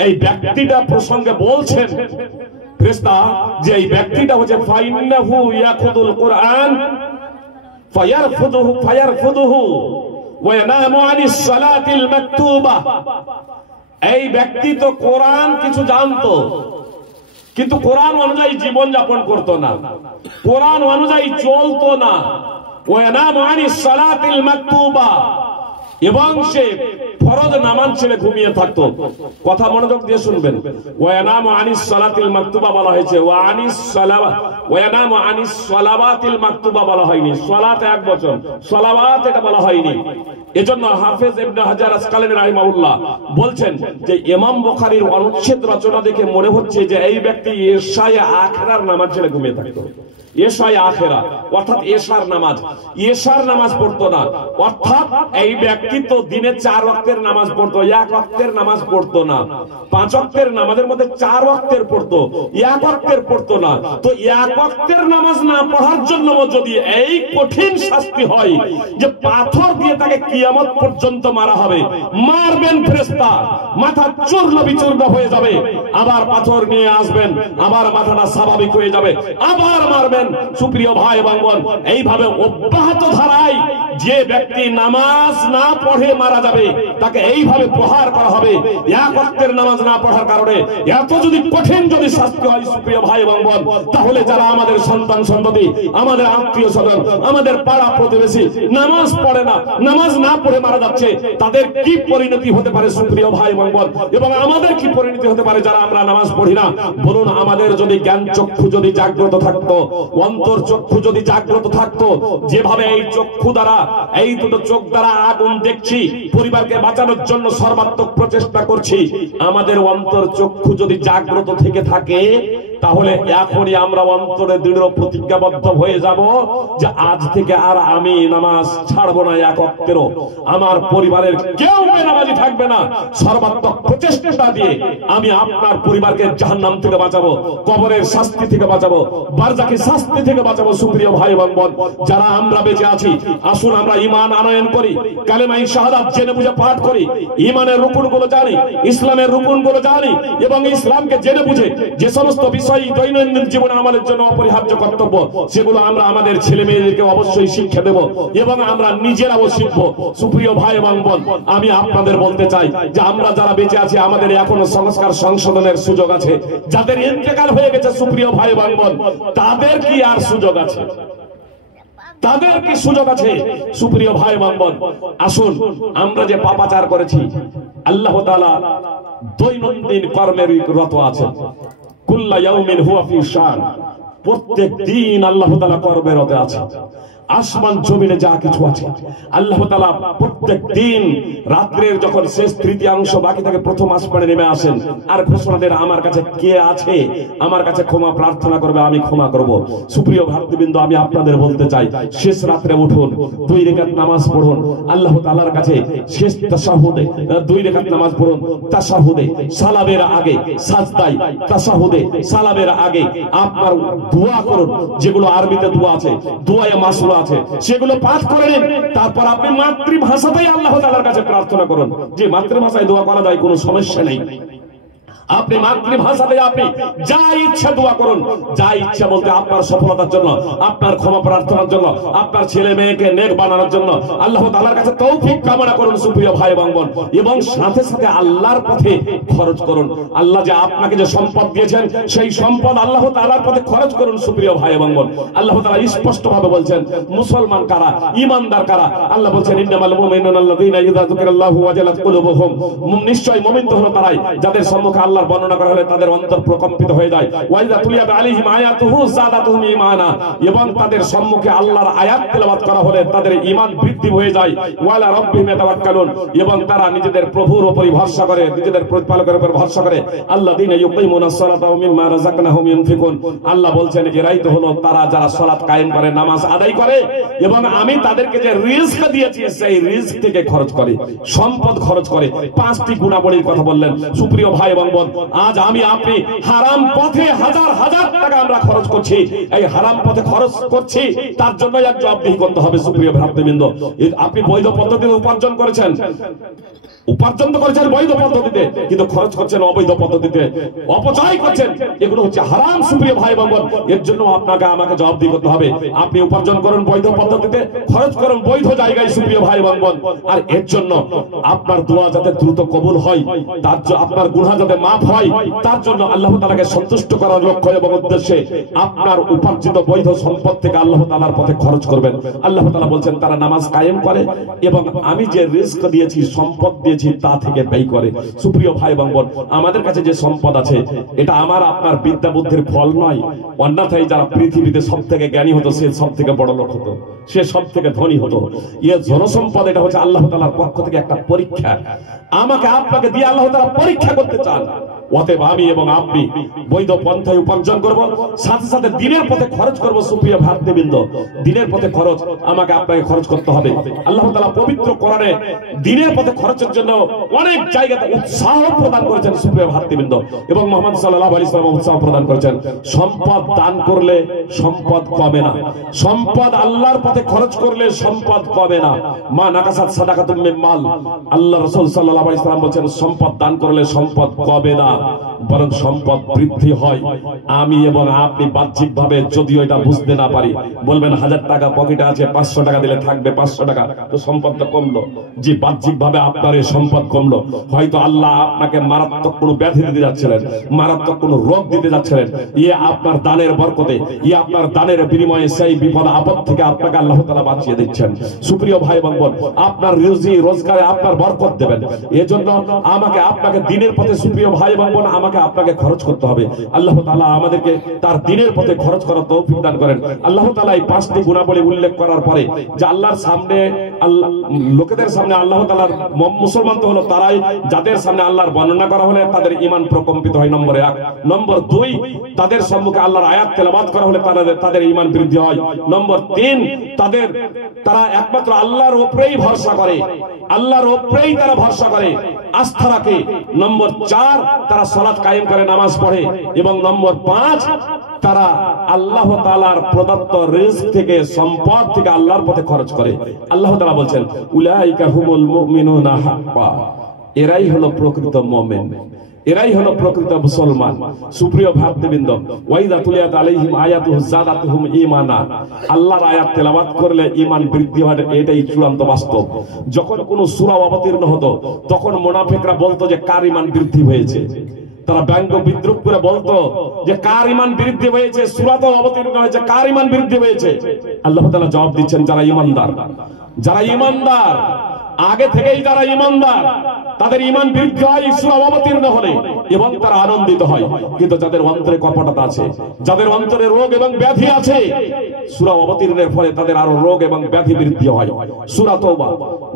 এই ব্যক্তিটা প্রসঙ্গে বলছেন ফেরেশতা যে এই ব্যক্তিটা হচ্ছে ফাইন্নাহু ইয়াখুদুল কুরআন ফায়ারফুদুহু ওয়া ইয়ানামু আনিস সালাতিল মাকতুবা। এই ব্যক্তি তো কোরআন কিছু জানতো, কিন্তু কোরআন অনুযায়ী জীবন যাপন করতো না, কোরআন অনুযায়ী চলতো না। ওয়া ইয়ানামু আনিস সালাতিল মাকতুবা, এবং সে ফরজ নামাজ ছেড়ে ঘুমিয়ে থাকতো। কথা মনোযোগ দিয়ে শুনবেন। ওয়া ইয়ানামু আনিস সালাতিল মাকতুবা বলা হয়েছে, ওয়া ইয়ানামু আনিস সালাওয়াতিল মাকতুবা বলা হয়নি। সালাত এক বচন, সালাওয়াত এটা বলা হয়নি। এজন্য হাফেজ ইবনে হাজার আসকালানী রাহিমাহুল্লাহ বলছেন যে ইমাম বুখারীর অনুচ্ছেদ রচনা দেখে মনে হচ্ছে যে এই ব্যক্তি এশায়ে আখিরার নামাজ ছেড়ে ঘুমিয়ে থাকতো। এশায়ে আখিরা অর্থাৎ এশার নামাজ পড়তো না। অর্থাৎ এই ব্যক্তি তো দিনে 4 ওয়াক্তের নামাজ পড়তো, 1 ওয়াক্তের নামাজ পড়তো না। 5 ওয়াক্তের নামাজের মধ্যে 4 ওয়াক্তের পড়তো, 1 ওয়াক্তের পড়তো না। তো 1 ওয়াক্তের নামাজ না পড়ার জন্য যদি এই কঠিন শাস্তি হয় যে পাথর দিয়ে তাকে কিয়ামত পর্যন্ত মারা হবে, মারবেন ফেরেশতা, মাথা চূর্ণ বিচূর্ণ হয়ে যাবে, আবার পাথর নিয়ে আসবেন, আবার মাথাটা স্বাভাবিক হয়ে যাবে, আবার মারবেন। সুপ্রিয় ভাই এবং বোন, এইভাবে অব্যাহত ধারায় যে ব্যক্তি নামাজ না পড়ে মারা যাবে তাকে এইভাবে প্রহার করা হবে 1 ওয়াক্তের নামাজ না পড়ার কারণে। এত যদি কঠিন যদি শাস্তি হয় সুপ্রিয় ভাই এবং বোন, তাহলে যারা আমাদের সন্তান সন্ততি, আমাদের আত্মীয় স্বজন, আমাদের পাড়া প্রতিবেশী নামাজ পড়ে না, নামাজ না পড়ে মারা যাচ্ছে, তাদের কি পরিণতি হতে পারে সুপ্রিয় ভাই এবং বোন, এবং আমাদের কি পরিণতি হতে পারে যারা আমরা নামাজ পড়ি না? বলুন, আমাদের যদি জ্ঞান চক্ষু যদি জাগ্রত থাকতো, অন্তর চক্ষু যদি জাগ্রত থাকতো, যেভাবে এই চক্ষু দ্বারা, এই দুটো চোখ দ্বারা আগুন দেখছি, পরিবারকে বাঁচানোর জন্য সর্বাত্মক প্রচেষ্টা করছি, আমাদের অন্তর চক্ষু যদি জাগ্রত থেকে থাকে, তাহলে এখনই আমরা অন্তরে দৃঢ় প্রতিজ্ঞাবদ্ধ হয়ে যাব যে আজ থেকে আর আমি নামাজ ছাড়বো না 1 ওয়াক্তেরও। আমার পরিবারের কেউ বেনামাজি থাকবে না। সর্বাত্মক প্রচেষ্টা দিয়ে আমি আপনার পরিবারকে জাহান্নাম থেকে বাঁচাবো, কবরের শাস্তি থেকে বাঁচাবো, বারজাখী শাস্তি থেকে বাঁচাবো। সুপ্রিয় ভাই এবং বোন, যারা আমরা বেঁচে আছি, আসুন আমরা ঈমান আনয়ন করি, কালেমায়ে শাহাদাত জেনে বুঝে পাঠ করি, ঈমানের রুকুনগুলো জানি, ইসলামের রুকুনগুলো জানি, এবং ইসলামকে জেনে বুঝে যে সমস্ত বিষয় দৈনন্দিন জীবনে আমাদের জন্য অপরিহার্য কর্তব্য, সেগুলো আমরা আমাদের ছেলে মেয়েদেরকে অবশ্যই শিক্ষা দেব এবং আমরা নিজেরাও শিখবো। সুপ্রিয় ভাই এবং বোন, আমি আপনাদের বলতে চাই যে আমরা যারা বেঁচে আছি, আমাদের এখনো সংস্কার সংশোধনের সুযোগ আছে। যাদের ইন্তেকাল হয়ে গেছে সুপ্রিয় ভাই এবং বোন, তাদের কি আর সুযোগ আছে? তাদের কি সুযোগ আছে? সুপ্রিয় ভাই এবং বোন, আসুন আমরা যে পাপাচার করেছি, আল্লাহ তাআলা দৈনন্দিন কর্মের রত আছেন। কুল্লা ইয়াউমিন হুয়া ফি শান, প্রত্যেক দিন আল্লাহ তাআলা কর্মের রতে আছেন। আসমান জমিনে যা কিছু আছে আল্লাহ তাআলা প্রত্যেক দিন রাত্রের যখন শেষ তৃতীয়াংশ বাকি থাকে, প্রথম আসমানে নেমে আসেন আর ঘোষণা দেন, আমার কাছে কে আছে, আমার কাছে ক্ষমা প্রার্থনা করবে, আমি ক্ষমা করব। সুপ্রিয় ভাতৃবৃন্দ, আমি আপনাদের বলতে চাই, শেষ রাত্রে উঠুন, 2 রাকাত নামাজ পড়ুন আল্লাহ তাআলার কাছে। শেষ তাশাহুদে 2 রাকাত নামাজ পড়ুন, তাশাহুদে সালামের আগে, সাজদায় তাশাহুদে সালামের আগে আপনার দোয়া করুন, যেগুলো আরবিতে দোয়া আছে, দোয়ায়ে মাসুরা আছে, সেগুলো পাঠ করে নিন। তারপর আপনি মাতৃভাষাতেই আল্লাহ তাআলার কাছে প্রার্থনা করুন। যে মাতৃভাষায় দোয়া করা যায়, কোনো সমস্যা নেই। আপনি মাতৃভাষাতে আপনি যা ইচ্ছা দোয়া করুন, যা ইচ্ছা বলতে আপনার সফলতার জন্য, আপনার ক্ষমা প্রার্থনার জন্য, আপনার ছেলে মেয়েকে নেক বানানোর জন্য আল্লাহ তাআলার কাছে তৌফিক কামনা করুন সুপ্রিয় ভাই এবং বোন, এবং সাথে সাথে আল্লাহর পথে খরচ করুন। আল্লাহ যে আপনাকে যে সম্পদ দিয়েছেন, সেই সম্পদ আল্লাহ তাআলার পথে খরচ করুন সুপ্রিয় ভাই এবং বোন। আল্লাহ তাআলা স্পষ্ট ভাবে বলছেন মুসলমান কারা, ঈমানদার কারা। আল্লাহ বলছেন ইন্নামাল মুমিনুনা আল্লাযীনা ইযা যুকিরাল্লাহু ওয়াজালাত কুলুবুহুম, নিশ্চয় মুমিন তো হলো তারাই যাদের সম্মুখে আল্লাহ আল্লাহর বর্ণনা করা হলে তাদের অন্তর প্রকম্পিত হয়ে যায়। ওয়াইদা তুলিয়াত আলাইহিম আয়াতুহু যাদাতুহুম ঈমানা, এবং তাদের সম্মুখে আল্লাহর আয়াত তেলাওয়াত করা হলে তাদের ঈমান বৃদ্ধি হয়ে যায়। ওয়ালা রাব্বিহিম ইয়াতাওয়াক্কালুন, এবং তারা নিজেদের প্রভুর উপরই ভরসা করে, নিজেদের প্রতিপালকের উপর ভরসা করে। আল্লাযীনা ইউকিমুনাস সালাতা ওয়া মিম্মা রাযাকনাহুম ইউনফিকুন, আল্লাহ বলছেন এরাই তো হলো তারা যারা সালাত কায়েম করে, নামাজ আদায় করে, এবং আমি তাদেরকে যে রিজক দিয়েছি সেই রিজক থেকে খরচ করে, সম্পদ খরচ করে। পাঁচটি গুণাবলীর কথা বললেন। সুপ্রিয় ভাই এবং বোন, আজ আমি আপনি হারাম পথে হাজার হাজার টাকা আমরা খরচ করছি। এই হারাম পথে খরচ করছি, তার জন্য এক জবাবদিহি করতে হবে। সুপ্রিয় ভ্রাতৃবৃন্দ, আপনি বৈধ পদ্ধতিতে উপার্জন করেছেন, উপার্জন তো করেছেন বৈধ পদ্ধতিতে, কিন্তু খরচ করছেন অবৈধ পদ্ধতিতে, অপচয় করছেন, এগুলো হচ্ছে হারাম। সুপ্রিয় ভাই এবং বোন, এর জন্য আপনাকে আমাকে জবাবদিহি করতে হবে। আপনি উপার্জন করুন বৈধ পদ্ধতিতে, খরচ করুন বৈধ জায়গায়। সুপ্রিয় ভাই এবং বোন, আর এর জন্য আপনার দোয়া যাতে দ্রুত কবুল হয়, তার জন্য আপনার গুনাহ যাতে মাফ হয়, তার জন্য আল্লাহ তাআলাকে সন্তুষ্ট করার লক্ষ্য এবং উদ্দেশ্যে আপনার উপার্জিত বৈধ সম্পদ থেকে আল্লাহ তাআলার পথে খরচ করবেন। আল্লাহ তাআলা বলছেন তারা নামাজ কায়েম করে এবং আমি যে রিজক দিয়েছি, সম্পদ দিয়েছি, তা থেকে ব্যয় করে। সুপ্রিয় ভাই এবং বোন, আমাদের কাছে যে সম্পদ আছে এটা আমার আপনার বিদ্যা বুদ্ধির ফল নয়। অন্যথায় যারা পৃথিবীতে সব থেকে জ্ঞানী হতো সে সব থেকে বড় লোক হতো, সে সব থেকে ধনী হতো। ইয়ে জনসম্পদ, এটা হচ্ছে আল্লাহ তাআলার পক্ষ থেকে একটা পরীক্ষা। আমাকে আপনাকে দিয়ে আল্লাহ তাআলা পরীক্ষা করতে চান। অতএব আমি এবং আপনি বৈধ পন্থায় উপার্জন করব, সাথে সাথে দিনের পথে খরচ করব। সুপ্রিয় ভ্রাতৃবৃন্দ, দিনের পথে খরচ আমাকে আপনাকে খরচ করতে হবে। আল্লাহ তাআলা পবিত্র কোরআনে দিনের পথে খরচের জন্য অনেক জায়গাতে উৎসাহ প্রদান করেছেন। সুপ্রিয় ভ্রাতৃবৃন্দ, এবং মুহাম্মদ সাল্লাল্লাহু আলাইহি ওয়াসাল্লাম উৎসাহ প্রদান করেছেন। সম্পদ দান করলে সম্পদ কমে না, সম্পদ আল্লাহর পথে খরচ করলে সম্পদ কমে না। মা নাকাসাত সাদাকাতুম মিন মাল, আল্লাহ রাসূল সাল্লাল্লাহু আলাইহি ওয়াসাল্লাম বলেন সম্পদ দান করলে সম্পদ কমে না, বরং সম্পদ বৃদ্ধি হয়। আমি এবং আপনি বাহ্যিকভাবে যদিও এটা বুঝতে না পারি, বলবেন 1000 টাকা পকেটে আছে, 500 টাকা দিলে থাকবে 500 টাকা, তো সম্পদ তো কমলো। জি, বাহ্যিকভাবে আপনার এই সম্পদ কমলো। হয়তো আল্লাহ আপনাকে মারাত্মক কোনো ব্যাধি দিতে যাচ্ছিলেন, মারাত্মক কোনো রোগ দিতে যাচ্ছিলেন। ইয়ে আপনার দানের বরকতে, ইয়ে আপনার দানের বিনিময়ে সেই বিপদ আপদ থেকে আপনাকে আল্লাহ তাআলা বাঁচিয়ে দিচ্ছেন। সুপ্রিয় ভাই এবং বোন, আপনার রুজি রোজগারে আপনার বরকত দেবেন। এজন্য আমাকে আপনাকে দিনের পথে, সুপ্রিয় ভাই এবং বোন, আমাকে আপনাকে খরচ করতে হবে। আল্লাহ তাআলা আমাদেরকে তার দিনের পথে খরচ করার তৌফিক দান করেন। আল্লাহ তাআলা এই পাঁচটি গুণাবলী উল্লেখ করার পরে যে আল্লাহর সামনে, লোকেদের সামনে আল্লাহ তাআলার মুসলমান তো হলো তারাই যাদের সামনে আল্লাহর বর্ণনা করা হলে তাদের ঈমান প্রকম্পিত হয়। নম্বর 1। নম্বর 2, তাদের সম্মুখে আল্লাহর আয়াত তেলাওয়াত করা হলে তাদের ঈমান বৃদ্ধি হয়। নম্বর 3, তারা একমাত্র আল্লাহর উপরেই ভরসা করে, আল্লাহর উপরেই তারা ভরসা করে, আস্থা রাখে। নম্বর 4, তারা সালাত কায়েম করে, নামাজ পড়ে। এবং নম্বর 5, তারা আল্লাহ তাআলার প্রদত্ত রিজক থেকে, সম্পদ থেকে আল্লাহর পথে খরচ করে। আল্লাহ তাআলা বলেন উলাইকা হুমুল মুমিনুনা হাক্কা, এরাই হলো প্রকৃত মুমিন, এরাই হলো প্রকৃত মুসলমান। সুপ্রিয় ভ্রাতৃবৃন্দ, ওয়াইদা তুলিয়াত আলাইহিম আয়াতুহু যাদাতুহুম ঈমানা, আল্লাহর আয়াত তেলাওয়াত করলে ঈমান বৃদ্ধি হয়, এটাই চূড়ান্ত বাস্তব। যখন কোন সূরা অবতীর্ণ হতো তখন মুনাফিকরা বলতো যে কার ঈমান বৃদ্ধি হয়েছে, তারা ব্যঙ্গ বিদ্রুপ করে বলতো যে কার ঈমান বৃদ্ধি হয়েছে, সূরা তো অবতীর্ণ হয়েছে, কার ঈমান বৃদ্ধি হয়েছে? আল্লাহ তাআলা জবাব দিচ্ছেন যারা ঈমানদার, যারা ঈমানদার, আগে থেকেই যারা ঈমানদার তাদের ঈমান বৃদ্ধি হয় সূরা অবতীর্ণ হলে, এবং তারা আনন্দিত হয়। কিন্তু যাদের অন্তরে কপটতা আছে, যাদের অন্তরে রোগ এবং ব্যাধি আছে, সূরা অবতীর্ণের ফলে তাদের আরো রোগ এবং ব্যাধি বৃদ্ধি হয়। সূরা তওবা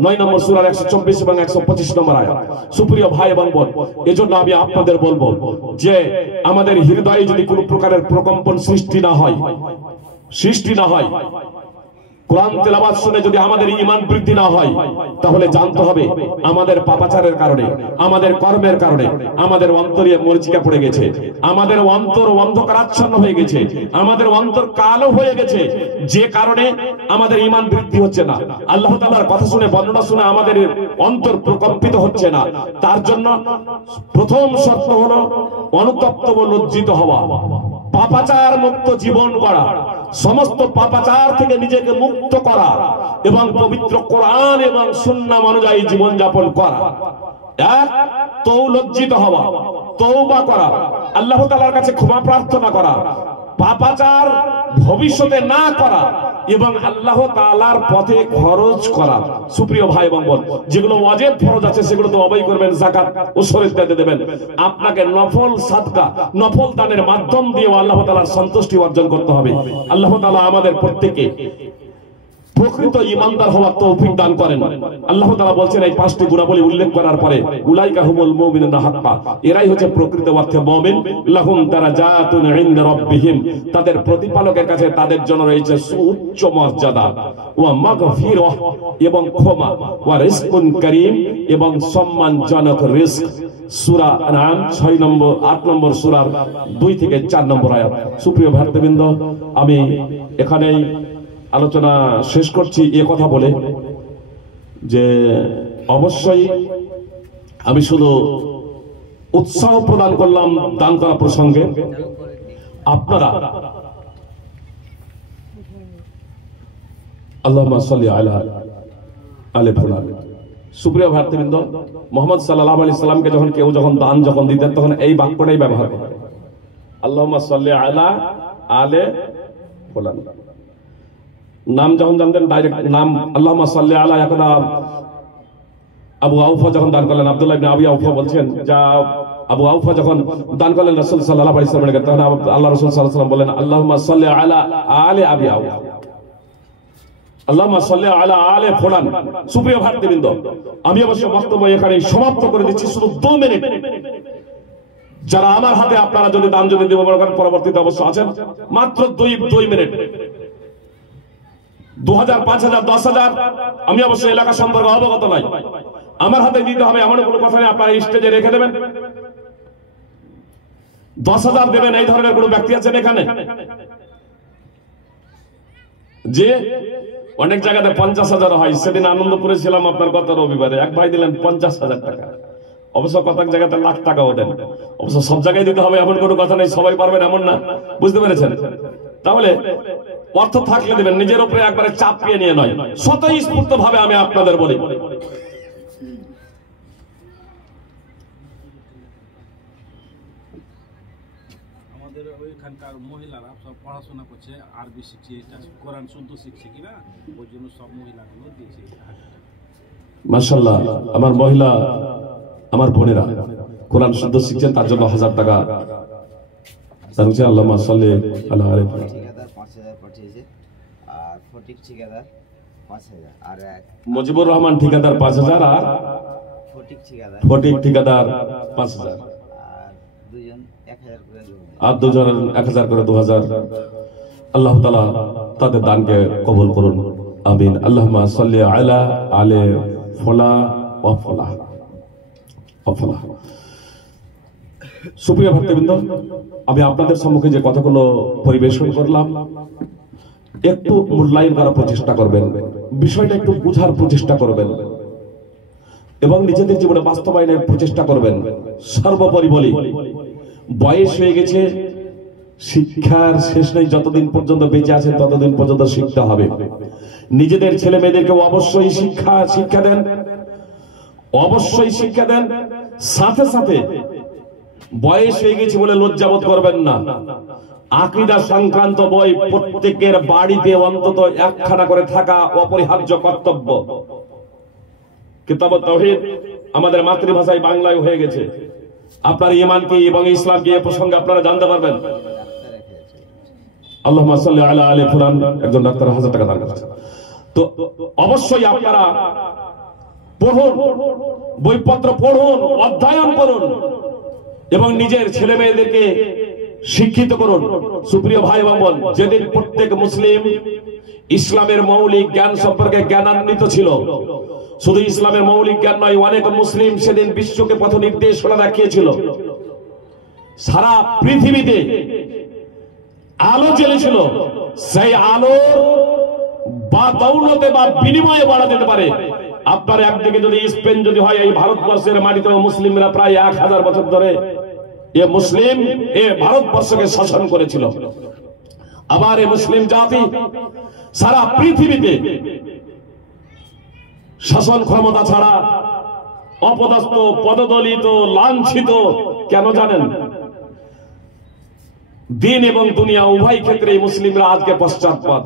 9 নম্বর সূরার 124 এবং 125 নম্বর আয়াত। সুপ্রিয় ভাই এবং বোন, এজন্য আমি আপনাদের বলবো যে আমাদের হৃদয়ে যদি কোনো প্রকারের প্রকম্পন সৃষ্টি না হয়, কোরআন তেলাওয়াত শুনে যদি আমাদের ঈমান বৃদ্ধি না হয়, তাহলে জানতে হবে আমাদের পাপাচারের কারণে, আমাদের কর্মের কারণে আমাদের অন্তরে মরিচিকা পড়ে গেছে, আমাদের অন্তর অন্ধকারাচ্ছন্ন হয়ে গেছে, আমাদের অন্তর কালো হয়ে গেছে, যে কারণে আমাদের ঈমান বৃদ্ধি হচ্ছে না। আল্লাহ তাআলার কথা শুনে, বর্ণনা শুনে আমাদের অন্তর প্রকম্পিত হচ্ছে না। তার জন্য প্রথম শর্ত হলো অনুতপ্ত ও লজ্জিত হওয়া, পাপাচার মুক্ত জীবন গড়া, সমস্ত পাপাচার থেকে নিজেকে মুক্ত করা এবং পবিত্র কোরআন এবং সুন্নাহ অনুযায়ী জীবন যাপন করা। এক, লজ্জিত হওয়া, তওবা করা, আল্লাহ তাআলার কাছে ক্ষমা প্রার্থনা করা, পাপাচার ভবিষ্যতে না করা, এবং আল্লাহ তাআলার পথে খরচ করা। সুপ্রিয় ভাই এবং বোন, যেগুলো ওয়াজিব ফরজ আছে সেগুলো তো অবশ্যই করবেন, যাকাত ওসর ইত্যাদি দেবেন। আপনাকে নফল সাদকা, নফল দানের মাধ্যম দিয়ে আল্লাহ তাআলার সন্তুষ্টি অর্জন করতে হবে। আল্লাহ তাআলা আমাদের প্রত্যেককে প্রকৃত ঈমানদার হওয়ার তৌফিক দান করেন। আল্লাহ তাআলা বলছেন এই পাঁচটি গুণাবলী উল্লেখ করার পরে, উলাইকা হুমুল মুমিনুনা হাক্কা, এরাই হচ্ছে প্রকৃত অর্থে মুমিন। লাহুম দারাজাতুন ইনদা রাব্বিহিম, তাদের প্রতিপালকের কাছে তাদের জন্য রয়েছে সুউচ্চ মর্যাদা, ওয়া মাগফিরাহ এবং ক্ষমা, ওয়া রিজকুন কারীম এবং সম্মানজনক রিজক। সূরা আনআম 8 নম্বর সূরার 2 থেকে 4 নম্বর আয়াত। সুপ্রিয় ভাতৃবৃন্দ, আমি এখানেই আলোচনা শেষ করছি এ কথা বলে যে অবশ্যই আমি শুধু উৎসাহ প্রদান করলাম দান করা প্রসঙ্গে। আপনারা আল্লাহুম্মা সাল্লি আলা আলি ফুলান। সুপ্রিয় ভাতৃবৃন্দ, মুহাম্মদ সাল্লাল্লাহু আলাইহি সাল্লামকে কেউ যখন দান দিতেন তখন এই বাক্যটাই ব্যবহার করতেন, আল্লাহুম্মা সাল্লি আলা আলি ফুলান। নাম যখন জানতেন ডাইরেক্ট নাম আল্লাহুম্মা সাল্লি আলা, এখন আবু আউফা যখন দান করলেন, আব্দুল্লাহ ইবনে আবি আউফা বলছেন যা আবু আউফা যখন দান করলেন রাসূল সাল্লাল্লাহু আলাইহি ওয়াসাল্লামকে, তখন আল্লাহ রাসূল সাল্লাল্লাহু আলাইহি ওয়াসাল্লাম বলেন আল্লাহুম্মা সাল্লি আলা আলি আবি আউফা, আল্লাহুম্মা সাল্লি আলা আলি ফুলান। সুপ্রিয় ভাতৃবৃন্দ, আমি অবশ্য বক্তব্য এখানে সমাপ্ত করে দিচ্ছি, শুধু 2 মিনিট। যারা আমার হাতে আপনারা যদি দান দেব মনে করেন, পরবর্তীতে অবশ্য আছেন, মাত্র 2 মিনিট, 2000, 5000, 10,000, আমি অবশ্য এলাকা সম্পর্কে অবগত নাই, আমার হাতে দিতে হবে এমন কোনো কথা নেই। আপনারা স্টেজে রেখে দেবেন, 10,000 দেবেন, এই ধরনের কোনো ব্যক্তি আছেন এখানে? যে অনেক জায়গাতে 50,000 হয়। সেদিন আনন্দপুরে ছিলাম আপনার গত রবিবারে, এক ভাই দিলেন 50,000 টাকা। অবশ্য কতক জায়গাতে লাখ টাকাও দেন। অবশ্য সব জায়গায় দিতে হবে এমন কোনো কথা নেই, সবাই পারবেন এমন না, বুঝতে পেরেছেন? তাহলে অর্থ থাকলে দেবেন, নিজের উপরে একবারে চাপ পেয়ে নিয়ে নয়, স্বতঃস্ফূর্ত ভাবে আমি আপনাদের বলি। আমাদের ওইখানকার মহিলারা সব পড়াশোনা করছে, আরবি শিখছে, কোরআন শুদ্ধ শিখছে কিনা, ওই জন্য সব মহিলাগুলো দিয়েছে। মাশাআল্লাহ, আমার মহিলা, আমার বোনেরা কোরআন শুদ্ধ শিখছেন, তার জন্য 1000 টাকা জানছে। আল্লাহুম্মা সাল্লি আলা আলি ফুলান। 5,000 পাঠিয়েছে, আর ফটিক ঠিকাদার 5,000, আর মুজিবুর রহমান ঠিকাদার 5,000, আর ফটিক ঠিকাদার 5,000, আর দুজন 1,000 করে দেবেন, আর দুজন 1,000 করে 2,000। আল্লাহ তাআলা তাদের দানকে কবুল করুন, আমিন। আল্লাহুম্মা সাল্লি আলা আলি ফুলান ওয়া ফুলান ওয়া ফুলান। সুপ্রিয় ভক্তবৃন্দ, আমি আপনাদের সম্মুখে যে কথাগুলো পরিবেশন করলাম একটু মূল্যায়ন করার প্রচেষ্টা করবেন, বিষয়টা একটু বোঝার প্রচেষ্টা করবেন এবং নিজেদের জীবনে বাস্তবায়নের প্রচেষ্টা করবেন। সর্বোপরি বলি, বয়স হয়ে গেছে, শিক্ষার শেষ নেই। যতদিন পর্যন্ত বেঁচে আছেন ততদিন পর্যন্ত শিখতে হবে। নিজেদের ছেলে মেয়েদেরকে অবশ্যই শিক্ষা দেন, অবশ্যই শিক্ষা দেন। সাথে সাথে বয়স হয়ে গেছে বলে লজ্জাবোধ করবেন না। আকীদা সংক্রান্ত বই প্রত্যেকের বাড়িতে অন্তত একখানা করে থাকা অপরিহার্য কর্তব্য। কিতাবুত তাওহীদ আমাদের মাতৃভাষায় বাংলায় হয়ে গেছে। আপনার ঈমান কি এবং ইসলাম কি এ প্রসঙ্গে আপনারা জানতে পারবেন। আল্লাহুম্মা সাল্লি আলা আলি ফুলান, একজন ডাক্তার 1000 টাকা দান করেছে। তো অবশ্যই আপনারা পড়ুন, বইপত্র পড়ুন, অধ্যয়ন করুন এবং নিজের ছেলে মেয়েদেরকে শিক্ষিত করুন। সুপ্রিয় ভাই এবং বোন, যেদিন প্রত্যেক মুসলিম ইসলামের মৌলিক জ্ঞান সম্পর্কে জ্ঞানান্বিত ছিল, শুধু ইসলামের মৌলিক জ্ঞান নয়, অনেক মুসলিম সেদিন বিশ্বকে পথ নির্দেশনা দেখিয়েছিল। সারা পৃথিবীতে আলো জ্বেলেছিল, সেই আলো বা দৌলতে বা বিনিময়ে বাড়া যেতে পারে। আপনার একদিকে যদি স্পেন যদি হয়, এই ভারতবর্ষের মাটিতে মুসলিমরা প্রায় 1000 বছর ধরে ভারতবর্ষকে শাসন করেছিল। আবার এই মুসলিম জাতি সারা পৃথিবীতে শাসন ক্ষমতা ছাড়া অপদস্থ, পদদলিত, লাঞ্ছিত কেন জানেন? দিন এবং দুনিয়া উভয় ক্ষেত্রে মুসলিমরা আজকে পশ্চাৎপদ।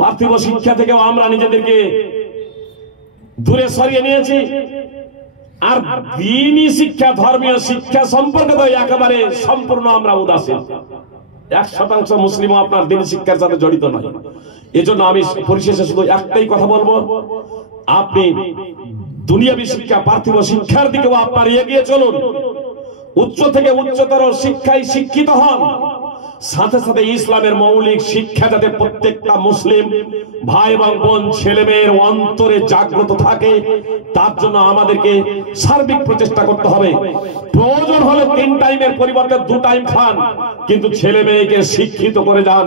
পার্থিব শিক্ষা থেকেও আমরা নিজেদেরকে দূরে সরিয়ে নিয়েছি। আর দ্বীনি শিক্ষা, ধর্মীয় শিক্ষা সম্পর্কে তো একেবারে সম্পূর্ণ আমরা উদাসীন। 1% মুসলিম আপনার দ্বীনি শিক্ষার সাথে জড়িত নয়। এজন্য আমি পরিশেষে শুধু একটাই কথা বলবো, আপনি দুনিয়াবী শিক্ষা, পার্থিব শিক্ষার দিকেও আপনার এগিয়ে চলুন। উচ্চ থেকে উচ্চতর শিক্ষায় শিক্ষিত হন, সাথে সাথে ইসলামের মৌলিক শিক্ষা যাতে প্রত্যেকটা মুসলিম ভাই এবং বোন, ছেলে মেয়ের অন্তরে জাগ্রত থাকে, তার জন্য আমাদেরকে সার্বিক প্রচেষ্টা করতে হবে। প্রয়োজন হলে 3 টাইমের পরিবর্তে 2 টাইম খান, কিন্তু ছেলে মেয়েকে শিক্ষিত করে যান,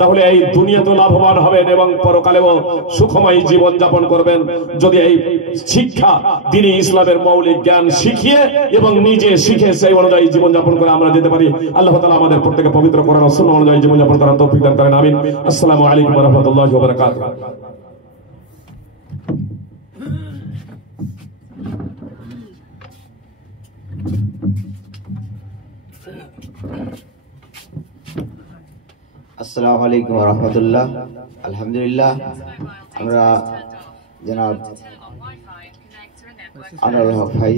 তাহলে এই দুনিয়াতে লাভবান হবেন এবং পরকালেও সুখময় জীবন যাপন করবেন। যদি এই শিক্ষা, দ্বীনি ইসলামের মৌলিক জ্ঞান শিখিয়ে এবং নিজে শিখে সেই অনুযায়ী জীবন যাপন করে আমরা যেতে পারি, আল্লাহ তাআলা আমাদের প্রত্যেককে পবিত্র করার সুন্নাহ অনুযায়ী জীবন যাপন করার তৌফিক দান করেন। আমিন। আসসালামু আলাইকুম ওয়া রাহমাতুল্লাহি ওয়া বারাকাতুহু। আসসালামু আলাইকুম ওয়া রাহমাতুল্লাহ। আলহামদুলিল্লাহ, আমরা জনাব আনোয়ার হক ভাই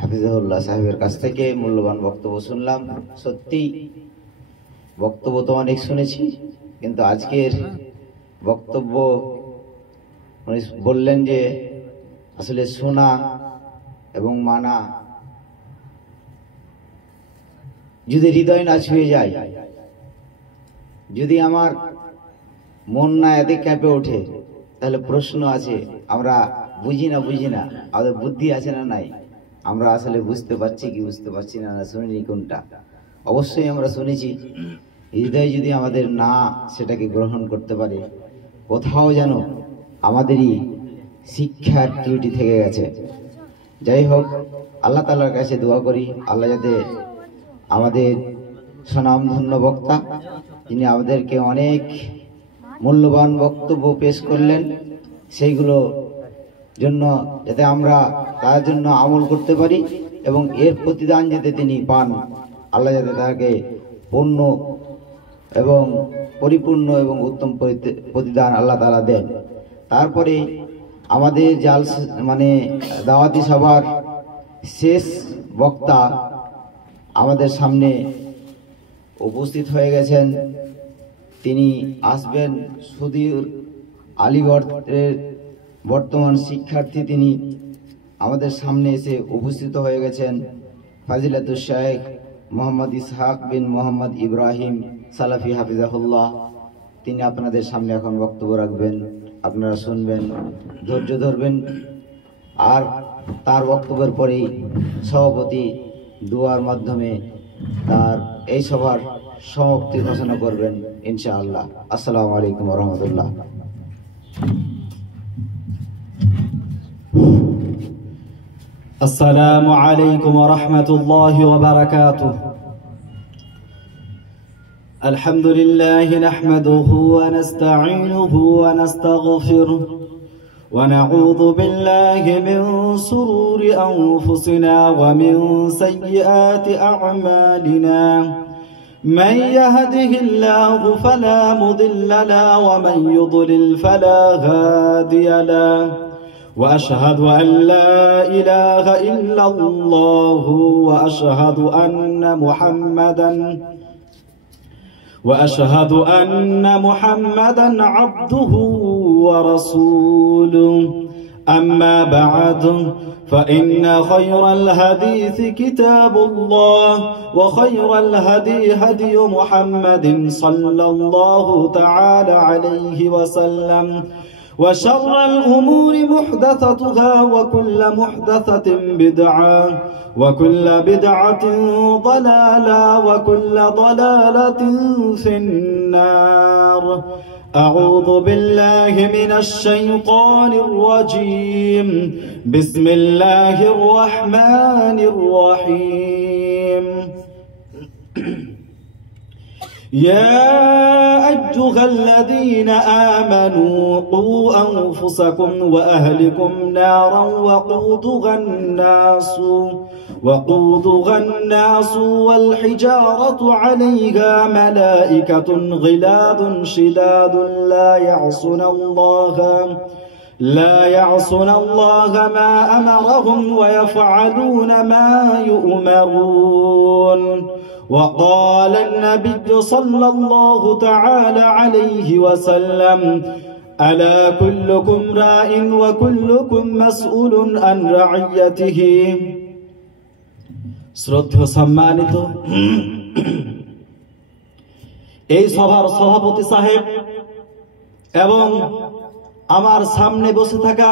হাফিজাহুল্লাহ সাহেবের কাছ থেকে মূল্যবান বক্তব্য শুনলাম। সত্যি বক্তব্য তো অনেক শুনেছি, কিন্তু আজকের বক্তব্য উনি বললেন যে আসলে শোনা এবং মানা যদি হৃদয় না ছুঁয়ে যায়, যদি আমার মন না এতে কেঁপে ওঠে, তাহলে প্রশ্ন আছে, আমরা বুঝি না আমাদের বুদ্ধি আছে না নাই, আমরা আসলে বুঝতে পারছি কি বুঝতে পারছি না, শুনিনি কোনটা। অবশ্যই আমরা শুনেছি, হৃদয় যদি আমাদের না সেটাকে গ্রহণ করতে পারে, কোথাও যেন আমাদেরই শিক্ষার ত্রুটি থেকে গেছে। যাই হোক, আল্লাহ তাআলার কাছে দোয়া করি, আল্লাহ যাতে আমাদের স্বনামধন্য বক্তা, যিনি আমাদেরকে অনেক মূল্যবান বক্তব্য পেশ করলেন, সেইগুলো জন্য যাতে আমরা তার জন্য আমল করতে পারি এবং এর প্রতিদান যাতে তিনি পান, আল্লাহ যাতে তাকে পূর্ণ এবং পরিপূর্ণ এবং উত্তম প্রতিদান আল্লাহ তাআলা দেন। তারপরে আমাদের দাওয়াতি সভার শেষ বক্তা আমাদের সামনে উপস্থিত হয়ে গেছেন। তিনি আসবেন সুদূর আলিগড়ের বর্তমান শিক্ষার্থী, তিনি আমাদের সামনে এসে উপস্থিত হয়ে গেছেন। ফাজিলাতুল শাইখ মোহাম্মদ ইসহাক বিন মোহাম্মদ ইব্রাহিম সালাফি হাফিজাহুল্লাহ, তিনি আপনাদের সামনে এখন বক্তব্য রাখবেন। আপনারা শুনবেন, ধৈর্য ধরবেন, আর তার বক্তব্যের পরেই সভাপতি দুয়ার মাধ্যমে তার এই সভার সমাপ্তি ঘোষণা করবেন ইনশাআল্লাহ। আসসালামু আলাইকুম ওয়া রাহমাতুল্লাহ। السلام عليكم ورحمة الله وبركاته. الحمد لله نحمده ونستعينه ونستغفره ونعوذ بالله من شرور أنفسنا ومن سيئات أعمالنا. من يهده الله فلا مضل له ومن يضلل فلا هادي له. وأشهد أن لا إله إلا الله وأشهد أن محمدا عبده ورسوله. أما بعد، فإن خير الحديث كتاب الله، وخير الهدي هدي محمد صلى الله تعالى عليه وسلم. وشر الأمور محدثتها، وكل محدثة بدعة، وكل بدعة ضلالة، وكل ضلالة في النار. أعوذ بالله من الشيطان الرجيم. بسم الله الرحمن الرحيم. يا أيها الذين آمنوا قوا أنفسكم وأهلكم نارا وقودها الناس والحجارة عليها ملائكة غلاظ شداد لا يعصون الله ما أمرهم ويفعلون ما يؤمرون. وقال النبي صلى الله تعالى عليه وسلم ألا كلكم راع وكلكم مسؤول عن رعيته. শ্রদ্ধেয় সম্মানিত এই সভার সভাপতি সাহেব এবং আমার সামনে বসে থাকা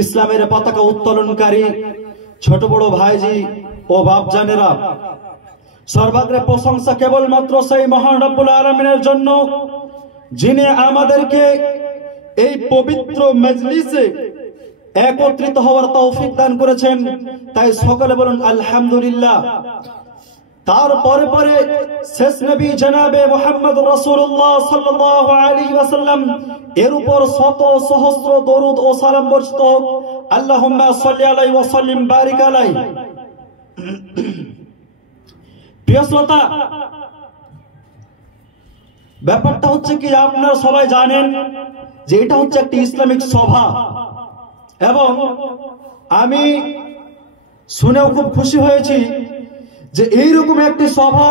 ইসলামের পতাকা উত্তোলনকারী ছোট বড় ভাইজি ও বাপজানেরা, সর্বাগ্রে প্রশংসা কেবলমাত্র সেই মহান রব্বুল আলামিনের জন্য যিনি আমাদেরকে এই পবিত্র মজলিসে একত্রিত হওয়ার তৌফিক দান করেছেন। তাই সকলে বলুন আলহামদুলিল্লাহ। তারপরে পরে শেষ নবী জনাবে মুহাম্মদ রাসূলুল্লাহ সাল্লাল্লাহু আলাইহি ওয়াসাল্লাম এর উপর শত সহস্র দরুদ ও সালাম বর্ষিত হোক। আল্লাহুম্মা সাল্লি আলাইহি ওয়া সাল্লিম বারিক আলাইহি। প্রিয় শ্রোতা, ব্যাপারটা হচ্ছে কি, আপনারা সবাই জানেন যে এটা হচ্ছে একটি ইসলামিক সভা এবং আমি শুনেও খুব খুশি হয়েছি যে এইরকম একটি সভা